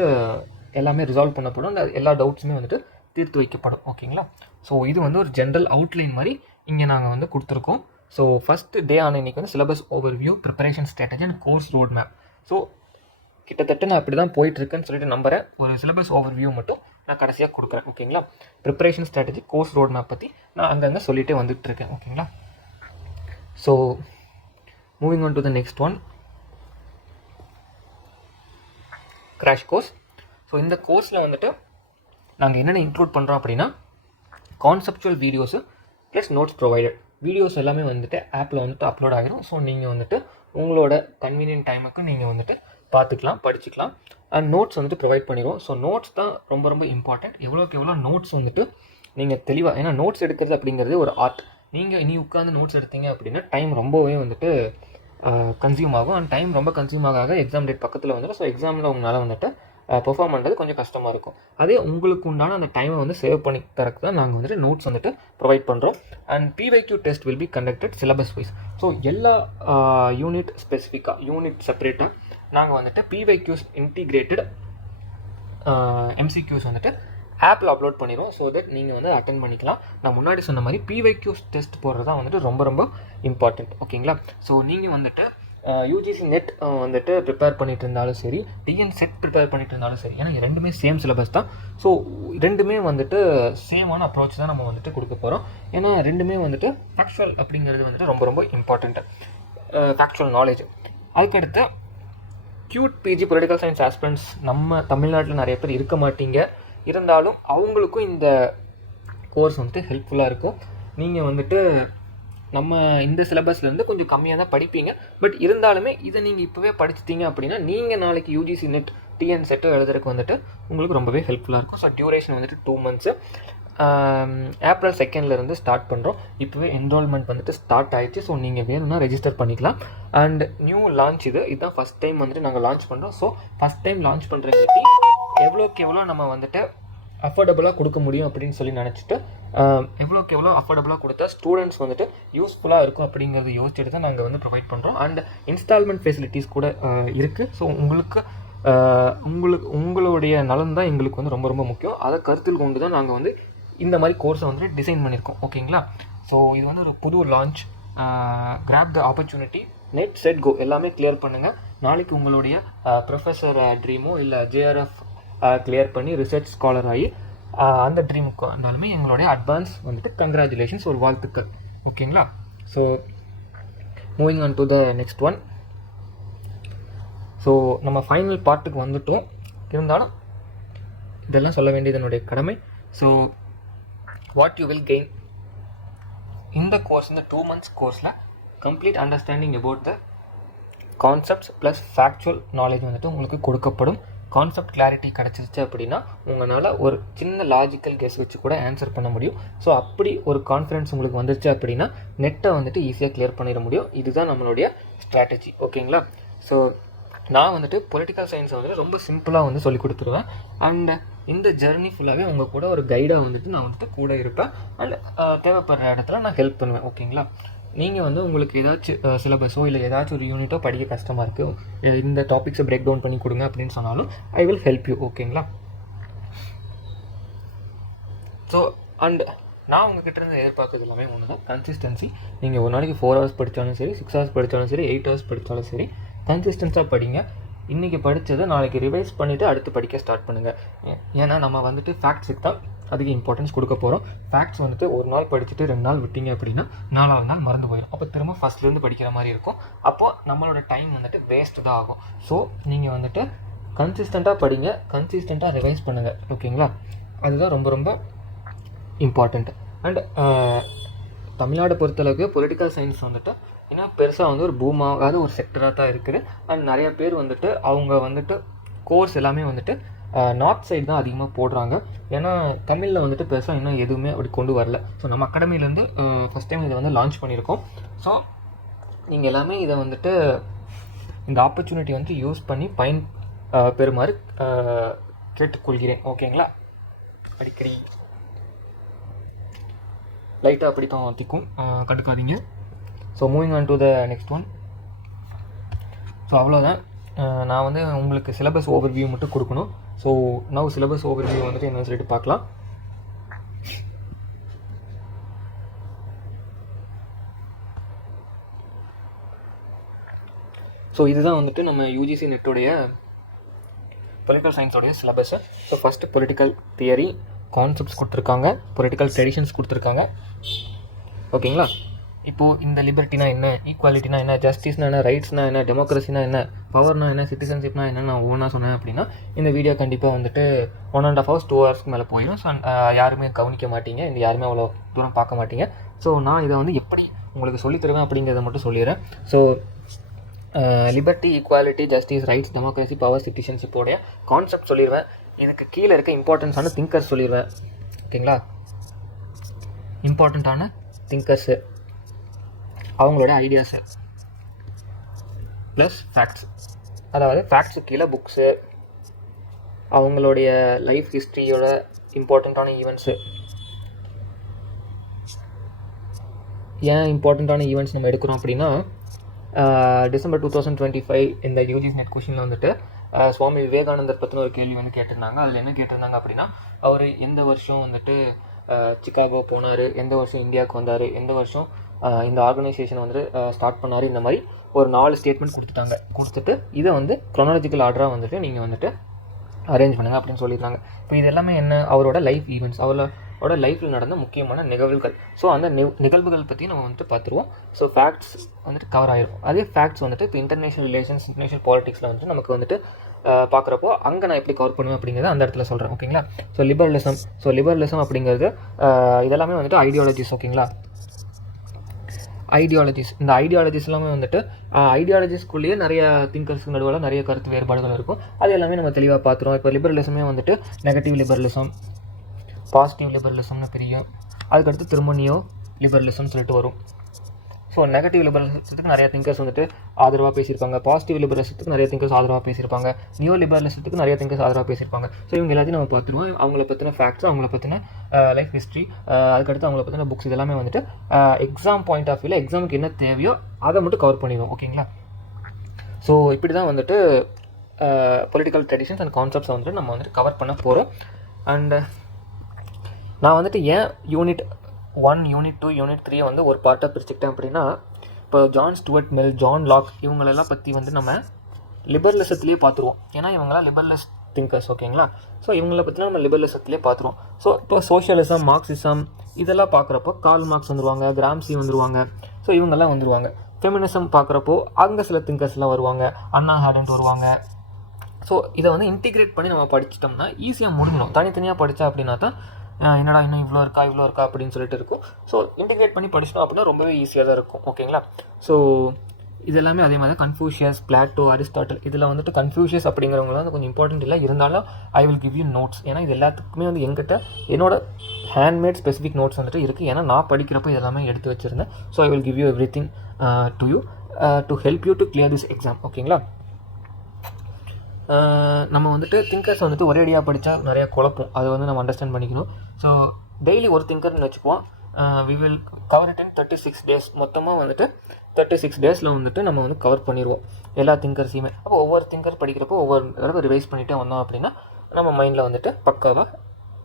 எல்லாமே ரிசால்வ் பண்ணப்படும். அந்த எல்லா டவுட்ஸுமே வந்துட்டு தீர்த்து வைக்கப்படும். ஓகேங்களா, ஸோ இது வந்து ஒரு ஜென்ரல் அவுட்லைன் மாதிரி இங்கே நாங்கள் வந்து கொடுத்துருக்கோம். ஸோ ஃபஸ்ட்டு டே ஆன இன்றைக்கி வந்து syllabus overview, preparation strategy and course road map. So கிட்டத்தட்ட நான் அப்படி தான் போயிட்டுருக்குன்னு சொல்லிட்டு நம்புகிறேன். ஒரு சிலபஸ் ஓவர்வியூ மட்டும் நான் கடைசியாக கொடுக்குறேன். ஓகேங்களா, preparation strategy, course road map பற்றி நான் அங்கங்கே சொல்லிகிட்டே வந்துட்டுருக்கேன். ஓகேங்களா, so moving on to the next one, crash course. So இந்த கோர்ஸில் வந்துட்டு நாங்கள் என்னென்ன இன்க்ளூட் பண்ணுறோம் அப்படின்னா conceptual videos plus notes provided. Videos எல்லாமே வந்துட்டு ஆப்பில் வந்துட்டு அப்லோட் ஆகிரும். ஸோ நீங்கள் வந்துட்டு உங்களோட கன்வீனியன்ட் டைமுக்கு நீங்கள் வந்துட்டு பார்த்துக்கலாம், படிச்சுக்கலாம். அண்ட் நோட்ஸ் வந்துட்டு ப்ரொவைட் பண்ணிடுவோம். ஸோ நோட்ஸ் தான் ரொம்ப ரொம்ப இம்பார்ட்டண்ட். எவ்வளோக்கு எவ்வளோ நோட்ஸ் வந்துட்டு நீங்கள் தெளிவாக, ஏன்னா நோட்ஸ் எடுக்கிறது அப்படிங்கிறது ஒரு ஆர்ட். நீங்கள் இனி உட்காந்து நோட்ஸ் எடுத்தீங்க அப்படின்னா டைம் ரொம்பவே வந்துட்டு கன்சியூம் ஆகும். அண்ட் டைம் ரொம்ப கன்சியூம் ஆக எக்ஸாம் டேட் பக்கத்தில் வந்துடும். ஸோ எக்ஸாமில் உங்களால் வந்துட்டு பெர்ஃபார்ம் பண்ணுறது கொஞ்சம் கஷ்டமாக இருக்கும். அதே உங்களுக்கு உண்டான அந்த டைமை வந்து சேவ் பண்ணி தரக்கு தான் நாங்கள் வந்துட்டு நோட்ஸ் வந்துட்டு ப்ரொவைட் பண்ணுறோம். And PYQ test will be conducted syllabus wise. So எல்லா யூனிட் ஸ்பெசிஃபிக்காக, யூனிட் செப்பரேட்டாக நாங்கள் வந்துட்டு PYQs இன்டிகிரேட்டட் MCQs வந்துட்டு ஆப்பில் அப்லோட் பண்ணிடுவோம். ஸோ தட் நீங்கள் வந்து அட்டென்ட் பண்ணிக்கலாம். நான் முன்னாடி சொன்ன மாதிரி PYQs டெஸ்ட் போடுறது தான் வந்துட்டு ரொம்ப ரொம்ப இம்பார்ட்டண்ட். ஓகேங்களா? ஸோ நீங்கள் வந்துட்டு UGC நெட் வந்துட்டு ப்ரிப்பேர் பண்ணிட்டு இருந்தாலும் சரி, TN செட் ப்ரிப்பேர் பண்ணிட்டு இருந்தாலும் சரி, ஏன்னா ரெண்டுமே சேம் சிலபஸ் தான். ஸோ ரெண்டுமே வந்துட்டு சேமான அப்ரோச் தான் நம்ம வந்துட்டு கொடுக்க போகிறோம். ஏன்னா ரெண்டுமே வந்துட்டு ஃபேக்சுவல் அப்படிங்கிறது வந்துட்டு ரொம்ப ரொம்ப இம்பார்ட்டண்ட்டு, ஃபேக்சுவல் நாலேஜ். அதுக்கடுத்து QPG பொலிட்டிக்கல் சயின்ஸ் ஆஸ்பிரண்ட்ஸ் நம்ம தமிழ்நாட்டில் நிறைய பேர் இருக்க மாட்டீங்க. இருந்தாலும் அவங்களுக்கும் இந்த கோர்ஸ் வந்துட்டு ஹெல்ப்ஃபுல்லாக இருக்கும். நீங்கள் வந்துட்டு நம்ம இந்த சிலபஸ்லேருந்து கொஞ்சம் கம்மியாக தான் படிப்பீங்க. பட் இருந்தாலுமே இதை நீங்கள் இப்போவே படிச்சிட்டிங்க அப்படின்னா நீங்கள் நாளைக்கு UGC நெட் TN செட்டு எழுதுறதுக்கு வந்துட்டு உங்களுக்கு ரொம்பவே ஹெல்ப்ஃபுல்லாக இருக்கும். ஸோ டியூரேஷன் வந்துட்டு 2 months. April 2 ஸ்டார்ட் பண்ணுறோம். இப்போவே என்ரோல்மெண்ட் வந்துட்டு ஸ்டார்ட் ஆகிடுச்சு. ஸோ நீங்கள் வேணும்னா ரெஜிஸ்டர் பண்ணிக்கலாம். அண்ட் நியூ லான்ச் இதுதான் ஃபஸ்ட் டைம் வந்துட்டு நாங்கள் லான்ச் பண்ணுறோம். ஸோ ஃபஸ்ட் டைம் லான்ச் பண்ணுறதுக்கு எவ்வளோக்கு எவ்வளோ நம்ம வந்துட்டு அஃபோர்டபுளாக கொடுக்க முடியும் அப்படின்னு சொல்லி நினச்சிட்டு எவ்வளோக்கு எவ்வளோ அஃபோர்டபுளாக கொடுத்தா ஸ்டூடெண்ட்ஸ் வந்துட்டு யூஸ்ஃபுல்லாக இருக்கும் அப்படிங்கிறத யோசிச்சுட்டு தான் நாங்கள் வந்து ப்ரொவைட் பண்ணுறோம். அண்ட் இன்ஸ்டால்மெண்ட் ஃபெசிலிட்டிஸ் கூட இருக்குது. ஸோ உங்களுடைய நலன் தான் எங்களுக்கு வந்து ரொம்ப ரொம்ப முக்கியம். அதை கருத்தில் கொண்டு தான் நாங்கள் வந்து இந்த மாதிரி கோர்ஸை வந்துட்டு டிசைன் பண்ணியிருக்கோம். ஓகேங்களா? ஸோ இது வந்து ஒரு புது launch. Grab the opportunity, NET SET go எல்லாமே கிளியர் பண்ணுங்கள். நாளைக்கு உங்களுடைய ப்ரொஃபஸர் ட்ரீமோ இல்லை JRF கிளியர் பண்ணி ரிசர்ச் ஸ்காலர் ஆகி அந்த ட்ரீமுக்கு வந்தாலுமே எங்களுடைய அட்வான்ஸ் வந்துட்டு கங்க்ராச்சுலேஷன்ஸ், ஒரு வாழ்த்துக்கள். ஓகேங்களா? So moving on to the next one. So நம்ம ஃபைனல் பார்ட்டுக்கு வந்துட்டோம். இருந்தாலும் இதெல்லாம் சொல்ல வேண்டியது என்னுடைய கடமை. So what you will gain இந்த கோர்ஸ், இந்த 2 months கோர்ஸில் complete understanding about the concepts plus factual knowledge வந்துட்டு உங்களுக்கு கொடுக்கப்படும். கான்செப்ட் கிளாரிட்டி கிடச்சிருச்சு அப்படின்னா உங்களால் ஒரு சின்ன லாஜிக்கல் கெஸ் வச்சு கூட ஆன்சர் பண்ண முடியும். ஸோ அப்படி ஒரு கான்ஃபிடன்ஸ் உங்களுக்கு வந்துருச்சு அப்படின்னா நெட்டை வந்துட்டு ஈஸியாக கிளியர் பண்ணிட முடியும். இதுதான் நம்மளுடைய ஸ்ட்ராட்டஜி. ஓகேங்களா? ஸோ நான் வந்துட்டு பொலிட்டிக்கல் சயின்ஸை வந்துட்டு ரொம்ப சிம்பிளாக வந்து சொல்லி கொடுத்துருவேன். அண்ட் இந்த ஜெர்னி ஃபுல்லாகவே உங்கள் கூட ஒரு கைடாக வந்துட்டு நான் வந்துட்டு கூட இருப்பேன். அண்ட் தேவைப்படுற இடத்துல நான் ஹெல்ப் பண்ணுவேன். ஓகேங்களா? நீங்கள் வந்து உங்களுக்கு ஏதாச்சும் சிலபஸோ இல்லை ஏதாச்சும் ஒரு யூனிட்டோ படிக்க கஷ்டமாக இருக்குது, இந்த டாபிக்ஸை பிரேக் டவுன் பண்ணி கொடுங்க அப்படின்னு சொன்னாலும் ஐ வில் ஹெல்ப் யூ. ஓகேங்களா? ஸோ அண்ட் நான் உங்ககிட்ட இருந்து எதிர்பார்க்கறது எல்லாமே ஒன்று தான், கன்சிஸ்டன்சி. நீங்கள் ஒரு நாளைக்கு 4 hours படித்தாலும் சரி, 6 hours படித்தாலும் சரி, 8 hours படித்தாலும் சரி, கன்சிஸ்டன்ஸாக படிங்க. இன்றைக்கி படித்ததை நாளைக்கு ரிவைஸ் பண்ணிவிட்டு அடுத்து படிக்க ஸ்டார்ட் பண்ணுங்கள். ஏன்னா நம்ம வந்துட்டு ஃபேக்ட்ஸுக்கு தான் அதுக்கு இம்பார்ட்டன்ஸ் கொடுக்க போகிறோம். ஃபேக்ட்ஸ் வந்துட்டு ஒரு நாள் படிச்சுட்டு 2 நாள் விட்டீங்க அப்படின்னா 4வது நாள் மறந்து போயிடும். அப்போ திரும்ப ஃபஸ்ட்லேருந்து படிக்கிற மாதிரி இருக்கும். அப்போது நம்மளோட டைம் வந்துட்டு வேஸ்ட்டு தான் ஆகும். ஸோ நீங்கள் வந்துட்டு கன்சிஸ்டண்ட்டாக படிங்க, கன்சிஸ்டண்ட்டாக ரிவைஸ் பண்ணுங்கள். ஓகேங்களா? அதுதான் ரொம்ப ரொம்ப இம்பார்ட்டண்ட். அண்ட் தமிழ்நாடு பொறுத்தளவுக்கு பொலிட்டிக்கல் சயின்ஸ் வந்துட்டு ஏன்னா பெருசாக வந்து ஒரு பூமாகாத ஒரு செக்டராக தான் இருக்குது. அண்ட் நிறைய பேர் வந்துட்டு அவங்க வந்துட்டு கோர்ஸ் எல்லாமே வந்துட்டு நார்த் சைடு தான் அதிகமாக போடுறாங்க. ஏன்னா தமிழில் வந்துட்டு பெருசாக இன்னும் எதுவுமே அப்படி கொண்டு வரல. ஸோ நம்ம அகாடமிலேருந்து ஃபஸ்ட் டைம் இதை வந்து லான்ச் பண்ணியிருக்கோம். ஸோ நீங்கள் எல்லாமே இதை வந்துட்டு இந்த ஆப்பர்ச்சுனிட்டி வந்து யூஸ் பண்ணி பெறுமாறு கேட்டுக்கொள்கிறேன். ஓகேங்களா? அடிக்கடி லைட்டாக அப்படி தான் திக்கும், கண்டுக்காதீங்க. So moving on to the next one. So அவ்வளோதான். நான் வந்து உங்களுக்கு சிலபஸ் ஓவர்வியூ மட்டும் கொடுக்கணும். ஸோ நான் சிலபஸ் ஓவர்வியூ வந்துட்டு என்ன சொல்லிட்டு பார்க்கலாம். ஸோ இதுதான் வந்துட்டு நம்ம UGC நெட்டோடைய பொலிட்டிக்கல் சயின்ஸோடைய syllabus. So first political theory concepts கொடுத்துருக்காங்க, பொலிட்டிக்கல் ட்ரெடிஷன்ஸ் கொடுத்துருக்காங்க. ஓகேங்களா? இப்போது இந்த லிபர்ட்டினா என்ன, ஈக்குவாலிட்டினா என்ன, ஜஸ்டிஸ்னா என்ன, ரைட்ஸ்னா என்ன, டெமோக்ரஸினா என்ன, பவர்னா என்ன, சிட்டிசன்ஷிப்னா என்ன நான் ஒவ்வொன்றா சொன்னேன் அப்படின்னா இந்த வீடியோ கண்டிப்பாக வந்துட்டு 1.5 hours 2 hours மேலே போயிடும். ஸோ யாருமே கவனிக்க மாட்டீங்க, இந்த யாருமே அவ்வளோ தூரம் பார்க்க மாட்டீங்க. ஸோ நான் இதை வந்து எப்படி உங்களுக்கு சொல்லித் தருவேன் அப்படிங்கிறத மட்டும் சொல்லிடுறேன். So liberty, equality, justice, rights, democracy, power, சிட்டிசன்ஷிப்போடைய கான்செப்ட் சொல்லிடுவேன். இதுக்கு கீழே இருக்க இம்பார்ட்டன்ஸான திங்கர்ஸ் சொல்லிடுவேன். ஓகேங்களா? இம்பார்ட்டண்ட்டான திங்கர்ஸு, அவங்களோட ஐடியாஸு ப்ளஸ் ஃபேக்ட்ஸ். அதாவது ஃபேக்ட்ஸு கீழே புக்ஸு, அவங்களுடைய லைஃப் ஹிஸ்ட்ரியோட இம்பார்ட்டண்ட்டான ஈவெண்ட்ஸு. ஏன் இம்பார்ட்டண்ட்டான ஈவெண்ட்ஸ் நம்ம எடுக்கிறோம் அப்படின்னா December 2025 இந்த யூஜிஸ் நெட் கொஷினில் வந்துட்டு சுவாமி விவேகானந்தர் பற்றின ஒரு கேள்வி வந்து கேட்டிருந்தாங்க. அதில் என்ன கேட்டிருந்தாங்க அப்படின்னா அவர் எந்த வருஷம் வந்துட்டு சிகாகோ போனார், எந்த வருஷம் இந்தியாவுக்கு வந்தார், எந்த வருஷம் இந்த ஆர்கனைசேஷன் வந்துட்டு ஸ்டார்ட் பண்ணார், இந்த மாதிரி ஒரு 4 ஸ்டேட்மெண்ட் கொடுத்துட்டு இதை வந்து க்ரோனாலஜிக்கல் ஆர்டராக வந்துட்டு நீங்கள் வந்துட்டு அரேஞ்ச் பண்ணுங்கள் அப்படின்னு சொல்லியிருந்தாங்க. இப்போ இது எல்லாமே என்ன, அவரோட லைஃப் ஈவெண்ட்ஸ், அவரோட லைஃப்பில் நடந்த முக்கியமான நிகழ்வுகள். ஸோ அந்த நிகழ்வுகள் பற்றி நம்ம வந்துட்டு பார்த்துருவோம். ஸோ ஃபேக்ட்ஸ் வந்துட்டு கவர் ஆகிரும். அதே ஃபேக்ட்ஸ் வந்துட்டு இப்போ இன்டர்நேஷனல் ரிலேஷன்ஸ், இன்டர்நேஷனல் பாலிட்டிக்ஸில் வந்துட்டு நமக்கு வந்துட்டு பார்க்குறப்போ அங்கே நான் எப்படி கவர் பண்ணுவேன் அப்படிங்கிறத அந்த இடத்துல சொல்கிறேன். ஓகேங்களா? ஸோ லிபரலிசம் அப்படிங்கிறது இதெல்லாமே வந்துட்டு ஐடியாலஜிஸ். ஓகேங்களா? ஐடியாலஜிஸ், இந்த ஐடியாலஜிஸ் எல்லாமே வந்துட்டு ஐடியாலஜிஸ்குள்ளேயே நிறைய திங்கர்ஸ்க்கு நடுவில் நிறைய கருத்து வேறுபாடுகள் இருக்கும். அது எல்லாமே நம்ம தெளிவாக பார்த்துருவோம். இப்போ லிபரலிசமே வந்துட்டு நெகட்டிவ் லிபரலிசம், பாசிட்டிவ் லிபரலிசம்னு பிரியும். அதுக்கடுத்து திரும்ப நியோ லிபரலிசம்னு சொல்லிட்டு வரும். ஸோ நெகட்டிவ் லிபரலிசத்துக்கு நிறைய திங்கர்ஸ் வந்துட்டு ஆதரவாக பேசியிருப்பாங்க, பாசிட்டிவ் லிபரலிசத்துக்கு நிறைய திங்கர்ஸ் ஆதரவாக பேசியிருப்பாங்க, நியோ லிபரலிசத்துக்கு நிறைய திங்கர்ஸ் ஆதரவாக பேசியிருப்பாங்க. ஸோ இவங்க எல்லாத்தையும் நம்ம பார்த்துருவோம். அவங்கள பற்றின ஃபேக்ட்ஸ், அவங்கள பற்றின லைஃப் ஹிஸ்ட்ரி, அதுக்கடுத்து அவங்கள பற்றின புக்ஸ், இதெல்லாமே வந்துட்டு எக்ஸாம் பாயிண்ட் ஆஃப் வியூவில் எக்ஸாமுக்கு என்ன தேவையோ அதை மட்டும் கவர் பண்ணிடுவோம். ஓகேங்களா? ஸோ இப்படி தான் வந்துட்டு பொலிட்டிக்கல் ட்ரெடிஷன்ஸ் அண்ட் கான்செப்ட்ஸை வந்துட்டு நம்ம வந்துட்டு கவர் பண்ண போகிறோம். அண்டு நான் வந்துட்டு ஏன் யூனிட் 1, யூனிட் 2, யூனிட் 3 வந்து ஒரு பார்ட்டாக பிரிச்சுக்கிட்டேன் அப்படின்னா, இப்போ John Stuart Mill, John Locke இவங்களெல்லாம் பற்றி வந்து நம்ம லிபரலிசத்துலேயே பார்த்துருவோம். ஏன்னா இவங்களாம் லிபரலிஸ்ட் திங்கர்ஸ். ஓகேங்களா? ஸோ இவங்கள பற்றி நம்ம லிபரலிசத்துலேயே பார்த்துருவோம். ஸோ இப்போ சோஷியலிசம், மார்க்சிசம் இதெல்லாம் பார்க்குறப்போ கார்ல் மார்க்ஸ் வந்துருவாங்க, கிராம்சி வந்துருவாங்க. ஸோ இவங்கெல்லாம் வந்துருவாங்க. ஃபெமினிசம் பார்க்குறப்போ அங்கே சில திங்கர்ஸ்லாம் வருவாங்க, அண்ணா ஹேடன்ட் வருவாங்க. ஸோ இதை வந்து இன்டிகிரேட் பண்ணி நம்ம படிச்சிட்டோம்னா ஈஸியாக முடிஞ்சிடும். தனித்தனியாக படித்தா அப்படின்னா தான் என்னடா இன்னும் இவ்வளோ இருக்கா அப்படின்னு சொல்லிட்டு இருக்கும். ஸோ இன்டிகிரேட் பண்ணி படிச்சிட்டோம் அப்படின்னா ரொம்பவே ஈஸியாக தான் இருக்கும். ஓகேங்களா? ஸோ இது எல்லாமே அதே மாதிரி கன்ஃபூஷியஸ், பிளாட்டோ, அரிஸ்டாட்டில், இதில் வந்துட்டு கன்ஃபூஷியஸ் அப்படிங்கிறவங்களாம் வந்து கொஞ்சம் இம்பார்ட்டன்ட் இல்லை. இருந்தாலும் I will give you notes. ஏன்னா இது எல்லாத்துக்குமே வந்து எங்கிட்ட என்னோட ஹேண்ட்மேட் ஸ்பெசிஃபிக் நோட்ஸ் வந்துட்டு இருக்குது. ஏன்னா நான் படிக்கிறப்போ இதெல்லாமே எடுத்து வச்சுருந்தேன். So I will give you every thing to you to help you to clear this exam. ஓகேங்களா? நம்ம வந்துட்டு திங்கர்ஸ் வந்துட்டு ஒரேடியாக படித்தா நிறையா குழப்பம். அதை வந்து நம்ம அண்டர்ஸ்டாண்ட் பண்ணிக்கணும். ஸோ டெய்லி ஒரு திங்கர்னு வச்சுக்குவோம். We will cover it in 36 days. மொத்தமாக வந்துட்டு 36 daysல வந்துட்டு நம்ம வந்து கவர் பண்ணிடுவோம் எல்லா திங்கர்ஸையுமே. அப்போ ஒவ்வொரு திங்கர் படிக்கிறப்போ ஒவ்வொரு தடவை ரிவைஸ் பண்ணிகிட்டே வந்தோம் அப்படின்னா நம்ம மைண்டில் வந்துட்டு பக்காவாக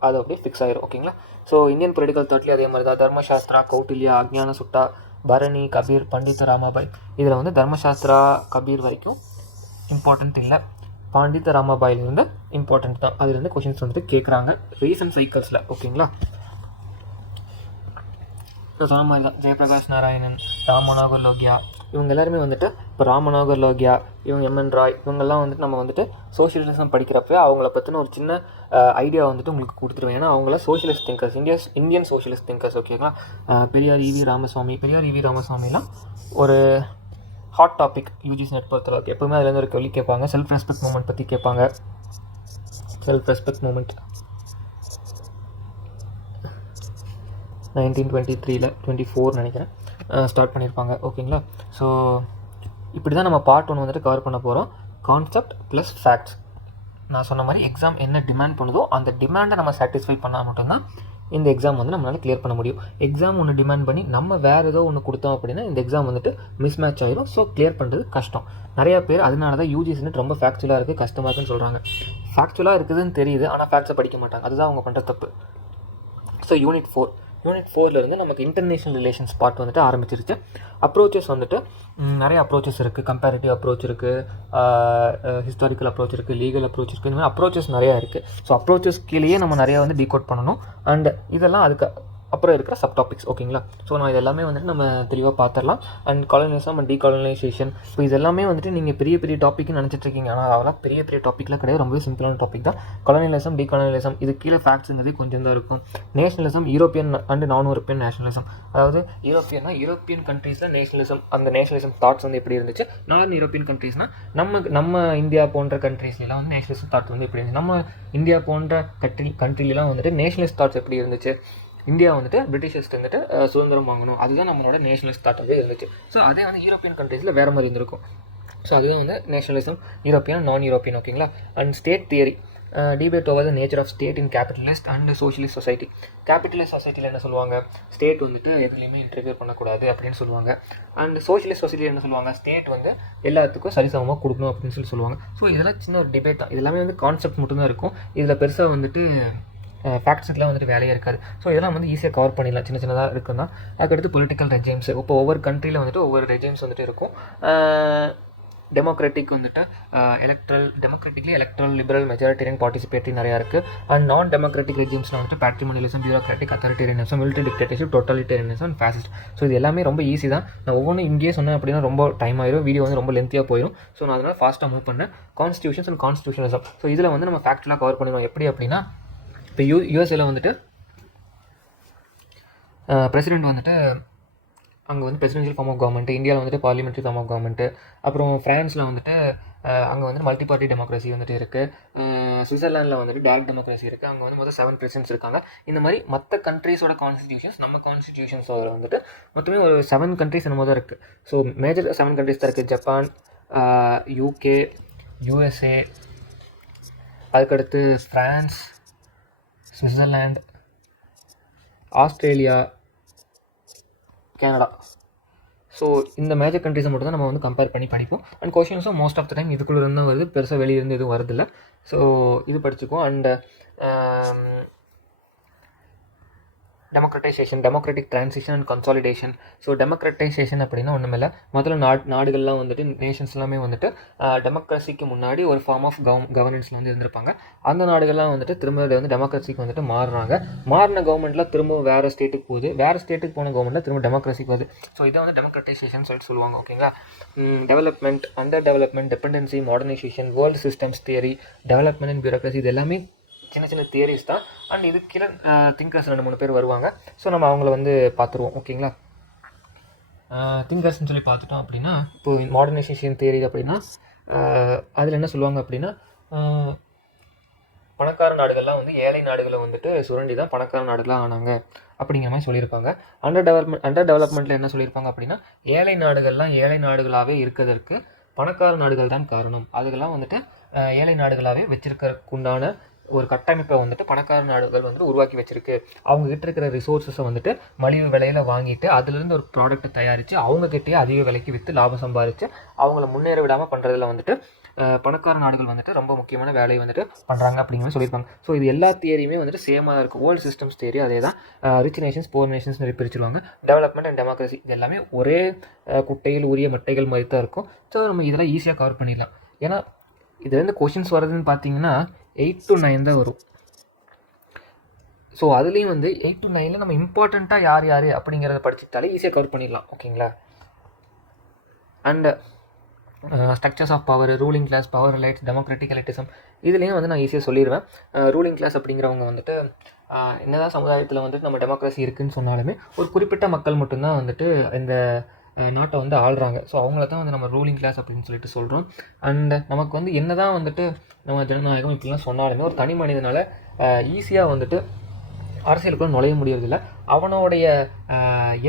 அது அப்படியே ஃபிக்ஸ் ஆகிரும். ஓகேங்களா? ஸோ இந்தியன் பொலிட்டிக்கல் தாட்லேயும் அதே மாதிரி தான் தர்மசாஸ்திரா, கௌட்டில்யா, அக்ஞான சுட்டா, பரணி, கபீர், பண்டித ராமாபாய். இதில் வந்து தர்மசாஸ்திரா, கபீர் வரைக்கும் இம்பார்ட்டன்ட் இல்லை. பண்டித ராமாபாயிலிருந்து இம்பார்ட்டன்ட் தான். அதுலேருந்து கொஷின்ஸ் வந்துட்டு கேட்குறாங்க ரீசன்ட் சைக்கிள்ஸில். ஓகேங்களா? ஸோ சொன்ன மாதிரி தான் ஜெயபிரகாஷ் நாராயணன், ராமமனோகர் லோகியா, இவங்க எல்லாருமே வந்துட்டு இப்போ ராமமனோகர் லோகியா, இவங்க எம்என் ராய், இவங்கெல்லாம் வந்துட்டு நம்ம வந்துட்டு சோஷியலிசம் படிக்கிறப்ப அவங்கள பற்றின ஒரு சின்ன ஐடியா வந்துட்டு உங்களுக்கு கொடுத்துருவேன். ஏன்னா அவங்கள socialist thinkers, Indian socialist thinkers. ஓகேங்களா? பெரியார் இவி ராமசாமிலாம் ஒரு ஹாட் டாபிக் யூஜிசி நெட் பொறுத்தளவுக்கு. எப்போவுமே அதுலேருந்து ஒரு கேள்வி கேட்பாங்க. செல்ஃப் ரெஸ்பெக்ட் மூமெண்ட் பற்றி கேட்பாங்க. செல்ஃப் ரெஸ்பெக்ட் மூமெண்ட் 1923 24 நினைக்கிறேன் ஸ்டார்ட் பண்ணியிருப்பாங்க. ஓகேங்களா? ஸோ இப்படி தான் நம்ம பார்ட் 1 வந்துட்டு கவர் பண்ண போகிறோம். Concept plus facts. நான் சொன்ன மாதிரி எக்ஸாம் என்ன டிமாண்ட் பண்ணுதோ அந்த டிமாண்டை நம்ம சாட்டிஸ்ஃபை பண்ணால் மட்டும்தான் இந்த எக்ஸாம் வந்து நம்மளால் கிளியர் பண்ண முடியும். எக்ஸாம் ஒன்று டிமாண்ட் பண்ணி நம்ம வேறு ஏதோ ஒன்று கொடுத்தோம் அப்படின்னா இந்த எக்ஸாம் வந்துட்டு மிஸ் மேட்ச் ஆகிடும். ஸோ கிளியர் பண்ணுறது கஷ்டம். நிறையா பேர் அதனால தான் யூஜிசி ரொம்ப ஃபேக்சுவலாக இருக்குது, கஷ்டமாக இருக்குன்னு சொல்கிறாங்க. ஃபேக்சுவலாக இருக்குதுன்னு தெரியுது, ஆனால் ஃபேக்ட்ஸை படிக்க மாட்டாங்க. அதுதான் அவங்க பண்ணுற தப்பு. ஸோ யூனிட் 4லேருந்து நமக்கு இன்டர்நேஷ்னல் ரிலேஷன்ஸ் பார்ட் வந்துட்டு ஆரம்பிச்சிருச்சு. அப்ரோச்சஸ் வந்துட்டு நிறைய அப்ரோச்சஸ் இருக்குது. கம்பேரிட்டிவ் அப்ரோச் இருக்குது, ஹிஸ்டாரிக்கல் அப்ரோச் இருக்குது, லீகல் அப்ரோச் இருக்குது. இந்த மாதிரி அப்ரோச்சஸ் நிறையா இருக்குது. ஸோ அப்ரோச்சஸ் கீழேயே நம்ம நிறையா வந்து டீகோட் பண்ணணும். அண்ட் இதெல்லாம் அதுக்கு அப்புறம் இருக்கிற சப் டாபிக்ஸ். ஓகேங்களா? ஸோ நான் இது எல்லாமே வந்துட்டு நம்ம தெளிவாக பார்த்துடலாம். And colonialism and decolonisation. So இது எல்லாமே வந்துட்டு நீங்கள் பெரிய பெரிய டாப்பிக்னு நினச்சிட்டு இருக்கீங்க. ஆனால் அதெல்லாம் பெரிய பெரிய டாப்பிக்லாம் கிடையாது. ரொம்பவே சிம்பிளான டாபிக் தான். காலனிசம், டீகாலனைசம், இது கீழே ஃபேக்ட்ஸுங்கிறது கொஞ்சம் தான் இருக்கும். நேஷனலிசம், யூரோப்பியன் அண்ட் நான் யூரோப்பியன் நேஷனலிசம். அதாவது யூரோப்பியன் கண்ட்ரீஸில் நேஷனலிசம், அந்த நேஷனலிசம் தாட்ஸ் வந்து எப்படி இருந்துச்சு. நான் யூரோப்பியன் கண்ட்ரீஸ்னால் நம்ம இந்தியா போன்ற கண்ட்ரீஸ்லாம் வந்து நேஷனலிசம் தாட்ஸ் வந்து எப்படி இருந்துச்சு. நம்ம இந்தியா போன்ற கண்ட்ரிலாம் வந்துட்டு நேஷனலிஸ்ட் தாட்ஸ் எப்படி இருந்துச்சு. இந்தியா வந்துட்டு பிரிட்டிஷர்ஸ்ட்டு வந்துட்டு சுதந்திரம் வாங்கணும், அதுதான் நம்மளோட நேஷனலிஸ்ட் தாட்டாகவே இருந்துச்சு. ஸோ அதே வந்து யூரோப்பியன் கண்ட்ரீஸில் வேறு மாதிரி இருந்திருக்கும். ஸோ அதுதான் வந்து நேஷனலிசம், யூரோப்பியன், நான் யூரோப்பியன். ஓகேங்களா? And state theory, debate over the nature of state in capitalist and socialist society. Capitalist சொசைட்டியில் என்ன சொல்லுவாங்க, ஸ்டேட் வந்துட்டு எதுலேயுமே இன்டர்ஃபியர் பண்ணக்கூடாது அப்படின்னு சொல்லுவாங்க. அண்ட் சோஷியலிஸ்ட் சொசைட்டியில் என்ன சொல்லுவாங்க, ஸ்டேட் வந்து எல்லாத்துக்கும் சரிசமமாக கொடுக்கணும் அப்படின்னு சொல்லுவாங்க. ஸோ இதெல்லாம் சின்ன ஒரு டிபேட் தான். இதெல்லாமே வந்து கான்செப்ட் மட்டும்தான் இருக்கும். இதில் பெருசாக வந்துட்டு ஃபேக்ட்ஸுக்கெலாம் வந்துட்டு வேலையே இருக்காது. ஸோ இதெல்லாம் வந்து ஈஸியாக கவர் பண்ணிடலாம், சின்ன சின்னதாக இருக்குன்னா. அதுக்கடுத்து பொலிட்டிக்கல் ரெஜிம்ஸ். இப்போ ஒவ்வொரு கண்ட்ரியில் வந்துட்டு ஒவ்வொரு ரெஜிம்ஸ் வந்துட்டு இருக்கும். டெமோக்ராட்டிக் வந்துட்டு democratically electoral, liberal, majoritarian, participatory நிறையா இருக்குது. அண்ட் நான் டெமோக்ராட்டிக் ரெஜிம்ஸில் வந்துட்டு patrimonialism, bureaucratic, authoritarianism, military dictatorship, totalitarianism and fascist. So இது எல்லாமே ரொம்ப ஈஸி தான். நான் ஒவ்வொன்றும் இங்கேயே சொன்னேன் அப்படின்னா ரொம்ப டைம் ஆயிடும், வீடியோ வந்து ரொம்ப லென்த்தியாக போயிடும். ஸோ நான் அதனால் ஃபாஸ்ட்டாக மூவ் பண்ணேன். Constitutions and கான்ஸ்டியூஷனிசம். ஸோ இதில் வந்து நம்ம ஃபேக்ட்லாம் கவர் பண்ணிடுவோம். எப்படி அப்படின்னா, இப்போ யூஎஸ்ஏல வந்துட்டு பிரசிடெண்ட் வந்துட்டு அங்கே வந்து பிரசிடென்ஷியல் ஃபார்ம் ஆஃப் கவர்மெண்ட், இந்தியாவில் வந்துட்டு பார்லிமெண்ட்ரி ஃபார்ம் ஆஃப் கவர்மெண்ட்டு, அப்புறம் ஃப்ரான்ஸில் வந்துட்டு அங்கே வந்து மல்டி பார்ட்டி டெமோக்ரஸி வந்துட்டு இருக்குது. சுவிட்சர்லாண்டில் வந்துட்டு டார்க் டெமோக்ரஸி இருக்குது. அங்கே வந்து மொத்தம் 7 பிரசிடென்ட்ஸ் இருக்காங்க. இந்த மாதிரி மற்ற கண்ட்ரீஸோட கான்ஸ்டியூஷன்ஸ், நம்ம கான்ஸ்டியூஷன்ஸோட வந்துட்டு மொத்தமே ஒரு 7 கண்ட்ரீஸ் என்னமோ தான் இருக்குது. ஸோ மேஜர் 7 கண்ட்ரீஸ் தான் இருக்குது. ஜப்பான், யூகே, யூஎஸ்ஏ, அதுக்கடுத்து France, Switzerland, Australia, Canada. So இந்த மேஜர் கண்ட்ரிஸை மட்டும் தான் நம்ம வந்து கம்பேர் பண்ணி படிப்போம். அண்ட் கொஷின்ஸும் மோஸ்ட் ஆஃப் த டைம் இதுக்குள்ளே இருந்தால் வருது, பெருசாக வெளியிருந்து எதுவும் வரதில்லை. ஸோ இது படிச்சுக்குவோம். And democratisation, democratic transition and consolidation. So democratisation அப்படின்னா ஒன்றும் இல்லை, முதல்ல நாடுகள்லாம் வந்துட்டு, நேஷன்ஸ் எல்லாமே வந்துட்டு டெமோக்ரஸிக்கு முன்னாடி ஒரு ஃபார்ம் ஆஃப் கவர்னன்ஸில் வந்து இருந்திருப்பாங்க. அந்த நாடுகள்லாம் வந்துட்டு திரும்ப வந்து டெமோக்ரஸிக்கு வந்துட்டு மாறின கவர்மெண்ட்டில் திரும்ப வேறு ஸ்டேட்டுக்கு போகுது, வேறு ஸ்டேட்டுக்கு போன கவர்மெண்ட்டில் திரும்ப டெமோக்ரஸிக்கு வருது. ஸோ இதை வந்து டெமோக்ரட்டைசேஷன் சொல்லுவாங்க. ஓகேங்களா? Development, under development, dependency, modernisation, world systems theory, development and bureaucracy, இது எல்லாமே சின்ன சின்ன தியரிஸ் தான். அண்ட் இது கீழே திங்கர்ஸ் 2-3 பேர் வருவாங்க. ஸோ நம்ம அவங்கள வந்து பார்த்துருவோம். ஓகேங்களா? திங்கர்ஸ்ன்னு சொல்லி பார்த்துட்டோம் அப்படின்னா, இப்போ மாடர்னைசேஷன் தியரி அப்படின்னா அதில் என்ன சொல்லுவாங்க அப்படின்னா, பணக்கார நாடுகள்லாம் வந்து ஏழை நாடுகளை வந்துட்டு சுரண்டி தான் பணக்கார நாடுகளாக ஆனாங்க அப்படிங்கிற மாதிரி சொல்லியிருப்பாங்க. அண்டர் டெவலப்மெண்ட்டில் என்ன சொல்லியிருப்பாங்க அப்படின்னா, ஏழை நாடுகள்லாம் ஏழை நாடுகளாகவே இருக்கிறதுக்கு பணக்கார நாடுகள் தான் காரணம். அதுக்கெல்லாம் வந்துட்டு ஏழை நாடுகளாகவே வச்சிருக்கிறதுக்குண்டான ஒரு கட்டமைப்பை வந்துட்டு பணக்கார நாடுகள் வந்து உருவாக்கி வச்சிருக்கு. அவங்ககிட்ட இருக்கிற ரிசோர்ஸஸை வந்துட்டு மலிவு விலையில் வாங்கிட்டு அதுலேருந்து ஒரு ப்ராடக்ட்டை தயாரித்து அவங்ககிட்டயே அதிக விலைக்கு விற்று லாபம் சம்பாதிச்சு அவங்கள முன்னேற விடாமல் பண்ணுறதுல வந்துட்டு பணக்கார நாடுகள் வந்துட்டு ரொம்ப முக்கியமான வேலையை வந்துட்டு பண்ணுறாங்க அப்படிங்கிற சொல்லியிருப்பாங்க. ஸோ இது எல்லா தியரியுமே வந்துட்டு சேமாக தான் இருக்கும். வேர்ல்டு சிஸ்டம்ஸ் தியரி அதே தான். ரிச் நேஷன்ஸ், புவர் நேஷன்ஸ் நிறைய பிரிச்சிருவாங்க. டெவலப்மெண்ட் அண்ட் டெமோக்ரஸி இது எல்லாமே ஒரே குட்டையில் உரிய மட்டைகள் மாதிரி தான் இருக்கும். ஸோ நம்ம இதெல்லாம் ஈஸியாக கவர் பண்ணிடலாம். ஏன்னா இதுலேருந்து கொஷின்ஸ் வருதுன்னு பார்த்தீங்கன்னா 8 to 9 தான் வரும். ஸோ அதுலேயும் வந்து 8 to 9 நம்ம இம்பார்ட்டண்ட்டாக யார் அப்படிங்கிறத படிச்சுட்டாலே ஈஸியாக கவர் பண்ணிடலாம். ஓகேங்களா? And structures of power, ruling class, power relates, democratic elitism, இதுலேயும் வந்து நான் ஈஸியாக சொல்லிடுவேன். ரூலிங் கிளாஸ் அப்படிங்கிறவங்க வந்துட்டு என்னதான் சமுதாயத்தில் வந்துட்டு நம்ம டெமோக்ரஸி இருக்குதுன்னு சொன்னாலுமே ஒரு குறிப்பிட்ட மக்கள் மட்டும்தான் வந்துட்டு இந்த நாட்டை வந்து ஆள்றாங்க. ஸோ அவங்கள தான் வந்து நம்ம ரூலிங் கிளாஸ் அப்படின்னு சொல்லிட்டு சொல்கிறோம். அண்ட் நமக்கு வந்து என்ன தான் வந்துட்டு நம்ம ஜனநாயகம் இப்படிலாம் சொன்னாலுமே ஒரு தனி மனிதனால் ஈஸியாக வந்துட்டு அரசியலுக்குள்ள நுழைய முடியறதில்ல. அவனுடைய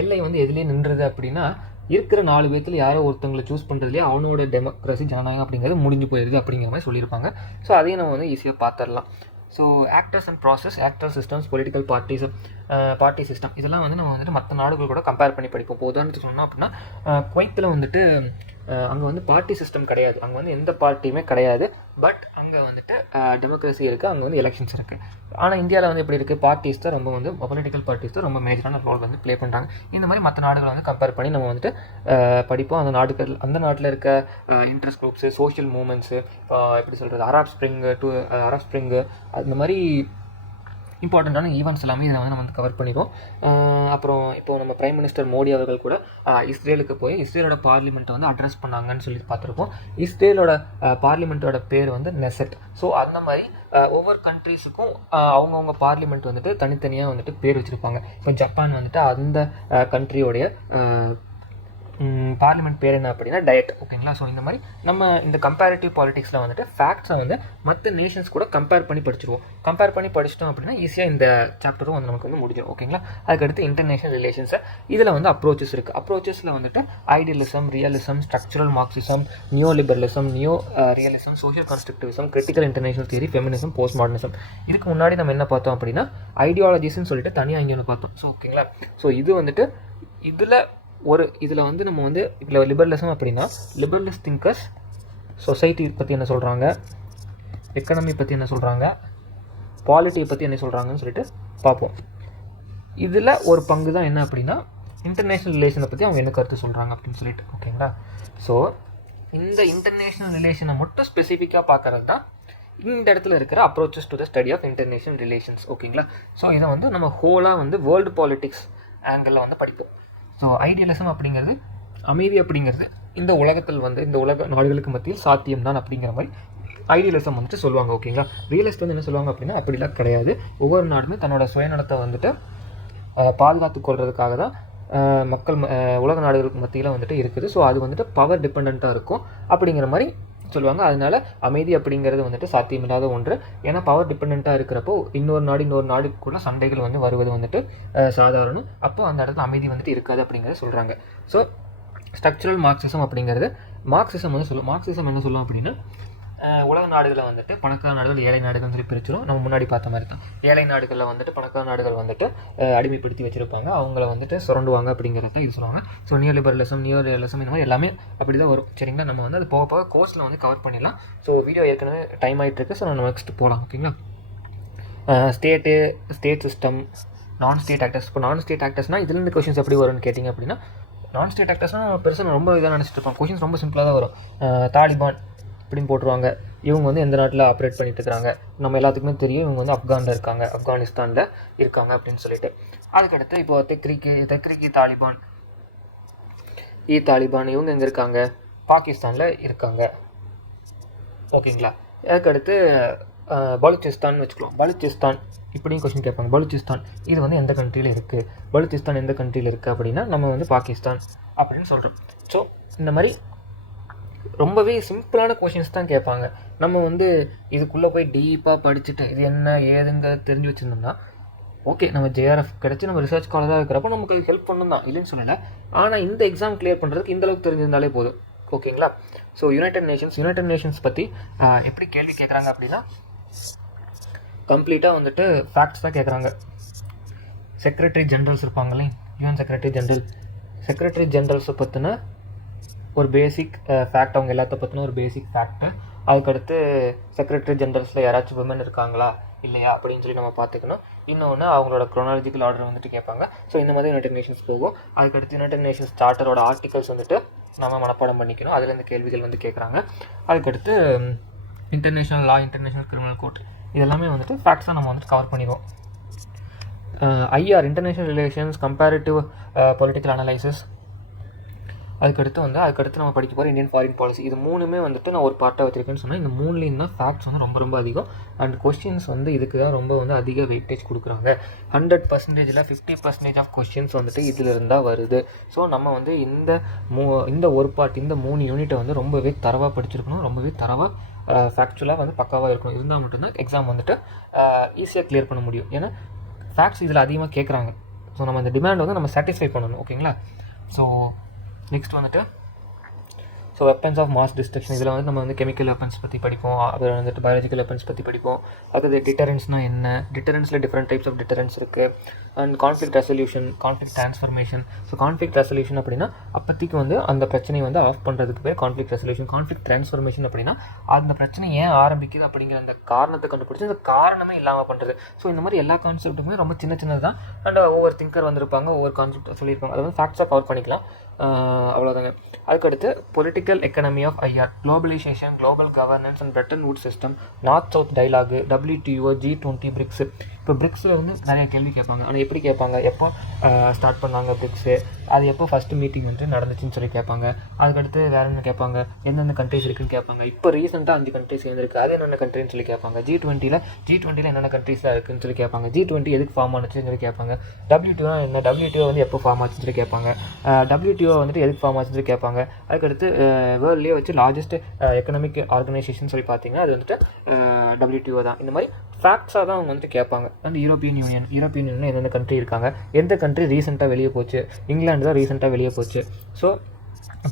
எல்லை வந்து எதுலேயே நின்றுது அப்படின்னா இருக்கிற 4 பேர்த்தில் யாரோ ஒருத்தவங்களை சூஸ் பண்ணுறதுலேயே அவனோட டெமோக்ரஸி, ஜனநாயகம் அப்படிங்கிறது முடிஞ்சு போயிடுது அப்படிங்கிற மாதிரி சொல்லியிருப்பாங்க. ஸோ அதையும் நம்ம வந்து ஈஸியாக பார்த்துடலாம். So actors and process, actor systems, political parties, party system, இதெல்லாம் வந்து நம்ம வந்துட்டு மற்ற நாடுகள் கூட கம்பேர் பண்ணி படிப்போம். இப்போ உதாரணத்துக்கு சொன்னோம் அப்படின்னா குவைத்தில் வந்துட்டு அங்கே வந்து பார்ட்டி சிஸ்டம் கிடையாது, அங்கே வந்து எந்த பார்ட்டியுமே கிடையாது. பட் அங்கே வந்துட்டு டெமோக்ரஸி இருக்குது, அங்கே வந்து எலெக்ஷன்ஸ் இருக்குது. ஆனால் இந்தியாவில் வந்து எப்படி இருக்குது, பார்ட்டிஸ் தான் ரொம்ப வந்து பொலிட்டிக்கல் பார்ட்டிஸ் தான் ரொம்ப மேஜரான ரோல் வந்து ப்ளே பண்ணுறாங்க. இந்த மாதிரி மற்ற நாடுகளை வந்து கம்பேர் பண்ணி நம்ம வந்துட்டு படிப்போம். அந்த நாட்டில் இருக்க இன்ட்ரெஸ்ட் குரூப்ஸு, சோஷியல் மூமெண்ட்ஸு, எப்படி சொல்கிறது, அரப் ஸ்ப்ரிங்கு அந்த மாதிரி இம்பார்ட்டண்ட்டான ஈவெண்ட்ஸ் எல்லாமே இதில் வந்து நம்ம வந்து கவர் பண்ணிடுவோம். அப்புறம் இப்போ நம்ம பிரைம் மினிஸ்டர் மோடி அவர்கள் கூட இஸ்ரேலுக்கு போய் இஸ்ரேலோட பார்லிமெண்ட்டை வந்து அட்ரஸ் பண்ணாங்கன்னு சொல்லி பார்த்துருப்போம். இஸ்ரேலோட பார்லிமெண்ட்டோட பேர் வந்து நெசட். ஸோ அந்த மாதிரி ஒவ்வொரு கண்ட்ரீஸுக்கும் அவங்கவுங்க பார்லிமெண்ட் வந்துட்டு தனித்தனியாக வந்துட்டு பேர் வச்சுருப்பாங்க. இப்போ ஜப்பான் வந்துட்டு அந்த கண்ட்ரியோடைய பார்லிமெண்ட் பேர் என்ன அப்படின்னா டயட். ஓகேங்களா? ஸோ இந்த மாதிரி நம்ம இந்த கம்பேரிட்டிவ் பாலிட்டிக்ஸில் வந்துட்டு ஃபேக்ட்ஸை வந்து மற்ற நேஷன்ஸ் கூட கம்பேர் பண்ணி படிச்சிருவோம். கம்பேர் பண்ணி படிச்சிட்டோம் அப்படின்னா ஈஸியாக இந்த சாப்டரும் வந்து நமக்கு வந்து முடிஞ்சிடும். ஓகேங்களா? அதுக்கடுத்து இன்டர்நேஷனல் ரிலேஷன்ஸை இதில் வந்து அப்ரோச்சஸ் இருக்குது. அப்ரோச்சஸில் வந்துட்டு idealism, realism, structural Marxism, neo liberalism, neo realism, social constructivism, critical international theory, feminism, post modernism. இதுக்கு முன்னாடி நம்ம என்ன பார்த்தோம் அப்படின்னா ஐடியாலஜிஸ்ன்னு சொல்லிட்டு தனியாக இங்கே ஒன்று பார்த்தோம். ஸோ ஓகேங்களா? ஸோ இது வந்துட்டு இதில் வந்து நம்ம வந்து இதில் லிபரலிசம் அப்படின்னா லிபரலிஸ்ட் திங்கர்ஸ் சொசைட்டி பற்றி என்ன சொல்கிறாங்க, எக்கனமி பற்றி என்ன சொல்கிறாங்க, பாலிட்டியை பற்றி என்ன சொல்கிறாங்கன்னு சொல்லிட்டு பார்ப்போம். இதில் ஒரு பங்கு தான் என்ன அப்படின்னா இன்டர்நேஷ்னல் ரிலேஷனை பற்றி அவங்க என்ன கருத்து சொல்கிறாங்க அப்படின்னு சொல்லிட்டு. ஓகேங்களா? ஸோ இந்த இன்டர்நேஷ்னல் ரிலேஷனை மட்டும் ஸ்பெசிஃபிக்காக பார்க்குறது தான் இந்த இடத்துல இருக்கிற approaches to the study of international relations. ஓகேங்களா? ஸோ இதை வந்து நம்ம ஹோலாக வந்து வேர்ல்டு பாலிட்டிக்ஸ் ஆங்கிளில் வந்து படிப்போம். ஸோ ஐடியலிசம் அப்படிங்கிறது அமைதி அப்படிங்கிறது இந்த உலகத்தில் வந்து இந்த உலக நாடுகளுக்கு மத்தியில் சாத்தியம்தான் அப்படிங்கிற மாதிரி ஐடியலிசம் வந்துட்டு சொல்லுவாங்க. ஓகேங்களா? ரியலிஸ்ட் வந்து என்ன சொல்லுவாங்க அப்படின்னா அப்படிலாம் கிடையாது. ஒவ்வொரு நாடுமே தன்னோட சுயநலத்தை வந்துட்டு பாதுகாத்து கொள்றதுக்காக தான் மக்கள் உலக நாடுகளுக்கு மத்தியில் வந்துட்டு இருக்குது. ஸோ அது வந்துட்டு பவர் டிபெண்ட்டாக இருக்கும் அப்படிங்கிற மாதிரி சொல்லுவாங்க. அதனால அமைதி அப்படிங்கிறது வந்துட்டு சாத்தியமில்லாத ஒன்று. ஏன்னா பவர் டிபெண்ட்டாக இருக்கிறப்போ இன்னொரு நாடுக்குள்ள சண்டைகள் வந்து வருவது வந்துட்டு சாதாரணம். அப்போ அந்த இடத்துல அமைதி வந்துட்டு இருக்காது அப்படிங்கிறத சொல்கிறாங்க. ஸோ ஸ்ட்ரக்சரல் மார்க்சிசம் அப்படிங்கிறது மார்க்சிசம் என்ன சொல்லும் அப்படின்னா உலக நாடுகளை வந்துட்டு பணக்கார நாடுகள், ஏழை நாடுகள்னு சொல்லி பிரிச்சிடும். நம்ம முன்னாடி பார்த்த மாதிரி தான் ஏழை நாடுகளில் வந்துட்டு பணக்கார நாடுகள் வந்துட்டு அடிமைப்படுத்தி வச்சுருப்பாங்க, அவங்கள வந்துட்டு சுரண்டுவாங்க அப்படிங்கிறத இது சொல்லுவாங்க. So neo liberalism, neo realism இந்த மாதிரி எல்லாமே அப்படி தான் வரும். சரிங்களா? நம்ம வந்து அது போக போக கோர்ஸில் வந்து கவர் பண்ணிடலாம். ஸோ வீடியோ ஏற்கனவே டைம் ஆகிட்டு இருக்கு. ஸோ நம்ம நெக்ஸ்ட் போகலாம். ஓகேங்களா? ஸ்டேட் சிஸ்டம், நான் ஸ்டேட் ஆக்டர்ஸ். இப்போ நான் ஸ்டேட் ஆக்டர்ஸ்னால் இதுலேருந்து கொஷின்ஸ் எப்படி வரும்னு கேட்டிங்க அப்படின்னா நான் ஸ்டேட் ஆக்டர்ஸ்னால் பெருசாக ரொம்ப இதாக நினச்சிட்டு இருப்பாங்க. கொஷின்ஸ் ரொம்ப சிம்பிளாக தான் வரும். தாலிபான் அப்படின்னு போட்டுருவாங்க. இவங்க வந்து எந்த நாட்டில் ஆப்ரேட் பண்ணிட்டு இருக்கிறாங்க, நம்ம எல்லாத்துக்குமே தெரியும். இவங்க வந்து ஆப்கானிஸ்தானில் இருக்காங்க அப்படின்னு சொல்லிட்டு. அதுக்கடுத்து இப்போ தெக்ரிக்கி தாலிபான், தாலிபான் இவங்க எங்கே இருக்காங்க, பாகிஸ்தானில் இருக்காங்க. ஓகேங்களா? அதுக்கடுத்து பலுச்சிஸ்தான் வச்சுக்கலாம். பலுச்சிஸ்தான் இப்படியும் கொஸ்டின் கேட்பாங்க. பலுச்சிஸ்தான் இது வந்து எந்த கண்ட்ரியில் இருக்குது, பலுச்சிஸ்தான் எந்த கண்ட்ரியில் இருக்குது அப்படின்னா நம்ம வந்து பாகிஸ்தான் அப்படின்னு சொல்கிறோம். ஸோ இந்த மாதிரி ரொம்பவே சிம்பிளான கொஷின்ஸ் தான் கேட்பாங்க. நம்ம வந்து இதுக்குள்ளே போய் டீப்பாக படிச்சுட்டு இது என்ன ஏதுங்க தெரிஞ்சு வச்சுருந்தோம்னா ஓகே, நம்ம ஜேஆர்எஃப் கிடச்சி நம்ம ரிசர்ச் காலேஜாக இருக்கிறப்போ நமக்கு அது ஹெல்ப் பண்ணணும் தான், இல்லைன்னு சொல்லலை. ஆனால் இந்த எக்ஸாம் கிளியர் பண்ணுறதுக்கு இந்தளவுக்கு தெரிஞ்சிருந்தாலே போதும். ஓகேங்களா? ஸோ யுனைடெட் நேஷன்ஸ் பற்றி எப்படி கேள்வி கேட்குறாங்க அப்படின்னா கம்ப்ளீட்டாக வந்துட்டு ஃபேக்ட்ஸ் தான் கேட்குறாங்க. செக்ரட்டரி ஜெனரல்ஸ் இருப்பாங்களே, யூஎன் செக்ரட்டரி ஜெனரல்ஸை பற்றின ஒரு பேசிக் ஃபேக்ட், அவங்க எல்லாத்த பற்றின ஒரு பேசிக் ஃபேக்ட்டு. அதுக்கடுத்து செக்ரட்டரி ஜெனரல்ஸில் யாராச்சும் விமன் இருக்காங்களா இல்லையா அப்படின்னு சொல்லி நம்ம பார்த்துக்கணும். இன்னொன்று அவங்களோட க்ரோனாலஜிக்கல் ஆர்டர் வந்துட்டு கேட்பாங்க. ஸோ இந்த மாதிரி யுனைடெட் நேஷன்ஸ் போகும். அதுக்கடுத்து யுனைடெட் நேஷன்ஸ் சார்ட்டரோட ஆர்டிகல்ஸ் வந்துட்டு நம்ம மனப்பாடம் பண்ணிக்கணும். அதுலேருந்து கேள்விகள் வந்து கேட்குறாங்க. அதுக்கடுத்து இன்டர்நேஷ்னல் லா, இன்டர்நேஷ்னல் கிரிமினல் கோர்ட், இதெல்லாமே வந்துட்டு ஃபேக்ட்ஸாக நம்ம வந்துட்டு கவர் பண்ணிடுவோம். International relations, comparative political analysis, அதுக்கடுத்து நம்ம படிக்க போகிற இந்தியன் ஃபாரின் பாலிசி, இது மூணுமே வந்துட்டு நான் ஒரு பார்ட்டாக வச்சுருக்கேன்னு சொன்னால் இந்த மூணுலேயும் தான் ஃபேக்ட்ஸ் வந்து ரொம்ப ரொம்ப அதிகம். அண்ட் கொஸ்டின்ஸ் வந்து இதுக்கு தான் ரொம்ப வந்து அதிக வெயிட்டேஜ் கொடுக்குறாங்க. 100%ல் 50% ஆஃப் கொஸ்டின்ஸ் வந்துட்டு இதில் இருந்தால் வருது. ஸோ நம்ம வந்து இந்த ஒரு பார்ட், இந்த 3 யூனிட்டை வந்து ரொம்பவே தரவாக படிச்சிருக்கணும். ரொம்பவே தரவாக ஃபேக்சுவலாக வந்து பக்காவாக இருக்கணும். இருந்தால் மட்டும்தான் எக்ஸாம் வந்துட்டு ஈஸியாக கிளியர் பண்ண முடியும். ஏன்னா ஃபேக்ட்ஸ் இதில் அதிகமாக கேட்குறாங்க. ஸோ நம்ம இந்த டிமாண்ட் வந்து நம்ம சாட்டிஸ்ஃபை பண்ணணும். ஓகேங்களா? ஸோ நெக்ஸ்ட் வந்துட்டு வெப்பன்ஸ் ஆஃப் மாஸ் டிஸ்ட்ரக்ஷன், இதில் வந்து நம்ம வந்து கெமிக்கல் வெப்பன்ஸ் பற்றி படிப்போம். அப்புறம் வந்துட்டு பயாலஜிக்கல் வெப்பன்ஸ் பற்றி படிப்போம். அது டிட்டரன்ஸ்னால் என்ன, டிட்டரன்ஸில் டிஃப்ரெண்ட் டைப்ஸ் ஆஃப் டிட்டரன்ஸ் இருக்குது. And conflict resolution, conflict transformation. So conflict resolution அப்படின்னா அப்போதைக்கு வந்து அந்த பிரச்சனையை வந்து ஆஃப் பண்ணுறதுக்கு பேர் கான்ஃப்ளிக்ட் ரெசல்யூஷன். கான்ஃப்ளிக்ட் ட்ரான்ஸ்ஃபர்மேஷன் அப்படின்னா அந்த பிரச்சனை ஏன் ஆரம்பிக்குது அப்படிங்கிற அந்த காரணத்தை கண்டுபிடிச்சி அந்த காரணமே இல்லாமல் பண்ணுறது. ஸோ இந்த மாதிரி எல்லா கான்செப்ட்டுமே ரொம்ப சின்னது தான். அண்ட் ஒவ்வொரு திங்கர் வந்திருப்பாங்க, ஒவ்வொரு கான்செப்ட் சொல்லியிருப்பாங்க. அதை வந்து ஃபேக்ட்ஸாக கவர் பண்ணிக்கலாம். அவ்வளோதாங்க. அதுக்கடுத்து political economy of IR, globalisation, global governance and Bretton Woods system, north south dialogue, WTO, G20, BRICS, இப்போ பிரிக்ஸில் வந்து நிறைய கேள்வி கேட்பாங்க. ஆனால் எப்படி கேட்பாங்க, எப்போ ஸ்டார்ட் பண்ணாங்க பிரிக்ஸு, அது எப்போ ஃபஸ்ட்டு மீட்டிங் வந்து நடந்துச்சுன்னு சொல்லி கேட்பாங்க. அதுக்கடுத்து வேறு என்ன கேட்பாங்க, எந்தெந்த கண்ட்ரிஸ் இருக்குன்னு கேட்பாங்க. இப்போ ரீசெண்டாக 5 கண்ட்ரிஸ் சேர்ந்துருக்கு, அது என்னென்ன கண்ட்ரின்னு சொல்லி கேட்பாங்க. G20 என்னென்ன கண்ட்ரிஸில் இருக்குன்னு சொல்லி கேட்பாங்க. G20 எதுக்கு ஃபார்ம் ஆச்சுன்னு சொல்லி கேட்பாங்க. WTO என்ன, WTO வந்து எப்போ ஃபார்ம் ஆச்சுன்னு சொல்லி கேட்பாங்க. WTO வந்துட்டு எதுக்கு ஃபார்ம் ஆச்சுன்னு சொல்லி கேட்பாங்க. அதுக்கடுத்து வேர்ல்ட்லேயே வச்சு லார்ஜஸ்ட் எக்கனாமிக் ஆர்கனைசேஷன் சொல்லி பார்த்தீங்கன்னா அது வந்துட்டு WTO தான். இந்த மாதிரி ஃபேக்ட்ஸாக தான் அவங்க வந்துட்டு கேட்பாங்க. அந்த யூரோப்பியன் யூனியன் எந்தெந்த கண்ட்ரி இருக்காங்க, எந்த கண்ட்ரி ரீசெண்டாக வெளியே போச்சு, இங்கிலாந்து தான் ரீசெண்டாக வெளியே போச்சு. ஸோ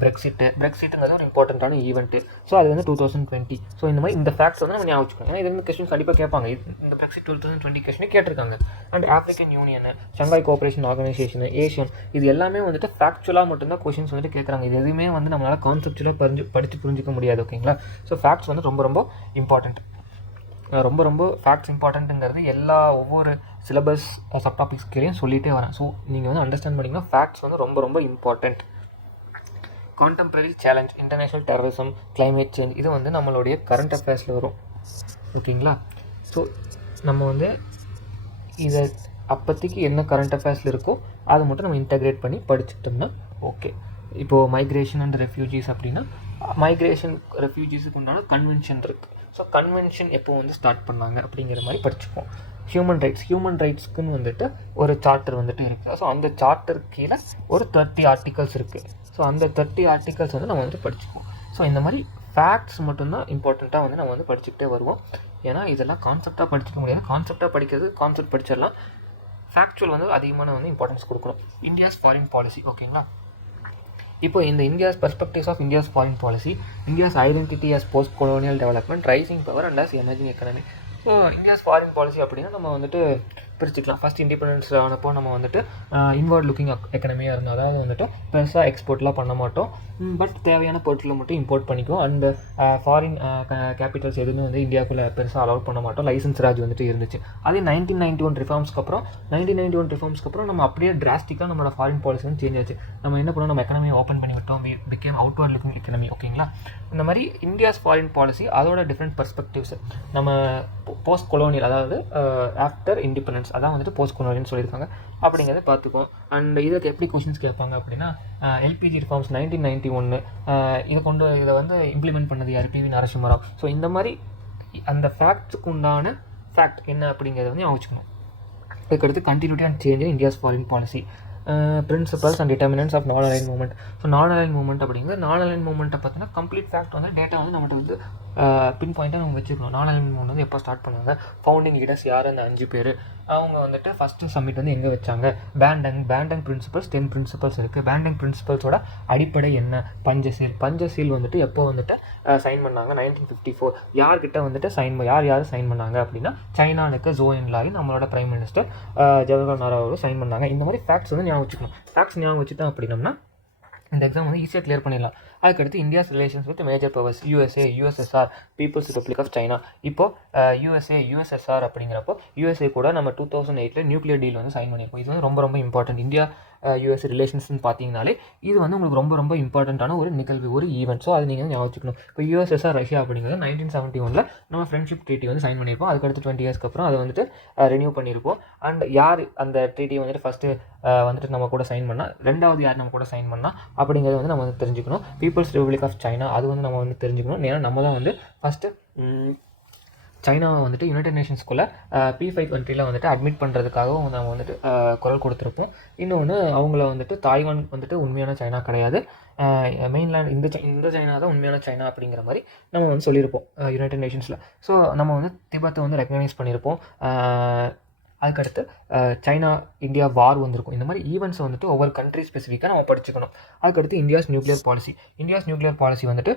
பிரெக்சிட்டுங்கிறது ஒரு இம்பார்ட்டண்ட்டான ஈவெண்ட்டு. ஸோ அது வந்து 2020. ஸோ இந்த மாதிரி இந்த ஃபேக்ட்ஸ் வந்து நம்ம ஞாபகம் வச்சுக்கணும். ஏன்னா இது வந்து கொஸ்டின் கண்டிப்பாக கேட்பாங்க. இந்த பிரெக்சிட் 2020 கொஸ்டினே கேட்டிருக்காங்க. And African union, Shanghai cooperation organisation, Asian, இது எல்லாமே வந்துட்டு ஃபேக்சுவலாக மட்டும்தான் கொஸ்டின்ஸ் வந்துட்டு கேட்குறாங்க. இது எதுவுமே வந்து நம்மளால் கான்செப்டுவலாக படித்து புரிஞ்சிக்க முடியாது. ஓகேங்களா. ஸோ ஃபேக்ட்ஸ் வந்து ரொம்ப ரொம்ப இம்பார்ட்டண்ட். ரொம்ப ஃபேக்ட்ஸ் இம்பார்ட்டண்ட்டுங்கிறது ஒவ்வொரு சிலபஸ் சப்டாபிக்ஸ்களையும் சொல்லிகிட்டே வரேன். ஸோ நீங்கள் வந்து அண்டர்ஸ்டாண்ட் பண்ணிங்கன்னா ஃபேக்ட்ஸ் வந்து ரொம்ப important. Contemporary challenge, international terrorism, climate change, இது வந்து நம்மளுடைய கரண்ட் அஃபேர்ஸில் வரும். ஓகேங்களா. ஸோ நம்ம வந்து இதை அப்போதைக்கு என்ன கரண்ட் அஃபேர்ஸில் இருக்கோ அதை மட்டும் நம்ம இன்டகிரேட் பண்ணி படிச்சுட்டோம்னா ஓகே. இப்போது மைக்ரேஷன் அண்ட் ரெஃப்யூஜிஸ் அப்படின்னா மைக்ரேஷன் ரெஃப்யூஜிஸுக்கு உண்டான கன்வென்ஷன் இருக்குது. ஸோ கன்வென்ஷன் எப்போ வந்து ஸ்டார்ட் பண்ணாங்க அப்படிங்கிற மாதிரி படிச்சுப்போம். ஹியூமன் ரைட்ஸ்க்குன்னு வந்துட்டு ஒரு சார்ட்டர் வந்துட்டு இருக்குது. ஸோ அந்த சார்ட்டர் கீழே ஒரு 30 ஆர்டிகல்ஸ் இருக்குது. ஸோ அந்த 30 ஆர்டிகல்ஸ் வந்து நம்ம வந்து படிச்சுப்போம். ஸோ இந்த மாதிரி ஃபேக்ட்ஸ் மட்டும்தான் இம்பார்ட்டண்ட்டாக வந்து நம்ம வந்து படிச்சுக்கிட்டே வருவோம். ஏன்னா இதெல்லாம் கான்செப்டாக படிச்சுக்க முடியாது. கான்செப்டாக படிக்கிறது கான்செப்ட் படிச்சிடலாம். ஃபேக்சுவல் வந்து அதிகமான வந்து இம்பார்ட்டன்ஸ் கொடுக்கணும். India's foreign policy. ஓகேங்களா. இப்போ இந்த India's perspectives of India's foreign policy, India's identity as post colonial development, rising power and as emerging economy. So India's foreign policy அப்படின்னா நம்ம வந்துட்டு பிரிச்சுக்கலாம். ஃபஸ்ட் இண்டிபெண்டன்ஸ் ஆனப்போ நம்ம வந்துட்டு இன்வர்ட் லுக்கிங் எக்கனமியாக இருந்தோம். அதாவது வந்துட்டு பெருசாக எக்ஸ்போர்ட்லாம் பண்ண மாட்டோம். பட் தேவையான பொருட்களை மட்டும் இம்போர்ட் பண்ணிக்குவோம். அண்ட் ஃபாரின் கேபிட்டல்ஸ் எதுவுமே வந்து இந்தியாவுக்குள்ளே பெருசாக அலோவ் பண்ண மாட்டோம். லைசன்ஸ் ராஜ் வந்துட்டு இருந்துச்சு. அதே 1991 ரிஃபார்ம்ஸ்க்கு அப்புறம் நம்ம அப்படியே டிராஸ்டிக்காக நம்மளோட ஃபாரின் பாலிசி வந்து சேஞ்ச் ஆச்சு. நம்ம என்ன பண்ணோம், நம்ம எக்கனமியை ஓப்பன் பண்ணி விட்டோம். Became outward looking economy. ஓகேங்களா. இந்த மாதிரி இந்தியாஸ் ஃபாரின் பாலிசி அதோட டிஃப்ரெண்ட் பெர்ஸ்பெக்டிவ்ஸ் நம்ம போஸ்ட் கொலோனியல், அதாவது ஆஃப்டர் இண்டிபெண்டன்ஸ், அதான் வந்துட்டு போஸ்ட் கொலோனியல்னு சொல்லியிருக்காங்க. அப்படிங்கிறத பார்த்துக்கோம். அண்ட் இதுக்கு எப்படி கொஸ்டின்ஸ் கேட்பாங்க அப்படின்னா எல்பிஜி ரிஃபார்ம்ஸ் 1991 இதை வந்து இம்ப்ளிமெண்ட் பண்ணது யார், PV நரசிம்மராவ். ஸோ இந்த மாதிரி அந்த ஃபேக்ட்ஸுக்கு உண்டான ஃபேக்ட் என்ன அப்படிங்கிறத வந்து யோசிச்சுக்கணும். அதுக்கடுத்து continuity and change in India's foreign policy, principles and determinants of non align movement. So non align movement அப்படிங்கிறது நான் அலைன் மூவ்மெண்ட்டை பார்த்தீங்கன்னா கம்ப்ளீட் ஃபேக்ட் வந்து டேட்டா வந்து நம்மகிட்ட வந்து பின் பாயிண்ட்டாக நம்ம வச்சுக்கணும். நான் அலைன் மூவ்மெண்ட் வந்து எப்போ ஸ்டார்ட் பண்ணாங்க, ஃபவுண்டிங் லீடர்ஸ் யார், அந்த 5 பேர், அவங்க வந்துட்டு ஃபஸ்ட்டு சம்மிட் வந்து எங்கே வச்சாங்க, பேண்டங் பிரின்சிபல்ஸ் 10 பிரின்சிபல்ஸ் இருக்குது. பேண்டங் பிரின்சிபல்ஸோட அடிப்படை என்ன, பஞ்சசீல் வந்துட்டு எப்போ வந்துட்டு சைன் பண்ணாங்க, 1954. யார்கிட்ட வந்துட்டு யார் சைன் பண்ணாங்க அப்படின்னா சைனானுக்கு ஜோ என்லாய், நம்மளோட பிரைம் மினிஸ்டர் ஜவஹர்லால் நேரு அவர்கள் சைன் பண்ணாங்க. இந்த மாதிரி ஃபேக்ட்ஸ் வந்து ஞாபகம் வச்சுக்கணும். ஃபேக்ட்ஸ் ஞாபகம் வச்சுட்டோம் அப்படின்னம்னா இந்த எக்ஸாம் வந்து ஈஸியாக கிளியர் பண்ணிடலாம். அதுக்கடுத்து India's relations with major powers, USA, USSR, People's Republic of China. இப்போது USSR அப்படிங்கிறப்போ USA கூட நம்ம 2008 நியூக்ளியர் டீல் வந்து சைன் பண்ணியிருப்போம். இது வந்து ரொம்ப இம்பார்ட்டன்ட். இந்தியா US ரிலேஷன்ஸ்னு பார்த்தீங்கனாலே இது வந்து உங்களுக்கு ரொம்ப இம்பார்ட்டண்ட்டான ஒரு நிகழ்வு, ஒரு ஈவெண்ட். ஸோ அது நீங்கள் வந்து ஞாபகம் வச்சுக்கணும். இப்போ USSR ரஷ்யா அப்படிங்கிறது 1971 நம்ம ஃப்ரெண்ட்ஷிப் ட்ரீட்டி வந்து சைன் பண்ணியிருப்போம். அதுக்கடுத்து 20 இயர்ஸ்க்கு அப்புறம் அதை வந்துட்டு ரெனியூ பண்ணியிருப்போம். அண்ட் யார் அந்த ட்ரீட்டியை வந்துட்டு ஃபஸ்ட்டு வந்துட்டு நம்ம கூட சைன் பண்ணால், ரெண்டாவது யார் நம்ம கூட சைன் பண்ணால் அப்படிங்கிறது வந்து நம்ம வந்து தெரிஞ்சுக்கணும். பீப்புள்ஸ் ரிப்பப்ளிக் ஆஃப் சைனா, அது வந்து நம்ம வந்து தெரிஞ்சுக்கணும். ஏன்னா நம்ம தான் வந்து ஃபஸ்ட்டு சைனாவை வந்துட்டு யுனைடெட் நேஷன்ஸ்குள்ளே P5 கண்ட்ரியில் வந்துட்டு அட்மிட் பண்ணுறதுக்காகவும் நம்ம வந்துட்டு குரல் கொடுத்துருப்போம். இன்னொன்று அவங்கள வந்துட்டு தாய்வான் வந்துட்டு உண்மையான சைனா கிடையாது, மெயின்லேண்ட் இந்த சைனா தான் உண்மையான சைனா அப்படிங்கிற மாதிரி நம்ம வந்து சொல்லியிருப்போம் யுனைடெட் நேஷன்ஸில். ஸோ நம்ம வந்து திபெத்தை வந்து ரெக்கக்னைஸ் பண்ணியிருப்போம். அதுக்கடுத்து சைனா இந்தியா வார் வந்திருக்கும். இந்த மாதிரி ஈவெண்ட்ஸ் வந்துட்டு ஒவ்வொரு கண்ட்ரி ஸ்பெசிஃபிக்காக நம்ம படிச்சுக்கணும். அதுக்கடுத்து இந்தியாஸ் நியூக்ளியர் பாலிசி வந்துட்டு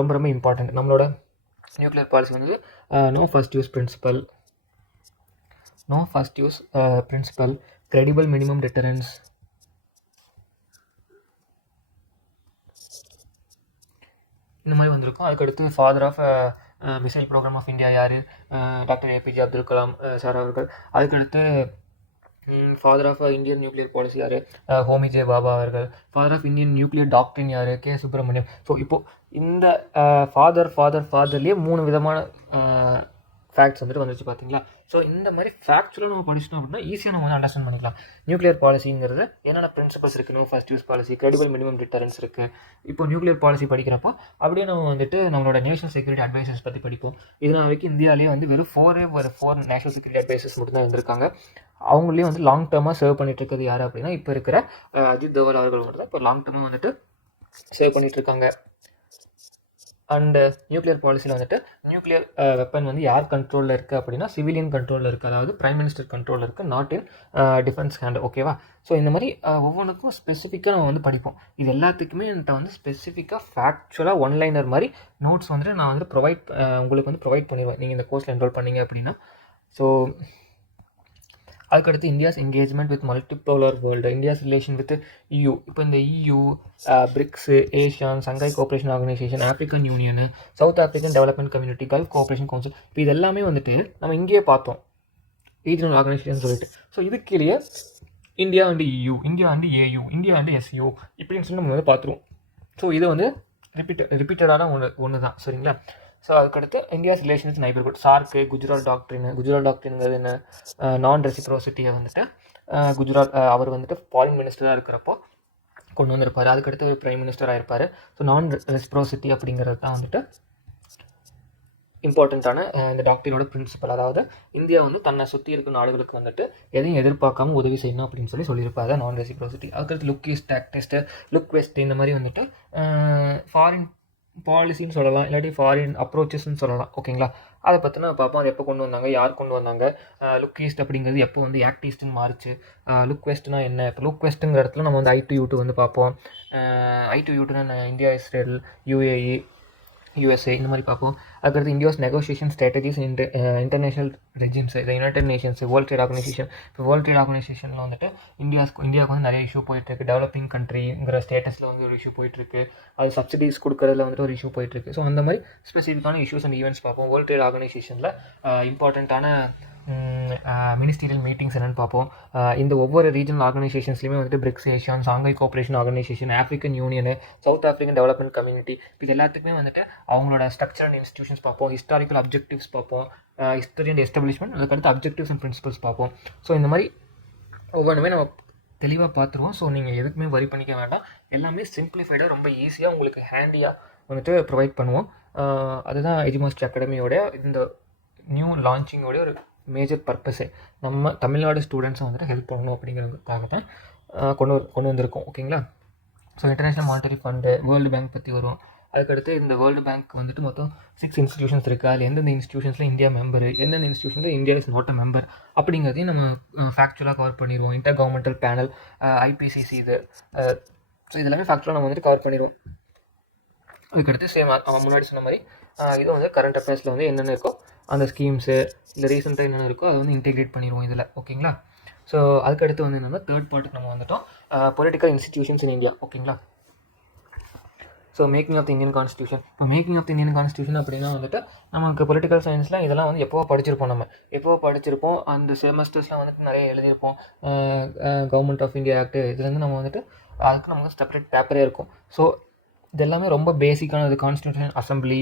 ரொம்ப இம்பார்ட்டன்ட். நம்மளோட நியூக்ளியர் பாலிசி வந்து no first use principle, credible minimum deterrence, இந்த மாதிரி வந்திருக்கும். அதுக்கடுத்து father of missile program of India யார், doctor APJ Abdul Kalam sir அவர்கள். அதுக்கடுத்து father of Indian nuclear policy யார், ஹோமி ஜே பாபா அவர்கள். ஃபாதர் ஆஃப் இந்தியன் நியூக்ளியர் டாக்டரின் யார், K. சுப்பிரமணியம். ஸோ இப்போது இந்த ஃபாதர்லேயே 3 விதமான ஃபேக்ட்ஸ் வந்துட்டு வந்துச்சு பார்த்தீங்களா. ஸோ இந்த மாதிரி ஃபேக்சுவலாக நம்ம படிச்சிட்டோம் அப்படின்னா ஈஸியாக நம்ம வந்து அண்டர்ஸ்டாண்ட் பண்ணிக்கலாம். நியூக்ளியர் பாலிசிங்கிறது என்னென்ன பிரின்சிபல்ஸ் இருக்குன்னு, first use policy, credible minimum deterrence இருக்குது. இப்போ நியூக்ளியர் பாலிசி படிக்கிறப்போ அப்படியே நம்ம வந்துட்டு நம்மளோட நேஷனல் செக்யூரிட்டி அட்வைசர்ஸ் பற்றி படிப்போம். இதனால் வரைக்கும் இந்தியாவிலேயே வந்து வெறும் ஃபோர் நேஷனல் செக்யூரிட்டி அட்வைசர்ஸ் மட்டும்தான் இருந்திருக்காங்க. அவங்களே வந்து லாங் டேர்மாக சர்வ் பண்ணிட்டு இருக்கிறது யார் அப்படின்னா இப்போ இருக்கிற அஜித் தோவல் அவர்கள் மட்டும் தான் இப்போ லாங் டேர்மாக வந்துட்டு சர்வ் பண்ணிட்டு இருக்காங்க. அண்டு நியூக்ளியர் பாலிசியில் வந்துட்டு நியூக்ளியர் வெப்பன் வந்து யார் கண்ட்ரோலில் இருக்குது அப்படின்னா சிவிலியன் கண்ட்ரோலில் இருக்குது, அதாவது பிரைம் மினிஸ்டர் கண்ட்ரோலில் இருக்குது, நாட் இன் டிஃபென்ஸ் ஹேண்ட். ஓகேவா? ஸோ இந்த மாதிரி ஒவ்வொன்றுக்கும் ஸ்பெசிஃபிக்காக நம்ம வந்து படிப்போம். இது எல்லாத்துக்குமே என்கிட்ட வந்து ஸ்பெசிஃபிக்காக ஃபேக்சுவலாக ஒன்லைனர் மாதிரி நோட்ஸ் வந்துட்டு நான் வந்து உங்களுக்கு வந்து ப்ரொவைட் பண்ணிடுவேன் நீங்கள் இந்த கோர்ஸில் என்ரோல் பண்ணீங்க அப்படின்னா. ஸோ அதுக்கடுத்து India's engagement with multipolar world, India's relation with EU. இப்போ இந்த EU, BRICS, ASEAN, Shanghai cooperation organisation, African union, South African development community, Gulf cooperation council, இப்போ இது எல்லாமே வந்துட்டு நம்ம இங்கேயே பார்த்தோம் ரீஜனல் ஆர்கனைசேஷன் சொல்லிட்டு. ஸோ இதுக்கிலேயே India and EU, India and AU, India and SU இப்படின்னு சொல்லி நம்ம வந்து பார்த்துருவோம். ஸோ இது வந்து ரிப்பீட்டடான ஒன்று தான். சரிங்களா? ஸோ அதுக்கடுத்து இந்தியாஸ் ரிலேஷன் வித் நைபர்ஹுட், சார்க்கு, குஜராத் டாக்டரினுங்கிறது என்ன, நான் ரெசிப்ரோசிட்டியை வந்துட்டு குஜராத் அவர் வந்துட்டு ஃபாரின் மினிஸ்டராக இருக்கிறப்போ கொண்டு வந்திருப்பார். அதுக்கடுத்து ஒரு பிரைம் மினிஸ்டராக இருப்பார். ஸோ நான் ரெசிப்ரோசிட்டி அப்படிங்கிறது தான் வந்துட்டு இம்பார்ட்டண்ட்டான இந்த டாக்டரினோட பிரின்சிபல். அதாவது இந்தியா வந்து தன்னை சுற்றி இருக்கிற நாடுகளுக்கு வந்துட்டு எதையும் எதிர்பார்க்காம உதவி செய்யணும் அப்படின்னு சொல்லியிருப்பாங்க நான் ரெசிப்ரோசிட்டி. அதுக்கடுத்து look east test, look west, இந்த மாதிரி வந்துட்டு ஃபாரின் பாலிசின்னு சொல்லலாம், இல்லாட்டி ஃபாரின் அப்ரோச்சஸ்ன்னு சொல்லலாம். ஓகேங்களா? அதை பற்றினா பார்ப்போம். அது எப்போ கொண்டு வந்தாங்க, யார் கொண்டு வந்தாங்க, லுக் ஈஸ்ட் அப்படிங்கிறது எப்போ வந்து ஆக்ட் ஈஸ்ட்னு மாறிச்சு, லுக் வெஸ்ட்னா என்ன. இப்போ லுக் வெஸ்ட்டுங்கிற இடத்துல நம்ம வந்து I2U2 வந்து பார்ப்போம். I2U2னா இந்தியா, இஸ்ரேல், UAE, USA இந்த மாதிரி பார்ப்போம். அதுக்கடுத்து India's negotiation strategies international regimes, இது United Nations, World Trade Organisation. இப்போ வேர்ல்ட் ட்ரேட் ஆர்கனைசேஷனில் வந்துட்டு இந்தியாவுக்கு வந்து நிறைய இஷ்யூ போயிட்டுருக்கு. டெவலப்பிங் கண்ட்ரிங்கிற ஸ்டேட்டஸில் வந்து ஒரு இஷ்யூ போயிட்டுருக்கு. அது சப்சிடிஸ் கொடுக்குறதுல வந்துட்டு ஒரு இஷ்யூ போயிட்டுருக்கு. ஸோ அந்த மாதிரி ஸ்பெசிஃபிக்கான இஷ்யூஸ் அண்ட் ஈவெண்ட்ஸ் பார்ப்போம். வேர்ல்ட் ட்ரேட் ஆர்கனைசேஷனில் இம்பார்ட்டண்ட்டான மினிஸ்டீரியல் மீட்டிங்ஸ் என்னென்னு பார்ப்போம். இந்த ஒவ்வொரு ரீஜனல் ஆர்கனைசேஷன்ஸ்லையுமே வந்துட்டு BRICS, ASEAN, Shanghai cooperation organisation, African union, South African development community, இது எல்லாத்துக்குமே வந்துட்டு அவங்களோட ஸ்ட்ரக்சர் அண்ட் இன்ஸ்டியூஷன்ஸ் பார்ப்போம். ஹிஸ்டாரிக்கல் அப்ஜெக்டிவ்ஸ் பார்ப்போம். ஹிஸ்டரி அண்ட் எஸ்டாப்ளிஷ்மெண்ட், அதுக்கடுத்து அப்ஜெக்டிவ்ஸ் அண்ட் பிரின்சிபல்ஸ் பார்ப்போம். ஸோ இந்த மாதிரி ஒவ்வொன்றுமே நம்ம தெளிவாக பார்த்துருவோம். ஸோ நீங்கள் எதுக்குமே வரி பண்ணிக்க வேண்டாம். எல்லாமே சிம்பிளிஃபைடாக ரொம்ப ஈஸியாக உங்களுக்கு ஹேண்டியாக வந்துட்டு ப்ரொவைட் பண்ணுவோம். அதுதான் எஜுமாஸ்டர் அகாடமியோட இந்த நியூ லான்ச்சிங்கோடைய ஒரு மேஜர் பர்பஸே. நம்ம தமிழ்நாடு ஸ்டூடெண்ட்ஸை வந்துட்டு ஹெல்ப் பண்ணணும் அப்படிங்கிறதுக்காக தான் கொண்டு வந்திருக்கோம். ஓகேங்களா? So international monetary fund, world bank பற்றி வரும். அதுக்கடுத்து இந்த வேர்ல்டு பேங்க் வந்துட்டு மொத்தம் 6 இன்ஸ்டியூஷன்ஸ் இருக்குது. அதில் எந்தெந்த இன்ஸ்டியூஷன்ஸில் இந்தியா மெம்பர், எந்தெந்த இன்ஸ்டியூஷனில் India is not a member அப்படிங்கிறதையும் நம்ம ஃபேக்சுவலாக கவர் பண்ணிடுவோம். இன்டர் கவர்மெண்டல் பேனல், IPCC இது. ஸோ இதெல்லாமே ஃபேக்சுவலாக நம்ம வந்துட்டு கவர் பண்ணிடுவோம். அதுக்கடுத்து சேம் அவன் முன்னாடி சொன்ன மாதிரி இதுவும் வந்து கரண்ட் அஃபேர்ஸில் வந்து என்னென்ன இருக்கோ அந்த ஸ்கீம்ஸு இல்லை ரீசெண்டாக என்னென்ன இருக்கோ அதை வந்து இன்டெகிரேட் பண்ணிடுவோம் இதில். ஓகேங்களா? ஸோ அதுக்கடுத்து வந்து என்னென்னா தேர்ட் பார்ட்டுக்கு நம்ம வந்துட்டோம், பொலிட்டிக்கல் இன்ஸ்டிடியூஷன்ஸ் இன் இந்தியா. ஓகேங்களா? So making of the Indian constitution. இப்போ making of the Indian constitution அப்படின்னா வந்துட்டு நமக்கு பொலிட்டிக்கல் சயின்ஸில் இதெல்லாம் வந்து எப்போவோ படிச்சிருப்போம். அந்த செமஸ்டர்ஸ்லாம் வந்துட்டு நிறைய எழுதியிருப்போம். கவர்மெண்ட் ஆஃப் இந்தியா ஆக்ட் இதுலேருந்து நம்ம வந்துட்டு அதுக்கு நமக்கு செப்பரேட் பேப்பரே இருக்கும். ஸோ இது எல்லாமே ரொம்ப பேசிக்கானது. Constitution assembly,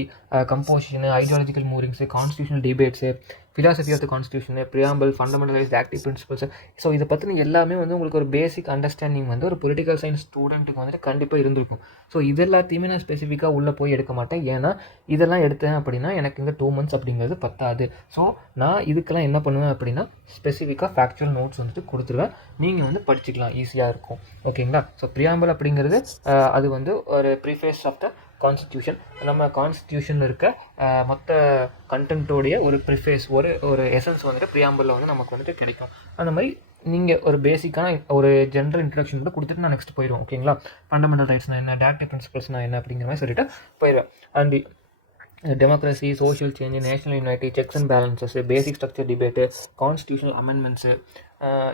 composition, ideological movings, constitutional debates, philosophy of the constitution, preamble, fundamentalist active principles. So இதை பற்றின எல்லாமே வந்து உங்களுக்கு ஒரு பேசிக் அண்டர்ஸ்டாண்டிங் வந்து ஒரு பொலிட்டிக்கல் சயின்ஸ் ஸ்டூடெண்ட்டுக்கு வந்துட்டு கண்டிப்பாக இருந்திருக்கும். ஸோ இது எல்லாத்தையுமே நான் ஸ்பெசிஃபிக்காக உள்ளே போய் எடுக்க மாட்டேன். ஏன்னா இதெல்லாம் எடுத்தேன் அப்படின்னா எனக்கு இந்த 2 months அப்படிங்கிறது பத்தாது. ஸோ நான் இதுக்கெல்லாம் என்ன பண்ணுவேன் அப்படின்னா ஸ்பெசிஃபிக்காக ஃபேக்சுவல் நோட்ஸ் வந்துட்டு கொடுத்துருவேன். நீங்கள் வந்து படிச்சுக்கலாம், ஈஸியாக இருக்கும். ஓகேங்களா? ஸோ ப்ரியாம்பிள் அப்படிங்கிறது அது வந்து ஒரு ப்ரீஃபேஸ் ஆஃப் த கான்ஸ்டியூஷன். நம்ம கான்ஸ்டியூஷன் இருக்க மொத்த கண்டென்ட்டோடைய ஒரு ப்ரிஃபேஸ், ஒரு எசன்ஸ் வந்துட்டு ப்ரியாம்பிளில் வந்து நமக்கு வந்துட்டு கிடைக்கும். அந்த மாதிரி நீங்கள் ஒரு பேசிக்கான ஒரு ஜென்ரல் இன்ட்ரடக்ஷன் மட்டும் கொடுத்துட்டு நான் நெக்ஸ்ட் போயிடுவேன். ஓகேங்களா? ஃபண்டமெண்டல் ரைட்ஸ்னால் என்ன, டேரக்டிவ் பிரின்சிபல்ஸ்னால் என்ன அப்படிங்கிற மாதிரி சொல்லிட்டு போயிடுவேன். And democracy, social change, national unity, checks and balances, basic structure debate, constitutional amendments,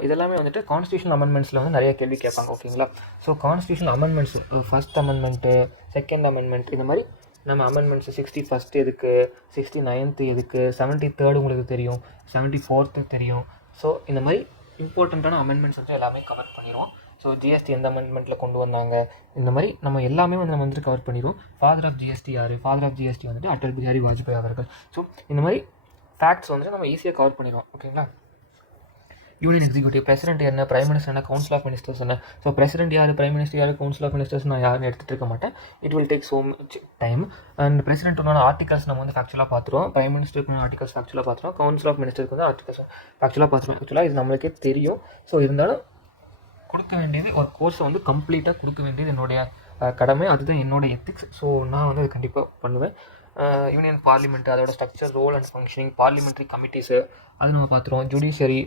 இதெல்லாமே வந்துட்டு கான்ஸ்டியூஷனல் அமெண்ட்மெண்ட்ஸில் வந்து நிறைய கேள்வி கேட்பாங்க. ஓகேங்களா? So constitutional amendments, first amendment, second amendment, இந்த மாதிரி நம்ம அமெண்ட்மெண்ட்ஸு 61st எதுக்கு, 69th எதுக்கு, 73rd உங்களுக்கு தெரியும், 74th தெரியும். ஸோ இந்த மாதிரி இம்பார்ட்டண்ட்டான அமெண்ட்மெண்ட்ஸ் வந்து எல்லாமே கவர் பண்ணிடுவோம். ஸோ GST எந்த அமெண்ட்மெண்ட்டில் கொண்டு வந்தாங்க, இந்த மாதிரி நம்ம எல்லாமே வந்து நம்ம வந்துட்டு கவர் பண்ணிடுவோம். ஃபாதர் ஆஃப் GST யார்? ஃபாதர் ஆஃப் GST வந்துட்டு அடல் பிஹாரி வாஜ்பாய் அவர்கள். ஸோ இந்த மாதிரி ஃபேக்ட்ஸ் வந்துட்டு நம்ம ஈஸியாக கவர் பண்ணிடுவோம். ஓகேங்களா? யூனியன் எக்ஸிக்யூட்டிவ், பிரசிடென்ட் என்ன, பிரைம் மினிஸ்டர் என்ன, கவுன்சில் ஆஃப் மினிஸ்டர்ஸ் என்ன. ஸோ பிரசிடென்ட் யார், பிரைம் மினிஸ்டர் யார், கவுன்சில் ஆஃப் மினிஸ்டர்ஸ் நான் யாருன்னு எடுத்துகிட்டு இருக்க மாட்டேன். It will take so much time. And பிரசிடென்ட்டோட ஆர்டிகல்ஸ் நம்ம வந்து ஃபேக்சுவலாக பார்த்துருவோம், பிரைம் மினிஸ்டருக்கு ஆர்டிகல்ஸ் ஃபேக்சுவலாக பார்த்துருவோம், கவுன்சில் ஆஃப் மினிஸ்டருக்கு வந்து ஆர்டிகல்ஸ் ஃபேக்சுவலாக பார்த்துருவோம். ஆக்சுவலாக இது நம்மளுக்கே தெரியும். ஸோ இருந்தாலும் கொடுக்க வேண்டியது ஒரு கோர்ஸை வந்து கம்ப்ளீட்டாக கொடுக்க வேண்டியது என்னுடைய கடமை, அதுதான் என்னோட எத்திக்ஸ். ஸோ நான் வந்து அது கண்டிப்பாக பண்ணுவேன். யூனியன் பார்லிமெண்ட், அதோட structure, role and functioning, parliamentary committees அது நம்ம பார்த்துருவோம். Judiciary,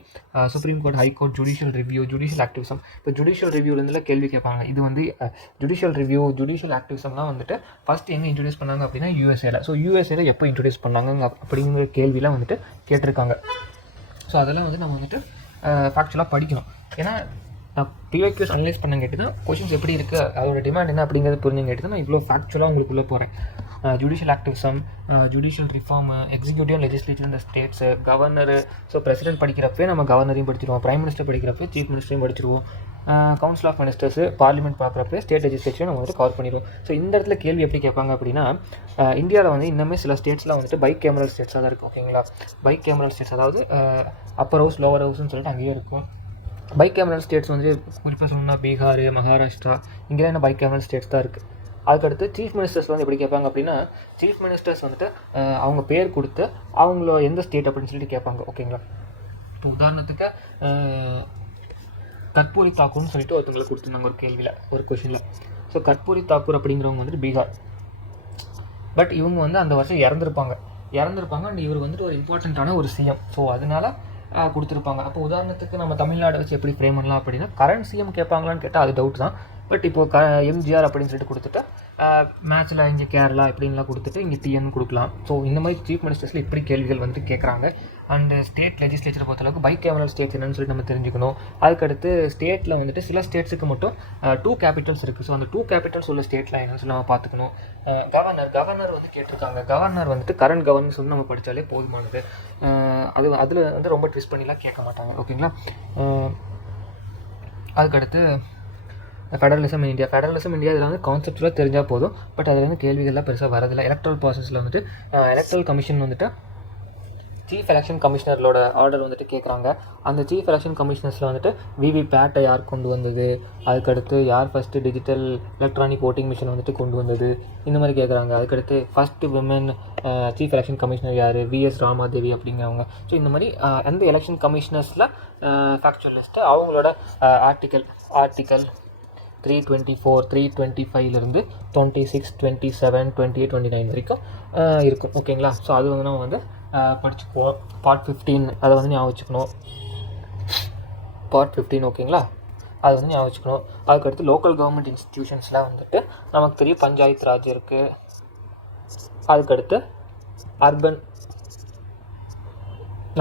supreme court, high court, judicial review, judicial activism. இப்போ ஜுடிஷியல் ரிவ்யூலேருந்துலாம் கேள்வி கேட்பாங்க. இது வந்து ஜுடிஷியல் ரிவ்யூ, ஜுடிஷியல் ஆக்டிவிசம்லாம் வந்துட்டு ஃபஸ்ட் எங்கே இன்ட்ரடியூஸ் பண்ணாங்க அப்படின்னா யூஎஸ்ஏல. ஸோ யூஎஸ்ஏல எப்போ இன்ட்ரடியூஸ் பண்ணாங்க அப்படிங்கிற கேள்விலாம் வந்துட்டு கேட்டிருக்காங்க. ஸோ அதெல்லாம் வந்து நம்ம வந்துட்டு ஃபேக்சுவலாக படிக்கணும். ஏன்னா நான் பிஓக்யூஸ் அனலைஸ் பண்ண கேட்டு தான் கொஷின்ஸ் எப்படி இருக்குது, அதோட டிமாண்ட் என்ன அப்படிங்கிறது புரிஞ்சு கேட்டு தான் நான் இவ்வளோ ஃபேக்சுவலாக உங்களுக்குள்ளே போகிறேன். Judicial activism, judicial reform, executive legislature இந்த ஸ்டேட்ஸு, கவர்னரு. ஸோ பிரசிடென்ட் படிக்கிறப்பே நம்ம கவர்னரையும் படிச்சிருவோம், பிரைம் மினிஸ்டர் படிக்கிறப்பே சீஃப் மினிஸ்டரையும் படிச்சிருவோம், கவுன்சில் ஆஃப் மினிஸ்டர்ஸு, பார்லிமெண்ட் பார்க்குறப்பே ஸ்டேட் லெஜிஸ்லேச்சரும் நம்ம வந்து கவர் பண்ணிடுவோம். ஸோ இந்த இடத்துல கேள்வி எப்படி கேட்பாங்க அப்படின்னா, இந்தியாவில் வந்து இன்னுமே சில ஸ்டேட்ஸ்லாம் வந்துட்டு பைக் கேமரல் ஸ்டேட்ஸாக தான் இருக்குது. ஓகேங்களா? பைக் கேமரல் ஸ்டேட்ஸ், அதாவது அப்பர் ஹவுஸ் லோவர் ஹவுஸ்னு சொல்லிட்டு அங்கேயே இருக்கும். பைக் கேமரல் ஸ்டேட்ஸ் வந்து குறிப்பாக சொல்லணும்னா பீகார், மகாராஷ்டிரா, இங்கெல்லாம் என்ன பைக் கேமரல் ஸ்டேட்ஸ் தான் இருக்குது. அதுக்கடுத்து சீஃப் மினிஸ்டர்ஸ் வந்து எப்படி கேட்பாங்க அப்படின்னா, சீஃப் மினிஸ்டர்ஸ் வந்துட்டு அவங்க பேர் கொடுத்து அவங்கள எந்த ஸ்டேட் அப்படின்னு சொல்லிட்டு கேட்பாங்க. ஓகேங்களா? இப்போ உதாரணத்துக்கு கர்பூரி தாக்கூர்னு சொல்லிட்டு ஒருத்தவங்களை கொடுத்துருந்தாங்க ஒரு கேள்வியில், ஒரு கொஷினில். ஸோ கர்பூரி தாக்கூர் அப்படிங்கிறவங்க வந்துட்டு பீகார், பட் இவங்க வந்து அந்த வருஷம் இறந்துருப்பாங்க. அண்ட் இவர் வந்துட்டு ஒரு இம்பார்ட்டண்ட்டான ஒரு சிஎம். ஸோ அதனால கொடுத்துருப்பாங்க. அப்போ உதாரணத்துக்கு நம்ம தமிழ்நாடு வச்சு எப்படி ஃப்ரேம் பண்ணலாம் அப்படின்னா, கரண்ட் சிஎம் கேட்பாங்களான்னு கேட்டால் அது டவுட் தான். பட் இப்போது எம்ஜிஆர் அப்படின்னு சொல்லிட்டு கொடுத்துட்டு மேட்ச்சில் இங்கே கேரளா இப்படின்லாம் கொடுத்துட்டு இங்கே டிஎன் கொடுக்கலாம். ஸோ இந்த மாதிரி சீஃப் மினிஸ்டர்ஸில் இப்படி கேள்விகள் வந்துட்டு கேட்குறாங்க. அண்டு ஸ்டேட் லெஜிஸ்லேச்சரை பொறுத்தளவுக்கு பைக் கேமரல் ஸ்டேட்ஸ் என்னன்னு சொல்லிட்டு நம்ம தெரிஞ்சுக்கணும். அதுக்கடுத்து ஸ்டேட்டில் வந்துட்டு சில ஸ்டேட்ஸுக்கு மட்டும் 2 கேபிட்டல்ஸ் இருக்குது. ஸோ அந்த 2 கேபிட்டல்ஸ் உள்ள ஸ்டேட்டில் என்னன்னு சொல்லி நம்ம பார்த்துக்கணும். கவர்னர் வந்து கேட்டிருக்காங்க. கவர்னர் வந்துட்டு கரண்ட் கவர்னர் சொல்லி நம்ம படித்தாலே போதுமானது. அதில் வந்து ரொம்ப ட்விஸ்ட் பண்ணிலாம் கேட்க மாட்டாங்க. ஓகேங்களா? அதுக்கடுத்து ஃபெடரலிசம் இந்தியா இதில் வந்து கான்செப்ட்லாம் தெரிஞ்சால் போதும். பட் அதில் வந்து கேள்விகள்லாம் பெருசாக வரதில்லை. எலக்ட்ரல் ப்ராசஸில் வந்துட்டு எலக்ட்ரல் கமிஷன் வந்துட்டு சீஃப் எலெக்ஷன் கமிஷனரோட ஆர்டர் வந்துட்டு கேட்குறாங்க. அந்த சீஃப் எலெக்ஷன் கமிஷனர்ஸில் வந்துட்டு விவிபேட்டை யார் கொண்டு வந்தது, அதுக்கடுத்து யார் first digital electronic voting machine வந்துட்டு கொண்டு வந்தது, இந்த மாதிரி கேட்குறாங்க. அதுக்கடுத்து first women chief election commissioner யார், விஎஸ் ராமாதேவி அப்படிங்கிறவங்க. ஸோ இந்த மாதிரி அந்த எலெக்ஷன் கமிஷனர்ஸில் ஃபேக்சுவல் லிஸ்ட்டு அவங்களோட ஆர்டிக்கல் 324, 325லேருந்து 26, 27, 28, 29 வரைக்கும் இருக்கும். ஓகேங்களா? ஸோ அது வந்து நம்ம வந்து படிச்சுக்குவோம். பார்ட் 15 அதை வந்து ஞாபகம் வச்சுக்கணும். பார்ட் 15 ஓகேங்களா? அது வந்து ஞாபகம் வச்சுக்கணும். அதுக்கடுத்து லோக்கல் கவர்மெண்ட் இன்ஸ்டிடியூஷன்ஸ்லாம் வந்துட்டு நமக்கு தெரியும், பஞ்சாயத்து ராஜ் இருக்குது. அதுக்கடுத்து அர்பன்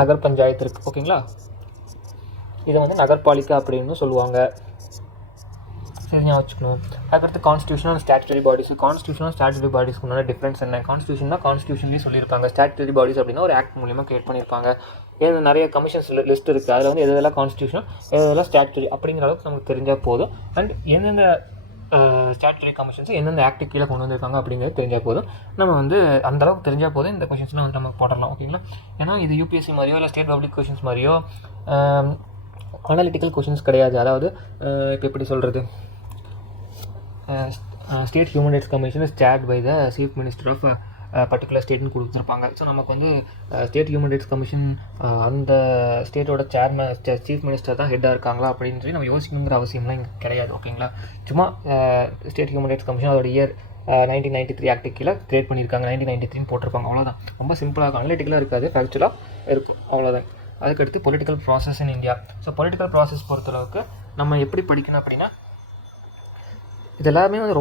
நகர் பஞ்சாயத்து இருக்குது. ஓகேங்களா? இதை வந்து நகர்பாலிகா அப்படின்னு சொல்லுவாங்க. சரியாக வச்சுக்கணும். அதுக்கடுத்து கான்ஸ்டியூஷனல் ஸ்டாச்சுட்டரி பாடிஸ்க்கு முன்னாடி டிஃப்ரென்ஸ் என்ன? கான்ஸ்டியூஷன்லேயே சொல்லியிருப்பாங்க. ஸ்டாச்சுட்டரி பாடிஸ் அப்படின்னா ஒரு ஆக்ட் மூலியமாக கிரியேட் பண்ணியிருப்பாங்க. ஏது நிறைய கமிஷன்ஸ் லிஸ்ட் இருக்குது. அதில் வந்து எதெல்லாம் கான்ஸ்டியூஷன், எதெல்லாம் ஸ்டாச்சுட்டரி அப்படிங்கிற அளவுக்கு நமக்கு தெரிஞ்சால் போதும். அண்ட் எந்தெந்த ஸ்டாச்சுட்டரி கமிஷன்ஸ் எந்தெந்த ஆக்ட் கீழே கொண்டு வந்திருக்காங்க அப்படிங்கிறது தெரிஞ்சால் போதும். நம்ம வந்து அந்தளவுக்கு தெரிஞ்சால் போதும் இந்த கொஷின்ஸ்லாம் வந்து நம்ம போடலாம். ஓகேங்களா? ஏன்னா இது யூபிஎஸ்சி மாதிரியோ இல்லை ஸ்டேட் பப்ளிக் கொஷின்ஸ் மாதிரியோ அனாலிட்டிக்கல் கொஷின்ஸ் கிடையாது. அதாவது இப்போ எப்படி சொல்கிறது, state human rights commission is chaired by the chief minister of particular ஸ்டேட்னு கொடுத்துருப்பாங்க. ஸோ நமக்கு வந்து ஸ்டேட் ஹியூமன் ரைட்ஸ் கமிஷன் அந்த ஸ்டேட்டோட சீஃப் மினிஸ்டர் தான் ஹெட்டாக இருக்காங்களா அப்படின்னு சொல்லி நம்ம யோசிக்கணுங்கிற அவசியம்லாம் இங்கே கிடையாது. ஓகேங்களா? சும்மா ஸ்டேட் ஹியூமன் ரைட்ஸ் கமிஷன் அதோட இயர் 1993 ஆக்ட் கீழே கிரியேட் பண்ணியிருக்காங்க, 1993 போட்டிருப்பாங்க. அவ்வளோதான். ரொம்ப சிம்பிளாக இருக்கும், அனலிட்டிக்கலாக இருக்காது, ஃபேக்சுவலாக இருக்கும். அவ்வளோதான். அதுக்கடுத்து political process in India. So political process பொறுத்தளவுக்கு நம்ம எப்படி படிக்கணும் அப்படின்னா, இது எல்லாமே வந்து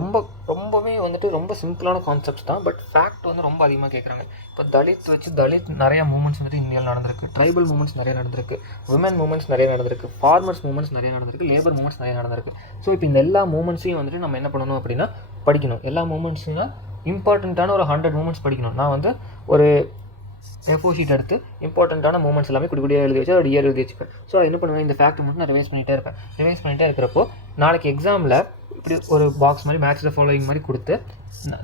ரொம்பவே வந்துட்டு ரொம்ப சிம்பிளான கான்செப்ட்ஸ் தான். பட் ஃபேக்ட் வந்து ரொம்ப அதிகமாக கேட்குறாங்க. இப்போ தலித் நிறையா மூமெண்ட்ஸ் வந்துட்டு இந்தியாவில் நடந்திருக்கு. ட்ரைபல் மூமெண்ட்ஸ் நிறைய நடந்திருக்கு. விமன் மூமெண்ட்ஸ் நிறைய நடந்திருக்கு. ஃபார்மர்ஸ் மூமெண்ட்ஸ் நிறைய நடந்திருக்கு. லேபர் மூமெண்ட்ஸ் நிறைய நடந்திருக்கு. ஸோ இப்போ இந்த எல்லா மூமெண்ட்ஸையும் வந்துட்டு நம்ம என்ன பண்ணணும் அப்படின்னா படிக்கணும். எல்லா மூமெண்ட்ஸும் இம்பார்ட்டண்ட்டான ஒரு 100 மூமெண்ட்ஸ் படிக்கணும். நான் வந்து ஒரு A4 ஷீட் எடுத்து இம்பார்ட்டண்ட்டான மூமெண்ட்ஸ் எல்லாமே குடிக்குடியாக எழுதி வச்சு ஒரு இயர் எழுதி வச்சுப்பேன். ஸோ என்ன பண்ணுவேன், இந்த ஃபேக்ட் மட்டும் நான் ரிவைஸ் பண்ணிகிட்டே இருக்கிறப்போ நாளைக்கு எக்ஸாமில் இப்படி ஒரு பாக்ஸ் மாதிரி மேட்ச் த ஃபாலோயிங் மாதிரி கொடுத்து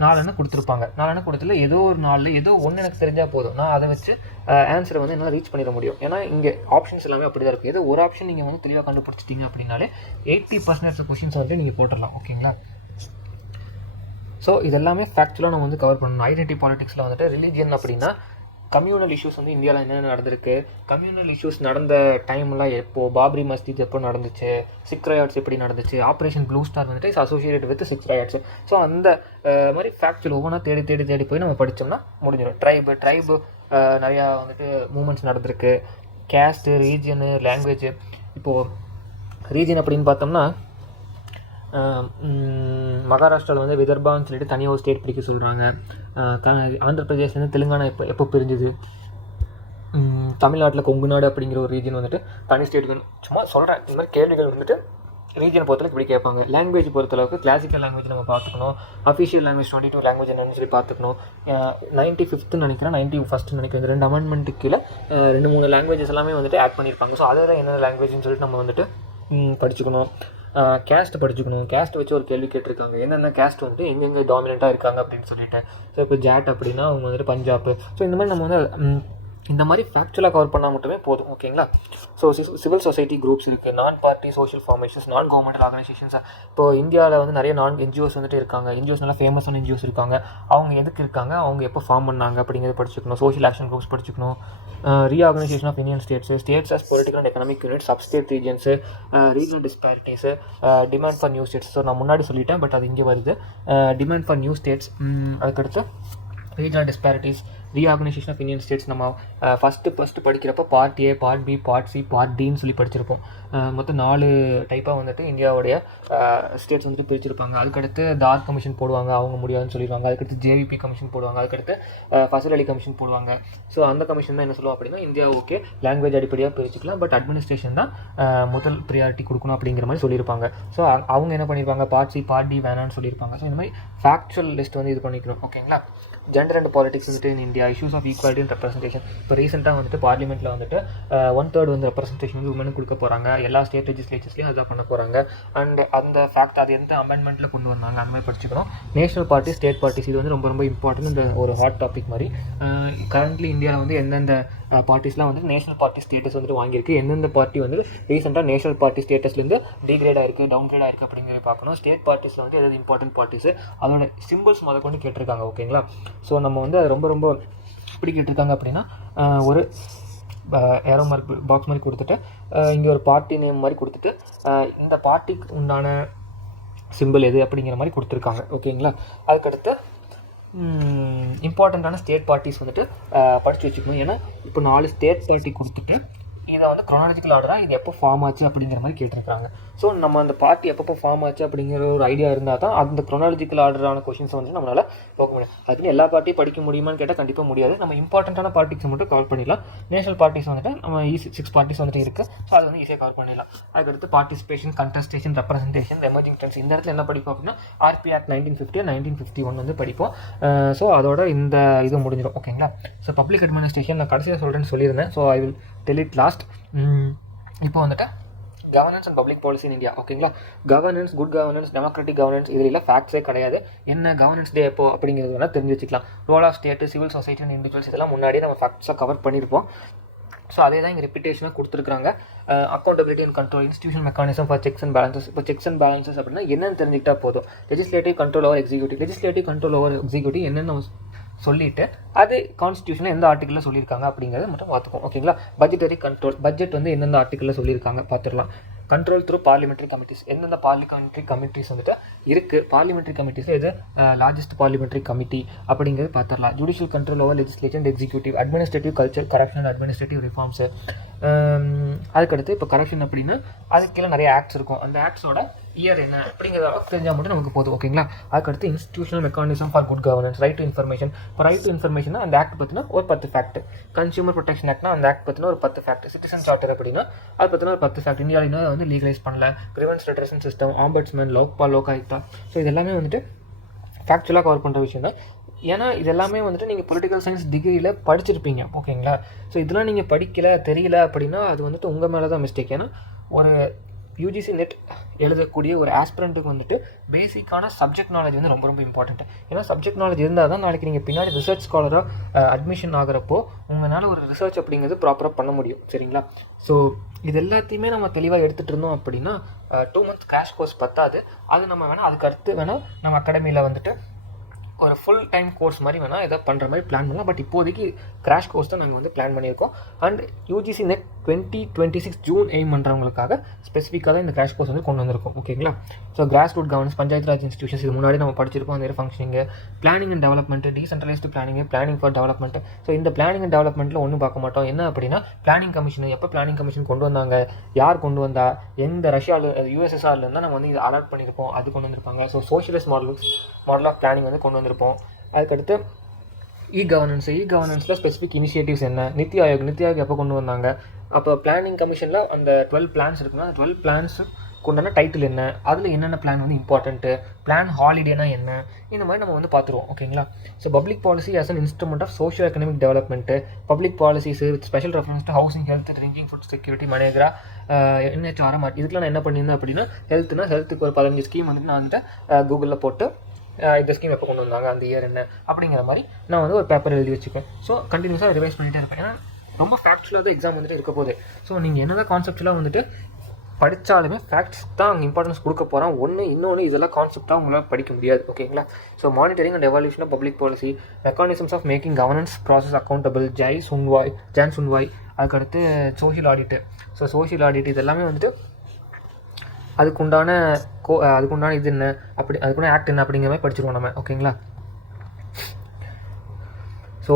4 கொடுத்துருப்பாங்க. 4 கொடுத்துல ஏதோ ஒரு 4 ஏதோ ஒன்று எனக்கு தெரிஞ்சால் போதும், நான் அதை வச்சு ஆன்சரை வந்து என்னால் ரீச் பண்ணிட முடியும். ஏன்னா இங்கே ஆப்ஷன்ஸ் எல்லாமே அப்படி தான் இருக்குது. ஏதோ ஒரு ஆப்ஷன் நீங்கள் வந்து தெளிவாக கண்டுபிடிச்சிட்டிங்க அப்படின்னாலே 80% கொஷின்ஸ் வந்துட்டு நீங்கள் போட்டுடலாம். ஓகேங்களா? ஸோ இதெல்லாமே ஃபேக்சுவலாக நம்ம வந்து கவர் பண்ணணும். ஐடென்டிட்டி பாலிடிக்ஸில் வந்துட்டு ரிலீஜியன் அப்படின்னா கம்யூனல் இஷ்யூஸ் வந்து இந்தியாவில் என்னென்ன நடந்திருக்கு, கம்யூனல் இஷ்யூஸ் நடந்த டைம்லாம் எப்போது, பாப்ரி மஸ்ஜித் எப்போ நடந்துச்சு, சிக் ரயாட்ஸ் எப்படி நடந்துச்சு, ஆப்ரேஷன் ப்ளூ ஸ்டார் வந்துட்டு is associated with Sikh riots. So அந்த மாதிரி ஃபேக்சுவல் ஒவ்வொன்றா தேடி போய் நம்ம படித்தோம்னா முடிஞ்சிடும். ட்ரைபு நிறையா வந்துட்டு மூமெண்ட்ஸ் நடந்திருக்கு. Caste, region, language. இப்போது ரீஜியன் அப்படின்னு பார்த்தோம்னா மகாராஷ்டிராவில் வந்து விதர்பான்னு சொல்லிட்டு தனியாக ஒரு ஸ்டேட் பிடிக்க சொல்கிறாங்க. ஆந்திர பிரதேஷ்லேருந்து தெலுங்கானா எப்போ பிரிஞ்சுது. தமிழ்நாட்டில் கொங்கு நாடு அப்படிங்கிற ஒரு ரீஜன் வந்துட்டு தனி ஸ்டேட்டுக்கு சும்மா சொல்கிறேன். இந்த மாதிரி கேள்விகள் வந்துட்டு ரீஜனை பொறுத்தளவுக்கு இப்படி கேட்பாங்க. லாங்குவேஜ் பொறுத்தளவுக்கு கிளாசிக்கல் லாங்குவேஜ் நம்ம பார்த்துக்கணும். அஃபிஷியல் லாங்குவேஜ் 22 லாங்குவேஜ் என்னன்னு சொல்லி பார்த்துக்கணும். 95th நினைக்கிறேன், 91st நினைக்கிறேன். இந்த 2 அமெண்ட்மெண்ட்டுக்கு கீழே 2-3 லாங்குவேஜஸ் எல்லாமே வந்துட்டு ஆட் பண்ணியிருப்பாங்க. ஸோ அதில் என்னென்ன லாங்குவேஜ்னு சொல்லிட்டு நம்ம வந்துட்டு படிச்சுக்கணும். கேஸ்ட் படிச்சுக்கணும். கேஸ்ட் வச்சு ஒரு கேள்வி கேட்டிருக்காங்க, என்னென்ன கேஸ்ட் வந்துட்டு எங்கெங்கே டாமினண்ட்டாக இருக்காங்க அப்படின்னு சொல்லிட்டு. ஸோ இப்போ ஜாட் அப்படின்னா அவங்க வந்துட்டு பஞ்சாப். ஸோ இந்த மாதிரி நம்ம வந்து இந்த மாதிரி ஃபேக்சுவலாக கவர் பண்ணால் மட்டுமே போதும். ஓகேங்களா? ஸோ சிவில் சொசைட்டி குரூப்ஸ் இருக்குது, நான் பார்ட்டி சோஷியல் ஃபார்மேஷன்ஸ், நான் கவர்மெண்டல் ஆர்கனைசேஷன்ஸ். இப்போ இந்தியாவில் வந்து நிறைய NGOs வந்துட்டு இருக்காங்க. NGOs நல்லா ஃபேமஸான NGOs இருக்காங்க. அவங்க எதுக்கு இருக்காங்க, அவங்க எப்போ ஃபார்ம் பண்ணாங்க அப்படிங்கிறத படிச்சுக்கணும். சோஷியல் ஆக்ஷன் குரூப்ஸ் படிச்சுக்கணும். Reorganisation of Indian states as political and economic unit, substate regions, regional disparities, demand for new states. So நான் முன்னாடி சொல்லிட்டேன், பட் அது இங்கே வருது. டிமாண்ட் ஃபார் நியூ ஸ்டேட்ஸ், அதுக்கடுத்து regional disparities, reorganisation of Indian states. நம்ம ஃபஸ்ட்டு படிக்கிறப்ப part A, part B, part C, part டின்னு சொல்லி படிச்சிருப்போம். மொத்தம் 4 டைப்பாக வந்துட்டு இந்தியாவுடைய ஸ்டேட்ஸ் வந்துட்டு பிரிச்சிருப்பாங்க. அதுக்கடுத்து தார் கமிஷன் போடுவாங்க, அவங்க முடியாதுன்னு சொல்லிடுவாங்க. அதுக்கடுத்து JVP கமிஷன் போடுவாங்க. அதுக்கடுத்து ஃபசல் அலி கமிஷன் போடுவாங்க. ஸோ அந்த கமிஷன் தான் என்ன சொல்லுவோம் அப்படின்னா, இந்தியா ஓகே லாங்குவேஜ் அடிப்படையாக பிரிச்சுக்கலாம், பட் அட்மினிஸ்ட்ரேஷன் தான் முதல் ப்ரியாரிட்டி கொடுக்கணும் அப்படிங்கிற மாதிரி சொல்லியிருப்பாங்க. ஸோ அவங்க என்ன பண்ணியிருப்பாங்க, பார்ட் சி, பார்ட் டி வேணான்னு சொல்லியிருப்பாங்க. ஸோ இந்த மாதிரி ஃபேக்சுவல் லிஸ்ட் வந்து இது பண்ணிக்கிறோம். ஓகேங்களா? ஜெண்டர் அண்ட் பாலிடிக்ஸ் வந்துட்டு in India, issues of equality and representation. இப்போ ரீசெண்டாக வந்துட்டு பார்லிமெண்ட்டில் வந்துட்டு 1/3 வந்து ரெப்ரஸன்டேஷன் வந்து உமனுக்கு கொடுக்க போகிறாங்க. எல்லா ஸ்டேட் லெஜிஸ்லேச்சர்ஸ்லையும் அதான் பண்ண போகிறாங்க. அண்ட் அந்த ஃபேக்ட் அது எந்த அமெண்ட்மெண்ட்டில் கொண்டு வந்தாங்க அந்த மாதிரி படிச்சுக்கணும். நேஷனல் பார்ட்டி, ஸ்டேட் பார்ட்டிஸ், இது வந்து ரொம்ப ரொம்ப இம்பார்ட்டன்ட். இந்த ஒரு ஹாட் டாபிக் மாதிரி. கரண்ட்லி இந்தியாவில் வந்து எந்தெந்த பார்ட்டிஸ்லாம் வந்து நேஷனல் பார்ட்டி ஸ்டேட்டஸ் வந்துட்டு வாங்கியிருக்கு, எந்தெந்த பார்ட்டி வந்து ரீசெண்டாக நேஷனல் பார்ட்டி ஸ்டேட்டஸ்லேருந்து டிகிரேட் ஆயிருக்கு, டவுன்கிரேட் ஆயிருக்கு அப்படிங்கிறத பார்க்கணும். ஸ்டேட் பார்ட்டிஸில் வந்து எதாவது இம்பார்ட்டன்ட் பார்ட்டிஸ் அதோட சிம்பிள்ஸ் முத கொண்டு கேட்டிருக்காங்க. ஓகேங்களா? ஸோ நம்ம வந்து அது ரொம்ப ரொம்ப எப்படி கேட்டிருக்காங்க அப்படின்னா, ஒரு ஏரோ மார்க் பாக்ஸ் மாதிரி கொடுத்துட்டு இங்கே ஒரு பார்ட்டி நேம் மாதிரி கொடுத்துட்டு இந்த பார்ட்டிக்கு உண்டான சிம்பிள் எது அப்படிங்கிற மாதிரி கொடுத்துருக்காங்க. ஓகேங்களா? அதுக்கடுத்து இம்பார்ட்டண்ட்டான ஸ்டேட் பார்ட்டிஸ் வந்துட்டு படித்து வச்சுக்கணும். ஏன்னா இப்போ 4 ஸ்டேட் பார்ட்டி கொடுத்துட்டு இதை வந்து க்ரோனாலஜிக்கல் ஆர்டராக இது எப்போ ஃபார்ம் ஆச்சு அப்படிங்கிற மாதிரி கேட்டிருக்காங்க. ஸோ நம்ம அந்த பார்ட்டி எப்பப்போ ஃபார்ம் ஆச்சு அப்படிங்கிற ஒரு ஐடியா இருந்தால் தான் அந்த க்ரோனாலஜிக்கல் ஆர்டரான கொஷின்ஸ் வந்து நம்மளால் போக முடியும். அதுக்குன்னு எல்லா பார்ட்டியும் படிக்க முடியுமான்னு கேட்டால் கண்டிப்பாக முடியாது. நம்ம இம்பார்ட்டண்ட்டான பார்ட்டிஸ் மட்டும் கவர் பண்ணிடலாம். நேஷனல் பார்ட்டிஸ் வந்துட்டு நம்ம 6 பார்ட்டிஸ் வந்துட்டு இருக்குது. ஸோ அது வந்து ஈஸியாக கவர் பண்ணிடலாம். அதுக்கடுத்து participation, contestation, representation, emerging trends. இந்த இடத்துல என்ன படிப்போம் அப்படின்னா RP Act 1950, 1951 வந்து படிப்போம். ஸோ அதோட இந்த இது முடிஞ்சிடும். ஓகேங்களா? ஸோ பப்ளிக் அட்மினிஸ்ட்ரேஷன் நான் கடைசியாக சொல்கிறேன்னு சொல்லியிருந்தேன். So I will tell it last. இப்போ வந்துட்டு governance and public policy in India. ஓகேங்களா? Governance, good governance, democratic governance, இதில் ஃபேக்ட்ஸே கிடையாது. என்ன கவர்னன்ஸ் டே எப்போ அப்படிங்கிறது வேணால் தெரிஞ்சு வச்சுக்கலாம். Role of state, civil society and individuals, இதெல்லாம் முன்னாடியே நம்ம ஃபேக்ட்ஸாக கவர் பண்ணியிருப்போம். ஸோ அதே தான் இங்கே ரிப்பிட்டேஷனாக கொடுத்துருக்காங்க. Accountability and control, institution mechanism for sex and balances. இப்போ செக்ஸ் அண்ட் பேலன்சஸ் அப்படின்னா என்னென்னு தெரிஞ்சுக்கிட்டா போதும். லெஜிஸ்லேட்டிவ் கண்ட்ரோல் ஓவர் எக்ஸிக்யூட்டிவ் என்னென்னு நம்ம சொல்லிவிட்டு அது கான்ஸ்டியூஷனில் எந்த ஆர்டிக்கலில் சொல்லியிருக்காங்க அப்படிங்கிறத மட்டும் பார்த்துப்போம். ஓகேங்களா? பட்ஜெட்டரி கண்ட்ரோல், பட்ஜெட் வந்து எந்தெந்த ஆர்டிக்கலில் சொல்லியிருக்காங்க பார்த்துடலாம். கண்ட்ரோல் த்ரூ பார்லிமெண்ட்ரி கமிட்டிஸ், எந்தெந்த பார்லிமெண்ட்ரி கமிட்டிஸ் வந்துட்டு இருக்குது. பார்லிமெண்ட்ரி கமிட்டிஸில் இது லார்ஜஸ்ட் பார்லிமெண்ட்ரி கமிட்டி அப்படிங்கிறது பார்த்துடலாம். Judicial control over legislature and executive, administrative, culture, corruption and administrative reforms. அதுக்கடுத்து இப்போ கரப்ஷன் அப்படின்னா அதுக்கு கீழே நிறைய ஆக்ட்ஸ் இருக்கும். அந்த ஆக்ட்ஸோட இயர் என்ன அப்படிங்கிறத தெரிஞ்சால் மட்டும் நமக்கு போதும். ஓகேங்களா? அதுக்கடுத்து institutional mechanism for good governance, right to information. இப்போ ரைட் டு இன்ஃபர்மேஷன் அந்த ஆக்ட் பற்றினா ஒரு 10 ஃபேக்ட். கன்சியூமர் ப்ரொடெக்ஷன் ஆக்ட்னா அந்த ஆக்ட் பற்றினா ஒரு 10 ஃபேக்ட். சிட்டிசன் சார்ட்டர் அப்படின்னா அது பற்றினா ஒரு 10 ஃபேக்ட். இந்தியாவில் இன்னும் வந்து லீகலைஸ் பண்ணல. Grievance redressal system, ombudsman, Lokpal, Lokayukta. So இது எல்லாமே வந்துட்டு ஃபேக்சுவலாக கவர் பண்ணுற விஷயம் தான். ஏன்னா இது எல்லாமே வந்துட்டு நீங்கள் பொலிட்டிக்கல் சயின்ஸ் டிகிரியில் படிச்சிருப்பீங்க. ஓகேங்களா? ஸோ இதெல்லாம் நீங்கள் படிக்கலை, தெரியல அப்படின்னா அது வந்துட்டு உங்கள் மேலே தான் மிஸ்டேக். ஏன்னா ஒரு யூஜிசி நெட் எழுதக்கூடிய ஒரு ஆஸ்பிரண்ட்டுக்கு வந்துட்டு பேசிக்கான சப்ஜெக்ட் நாலேஜ் வந்து ரொம்ப ரொம்ப இம்பார்ட்டன்ட். ஏன்னா சப்ஜெக்ட் நாலேஜ் இருந்தால் தான் நாளைக்கு நீங்கள் பின்னாடி ரிசர்ச் ஸ்காலராக அட்மிஷன் ஆகிறப்போ உங்களால் ஒரு ரிசர்ச் அப்படிங்கிறது ப்ராப்பராக பண்ண முடியும். சரிங்களா? ஸோ இது எல்லாத்தையுமே நம்ம தெளிவாக எடுத்துகிட்டு இருந்தோம் அப்படின்னா 2 months கிராஷ் கோர்ஸ் பத்தாது. அது நம்ம வேணால் அதுக்கு அடுத்து வேணால் நம்ம அகாடமியில் வந்துட்டு ஒரு ஃபுல் டைம் கோர்ஸ் மாதிரி வேணால் எதாவது பண்ணுற மாதிரி பிளான் பண்ணலாம். பட் இப்போதைக்கு கிராஷ் கோர்ஸ் தான் நாங்கள் வந்து பிளான் பண்ணியிருக்கோம். And UGC NET 2026 June aim பண்ணுறவங்களுக்காக ஸ்பெசிஃபிக்காக தான் இந்த கிராஷ் கோர்ஸ் வந்து கொண்டு வந்திருக்கோம். ஓகேங்களா? So grass root governance, Panchayat Raj institutions, இது முன்னாடி நம்ம படிச்சிருப்போம். அந்த functioning, planning and development, decentralised planning for development. So இந்த பிளானிங் அண்ட் டெவலப்மெண்ட்டில் ஒன்றும் பார்க்க மாட்டோம். என்ன அப்படின்னா பிளானிங் கமிஷன் எப்போ பிளானிங் கமிஷன் கொண்டு வந்தாங்க, யார் கொண்டு வந்தா, எந்த ரஷ்யாவில் யூஎஸ்எஸ்ஆரில் இருந்தால் நம்ம வந்து இதை அலாட் பண்ணியிருப்போம், அது கொண்டு வந்திருப்பாங்க. So socialist model of planning வந்து கொண்டு வந்திருப்போம். அதுக்கடுத்து இ-கவர்னன்ஸில் ஸ்பெசிஃபிக் இனிஷியேட்டிவ்ஸ் என்ன, நித்தி ஆயோக் எப்போ கொண்டு வந்தாங்க, அப்போ பிளானிங் கமிஷனில் அந்த 12 பிளான்ஸ் இருக்குன்னா அந்த 12 பிளான்ஸுக்கு உண்டான டைட்டில் என்ன, அதில் என்னென்ன பிளான் வந்து இம்பார்ட்டன்ட்டு, பிளான் ஹாலிடேனா என்ன, இந்த மாதிரி நம்ம வந்து பார்த்துருவோம். ஓகேங்களா? So public policy as an instrument of socio economic development, public policies with special reference to housing, health, drinking, food security, மனேகரா, NHRM. இதுக்கெலாம் நான் என்ன பண்ணியிருந்தேன் அப்படின்னா ஹெல்த்துக்கு ஒரு 15 ஸ்கீம் வந்துட்டு நான் வந்துட்டு கூகுளில் போட்டு இந்த ஸ்கீம் எப்போ கொண்டு வந்தாங்க, அந்த இயர் என்ன அப்படிங்கிற மாதிரி நான் வந்து ஒரு பேப்பர் எழுதி வச்சுப்பேன். ஸோ கண்டினியூஸாக ரிவைஸ் பண்ணிகிட்டே இருப்பேன். ஏன்னா ரொம்ப ஃபேக்ட்ஸுவலாக தான் எக்ஸாம் வந்துட்டு இருக்க போகுது. ஸோ நீங்கள் என்ன தான் கான்செப்ட்லாம் வந்துட்டு படித்தாலுமே ஃபேக்ட்ஸ் தான் அங்கே இம்பார்ட்டன்ஸ் கொடுக்க போகிறோம். இன்னொன்று இதெல்லாம் கான்செப்டாக உங்களால் படிக்க முடியாது. ஓகேங்களா? So monitoring and evaluation of public policy, mechanisms of making governance process accountable, Jan Sunwai, அதுக்கடுத்து சோஷியல் ஆடிட்டு. ஸோ சோஷியல் ஆடிட் இது எல்லாமே வந்துட்டு அதுக்குண்டான இது என்ன, அதுக்குண்டான ஆக்ட் என்ன அப்படிங்கிற மாதிரி படிச்சிருவோம் நம்ம. ஓகேங்களா? ஸோ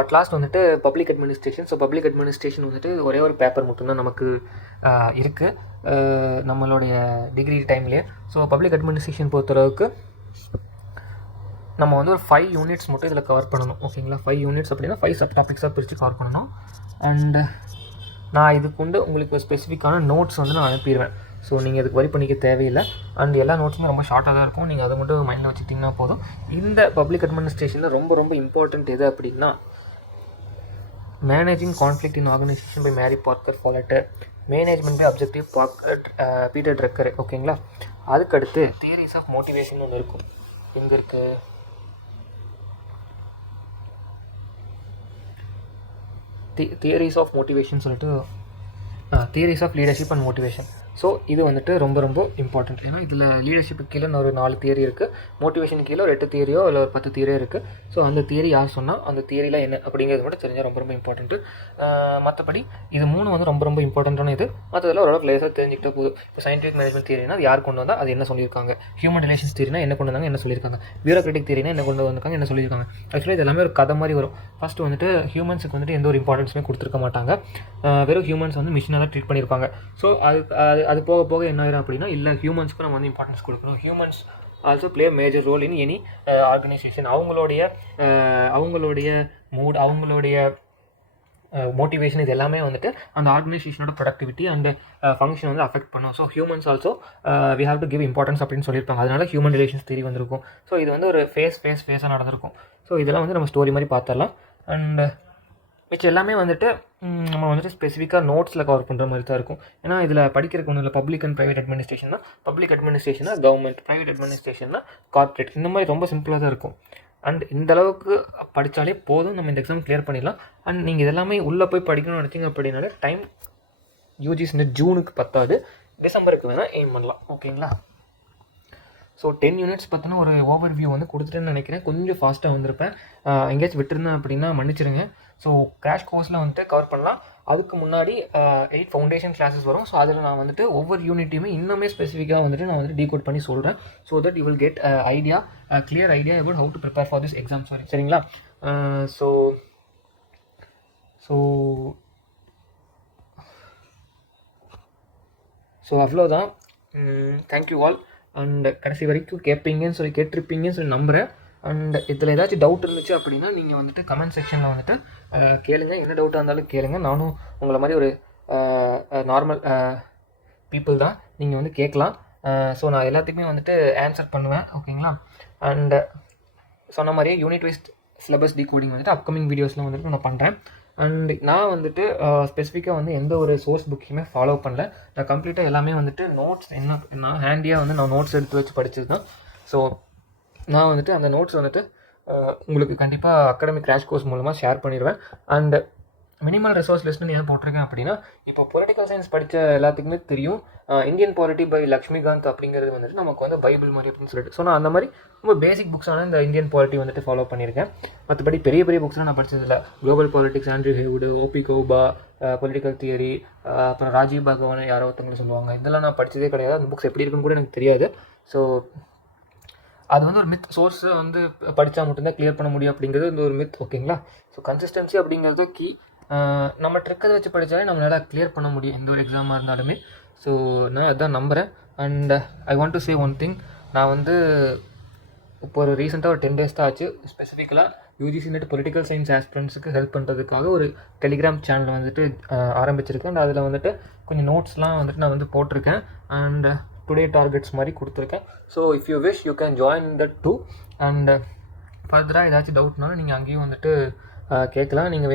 அட் லாஸ்ட் வந்துட்டு public administration. So public administration வந்துட்டு ஒரே ஒரு பேப்பர் மட்டும்தான் நமக்கு இருக்குது நம்மளுடைய டிகிரி டைம்லேயே. ஸோ பப்ளிக் அட்மினிஸ்ட்ரேஷன் பொறுத்தளவுக்கு நம்ம வந்து ஒரு 5 யூனிட்ஸ் மட்டும் இதில் கவர் பண்ணணும். ஓகேங்களா? 5 யூனிட்ஸ் அப்படின்னா 5 சப் டாபிக்ஸாக பிரித்து கவர் பண்ணணும். அண்ட் நான் இதுக்கு உங்களுக்கு ஸ்பெசிஃபிக்கான நோட்ஸ் வந்து நான் அனுப்பிடுவேன். ஸோ நீங்கள் இதுக்கு வரி பண்ணிக்க தேவையில்லை. அண்ட் எல்லா நோட்ஸுமே ரொம்ப ஷார்ட்டாக தான் இருக்கும். நீங்கள் அதை மட்டும் மைண்டில் வச்சுக்கிட்டிங்கன்னா போதும். இந்த பப்ளிக் அட்மினிஸ்ட்ரேஷனில் ரொம்ப ரொம்ப இம்பார்ட்டண்ட் எது அப்படின்னா managing conflict in organisation by Mary Parker Follett, management by objective Peter Drucker. ஓகேங்களா? அதுக்கடுத்து தியரிஸ் ஆஃப் மோட்டிவேஷன் ஒன்று இருக்கும். எங்கே இருக்குது? தியரிஸ் ஆஃப் மோட்டிவேஷன் சொல்லிட்டு theories of leadership and motivation. So இது வந்துட்டு ரொம்ப ரொம்ப இம்பார்ட்டன்ட். ஏன்னா இதில் லீடர்ஷிப்புக்கு கீழே ஒரு 4 தியரி இருக்குது, மோட்டிவேஷன் கீழே ஒரு 8 தியரியோ இல்லை ஒரு 10 தியரியோ இருக்குது. ஸோ அந்த தியரி யார் சொன்னால் அந்த தியரியில் என்ன அப்படிங்கிறது மட்டும் தெரிஞ்சால் ரொம்ப ரொம்ப இம்பார்ட்டன்ட்டு. மற்றபடி இது 3 வந்து ரொம்ப ரொம்ப இம்பார்ட்டண்ட்டான இது. மற்றதெல்லாம் ஓரளவுக்கு லேசாக தெரிஞ்சுக்கிட்டே போதும். இப்போ சயின்டிஃபிக் மேனேஜ்மெண்ட் தியரினா அது யார் கொண்டு வந்தால் அது என்ன சொல்லியிருக்காங்க, ஹியூமன் ரிலேஷன்ஸ் தியரினா என்ன கொண்டு வந்தாங்க என்ன சொல்லியிருக்காங்க, பியூரோக்ராட்டிக் தியரினா என்ன கொண்டு வந்திருக்காங்க என்ன சொல்லியிருக்காங்க. ஆக்சுவலாக இது எல்லாமே ஒரு கதை மாதிரி வரும். ஃபஸ்ட்டு வந்துட்டு ஹியூமன்ஸுக்கு வந்துட்டு எந்த ஒரு இம்பார்ட்டன்ஸுமே கொடுத்துருக்க மாட்டாங்க. வெறும் ஹியூமன்ஸ் வந்து மிஷினாக தான் ட்ரீட் பண்ணியிருப்பாங்க. ஸோ அது போக போக என்ன ஆயிரும் அப்படின்னா இல்லை ஹியூமன்ஸ்க்கு நம்ம வந்து இம்பார்ட்டன்ஸ் கொடுக்கணும். Humans also play major role in any organisation. அவங்களுடைய மூட், அவங்களுடைய மோட்டிவேஷன், இது எல்லாமே வந்துட்டு அந்த ஆர்கனைசேஷனோட ப்ரொடக்டிவிட்டி அண்ட் ஃபங்க்ஷன் வந்து அஃபெக்ட் பண்ணும். So humans also we have to give importance அப்படின்னு சொல்லியிருப்பாங்க. அதனால ஹியூமன் ரிலேஷன்ஸ் தியரி வந்திருக்கும். ஸோ இது வந்து ஒரு ஃபேஸாக நடந்திருக்கும். ஸோ இதெல்லாம் வந்து நம்ம ஸ்டோரி மாதிரி பார்த்துடலாம். அண்ட் மிச்சம் எல்லாமே வந்துட்டு நம்ம வந்துட்டு ஸ்பெசிஃபிக்காக நோட்ஸில் கவர் பண்ணுற மாதிரி தான் இருக்கும். ஏன்னா இதில் படிக்கிறதுக்கு ஒன்றும் இல்லை. பப்ளிக் அண்ட் ப்ரைவேட் அட்மினிஸ்ட்ரேஷன் தான். பப்ளிக் அட்மினிஸ்ட்ரேஷனா கவர்மெண்ட், ப்ரைவேட் அட்மினிஸ்ட்ரேஷன்னா கார்ப்பரேட். இந்த மாதிரி ரொம்ப சிம்பிளாக தான் இருக்கும். அண்ட் இந்த அளவுக்கு படித்தாலே போதும், நம்ம இந்த எக்ஸாம் கிளியர் பண்ணிடலாம். அண்ட் நீங்கள் இதெல்லாமே உள்ளே போய் படிக்கணும்னு நினச்சிங்க அப்படின்னாலே டைம் யூஜிசி நெட் ஜூனுக்கு பத்தாது, டிசம்பருக்கு வேணால் எய்ம் பண்ணலாம். ஓகேங்களா? ஸோ 10 யூனிட்ஸ் பற்றின ஒரு ஓவர் வியூ வந்து கொடுத்துட்டேன்னு நினைக்கிறேன். கொஞ்சம் ஃபாஸ்ட்டாக வந்திருப்பேன். எங்கேயாச்சும் விட்டுருந்தேன் அப்படின்னா மன்னிச்சிருங்க. ஸோ கிராஷ் கோர்ஸில் வந்துட்டு கவர் பண்ணலாம். அதுக்கு முன்னாடி 8 ஃபவுண்டேஷன் கிளாஸஸ் வரும். ஸோ அதில் நான் வந்துட்டு ஒவ்வொரு யூனிட்டையுமே இன்னுமே ஸ்பெசிஃபிக்காக வந்துட்டு நான் வந்துட்டு டீகோட் பண்ணி சொல்கிறேன். So that you will get clear idea about how to prepare for this exam. சரிங்களா? ஸோ அவ்வளோதான். Thank you all. அண்ட் கடைசி வரைக்கும் கேட்டிருப்பீங்கன்னு சொல்லி நம்புகிறேன். அண்ட் இதில் ஏதாச்சும் டவுட் இருந்துச்சு அப்படின்னா நீங்கள் வந்துட்டு கமெண்ட் செக்ஷனில் வந்துட்டு கேளுங்க. என்ன டவுட்டாக இருந்தாலும் கேளுங்க. நானும் உங்களை மாதிரி ஒரு நார்மல் பீப்புள் தான், நீங்கள் வந்து கேட்கலாம். ஸோ நான் எல்லாத்துக்குமே வந்துட்டு ஆன்சர் பண்ணுவேன். ஓகேங்களா? அண்ட் சொன்ன மாதிரியே யூனிட் வைஸ் சிலபஸ் டிகோடிங் வந்துட்டு அப்கமிங் வீடியோஸில் வந்துட்டு நான் பண்ணுறேன். அண்ட் நான் வந்துட்டு ஸ்பெசிஃபிக்காக வந்து எந்த ஒரு சோர்ஸ் புக்கையுமே ஃபாலோ பண்ணல. நான் கம்ப்ளீட்டாக எல்லாமே வந்துட்டு நோட்ஸ் நான் ஹேண்டியாக வந்து நான் நோட்ஸ் எடுத்து வச்சு படிச்சது தான். ஸோ நான் வந்துட்டு அந்த நோட்ஸ் வந்துட்டு உங்களுக்கு கண்டிப்பாக அகாடமிக் கிராஷ் கோர்ஸ் மூலமாக ஷேர் பண்ணிடுவேன். அண்ட் மினிமல் ரிசோர்ஸ் லிஸ்ட்னு ஏன் போட்டிருக்கேன் அப்படின்னா, இப்போ பொலிட்டிக்கல் சயின்ஸ் படித்த எல்லாத்துக்குமே தெரியும் இந்தியன் பாலிட்டி பை லக்ஷ்மிகாந்த் அப்படிங்கிறது வந்துட்டு நமக்கு வந்து பைபிள் மாதிரி அப்படின்னு சொல்லிட்டு. ஸோ நான் அந்த மாதிரி ரொம்ப பேசிக் புக்ஸான இந்த இந்தியன் பாலிட்டி வந்துட்டு ஃபாலோ பண்ணியிருக்கேன். மற்றபடி பெரிய பெரிய புக்ஸ்லாம் நான் படித்ததில்லை. Global politics, Andrew Heywood, O P Gauba, political theory, அப்புறம் ராஜீவ் பகவான் யாரோ ஒருத்தவங்களை சொல்லுவாங்க, இதெல்லாம் நான் படித்ததே கிடையாது. அந்த புக்ஸ் எப்படி இருக்குன்னு கூட எனக்கு தெரியாது. ஸோ அது வந்து ஒரு மித். சோர்ஸை வந்து படித்தா மட்டும்தான் கிளியர் பண்ண முடியும் அப்படிங்கிறது இந்த ஒரு மித், ஓகேங்களா? ஸோ கன்சிஸ்டன்சி அப்படிங்கிறது கீ. நம்ம ட்ரிக்கதை வச்சு படித்தாலே நம்மளால் கிளியர் பண்ண முடியும் எந்த ஒரு எக்ஸாமாக இருந்தாலுமே. ஸோ நான் அதான் நம்புகிறேன். And I want to say one thing. நான் வந்து இப்போ ஒரு ரீசெண்டாக ஒரு 10 days தான் ஆச்சு ஸ்பெசிஃபிக்கலாக யூஜிசி நெட் பொலிட்டிக்கல் சயின்ஸ் ஆஸ்பிரண்ட்ஸுக்கு ஹெல்ப் பண்ணுறதுக்காக ஒரு டெலிகிராம் சேனல் வந்துட்டு ஆரம்பிச்சிருக்கேன். அண்ட் அதில் வந்துட்டு கொஞ்சம் நோட்ஸ்லாம் வந்துட்டு நான் வந்து போட்டிருக்கேன். அண்ட் டுடே டார்கெட்ஸ் மாதிரி கொடுத்துருக்கேன். So if you wish you can join that too. And ஃபர்தராக ஏதாச்சும் டவுட்னாலும் நீங்கள் அங்கேயும் வந்துட்டு கேட்கலாம். நீங்கள்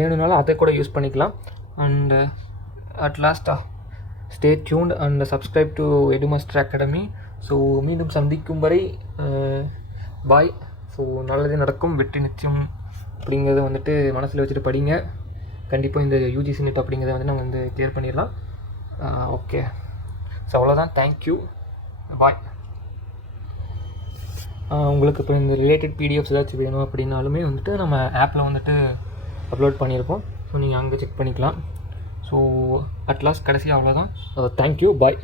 வேணும்னாலும் அதை கூட யூஸ் பண்ணிக்கலாம். And at last stay tuned and subscribe to Edumaster Academy. So மீண்டும் சந்திக்கும் வரை பாய். ஸோ நல்லதே நடக்கும், வெற்றி நிச்சயம் அப்படிங்கிறத வந்துட்டு மனசில் வச்சுட்டு படிங்க. கண்டிப்பாக இந்த யூஜிசி நெட் அப்படிங்கிறத வந்து நம்ம வந்து கிளியர் பண்ணிடலாம். ஓகே, ஸோ அவ்வளோதான். தேங்க்யூ, பாய். உங்களுக்கு இப்போ இந்த ரிலேட்டட் பிடிஎஃப்ஸ் ஏதாச்சும் வேணும் அப்படின்னாலுமே வந்துட்டு நம்ம ஆப்பில் வந்துட்டு அப்லோட் பண்ணியிருக்கோம். ஸோ நீங்கள் அங்கே செக் பண்ணிக்கலாம். ஸோ அட்லாஸ்ட் கடைசியாக அவ்வளோதான். தேங்க்யூ, பாய்.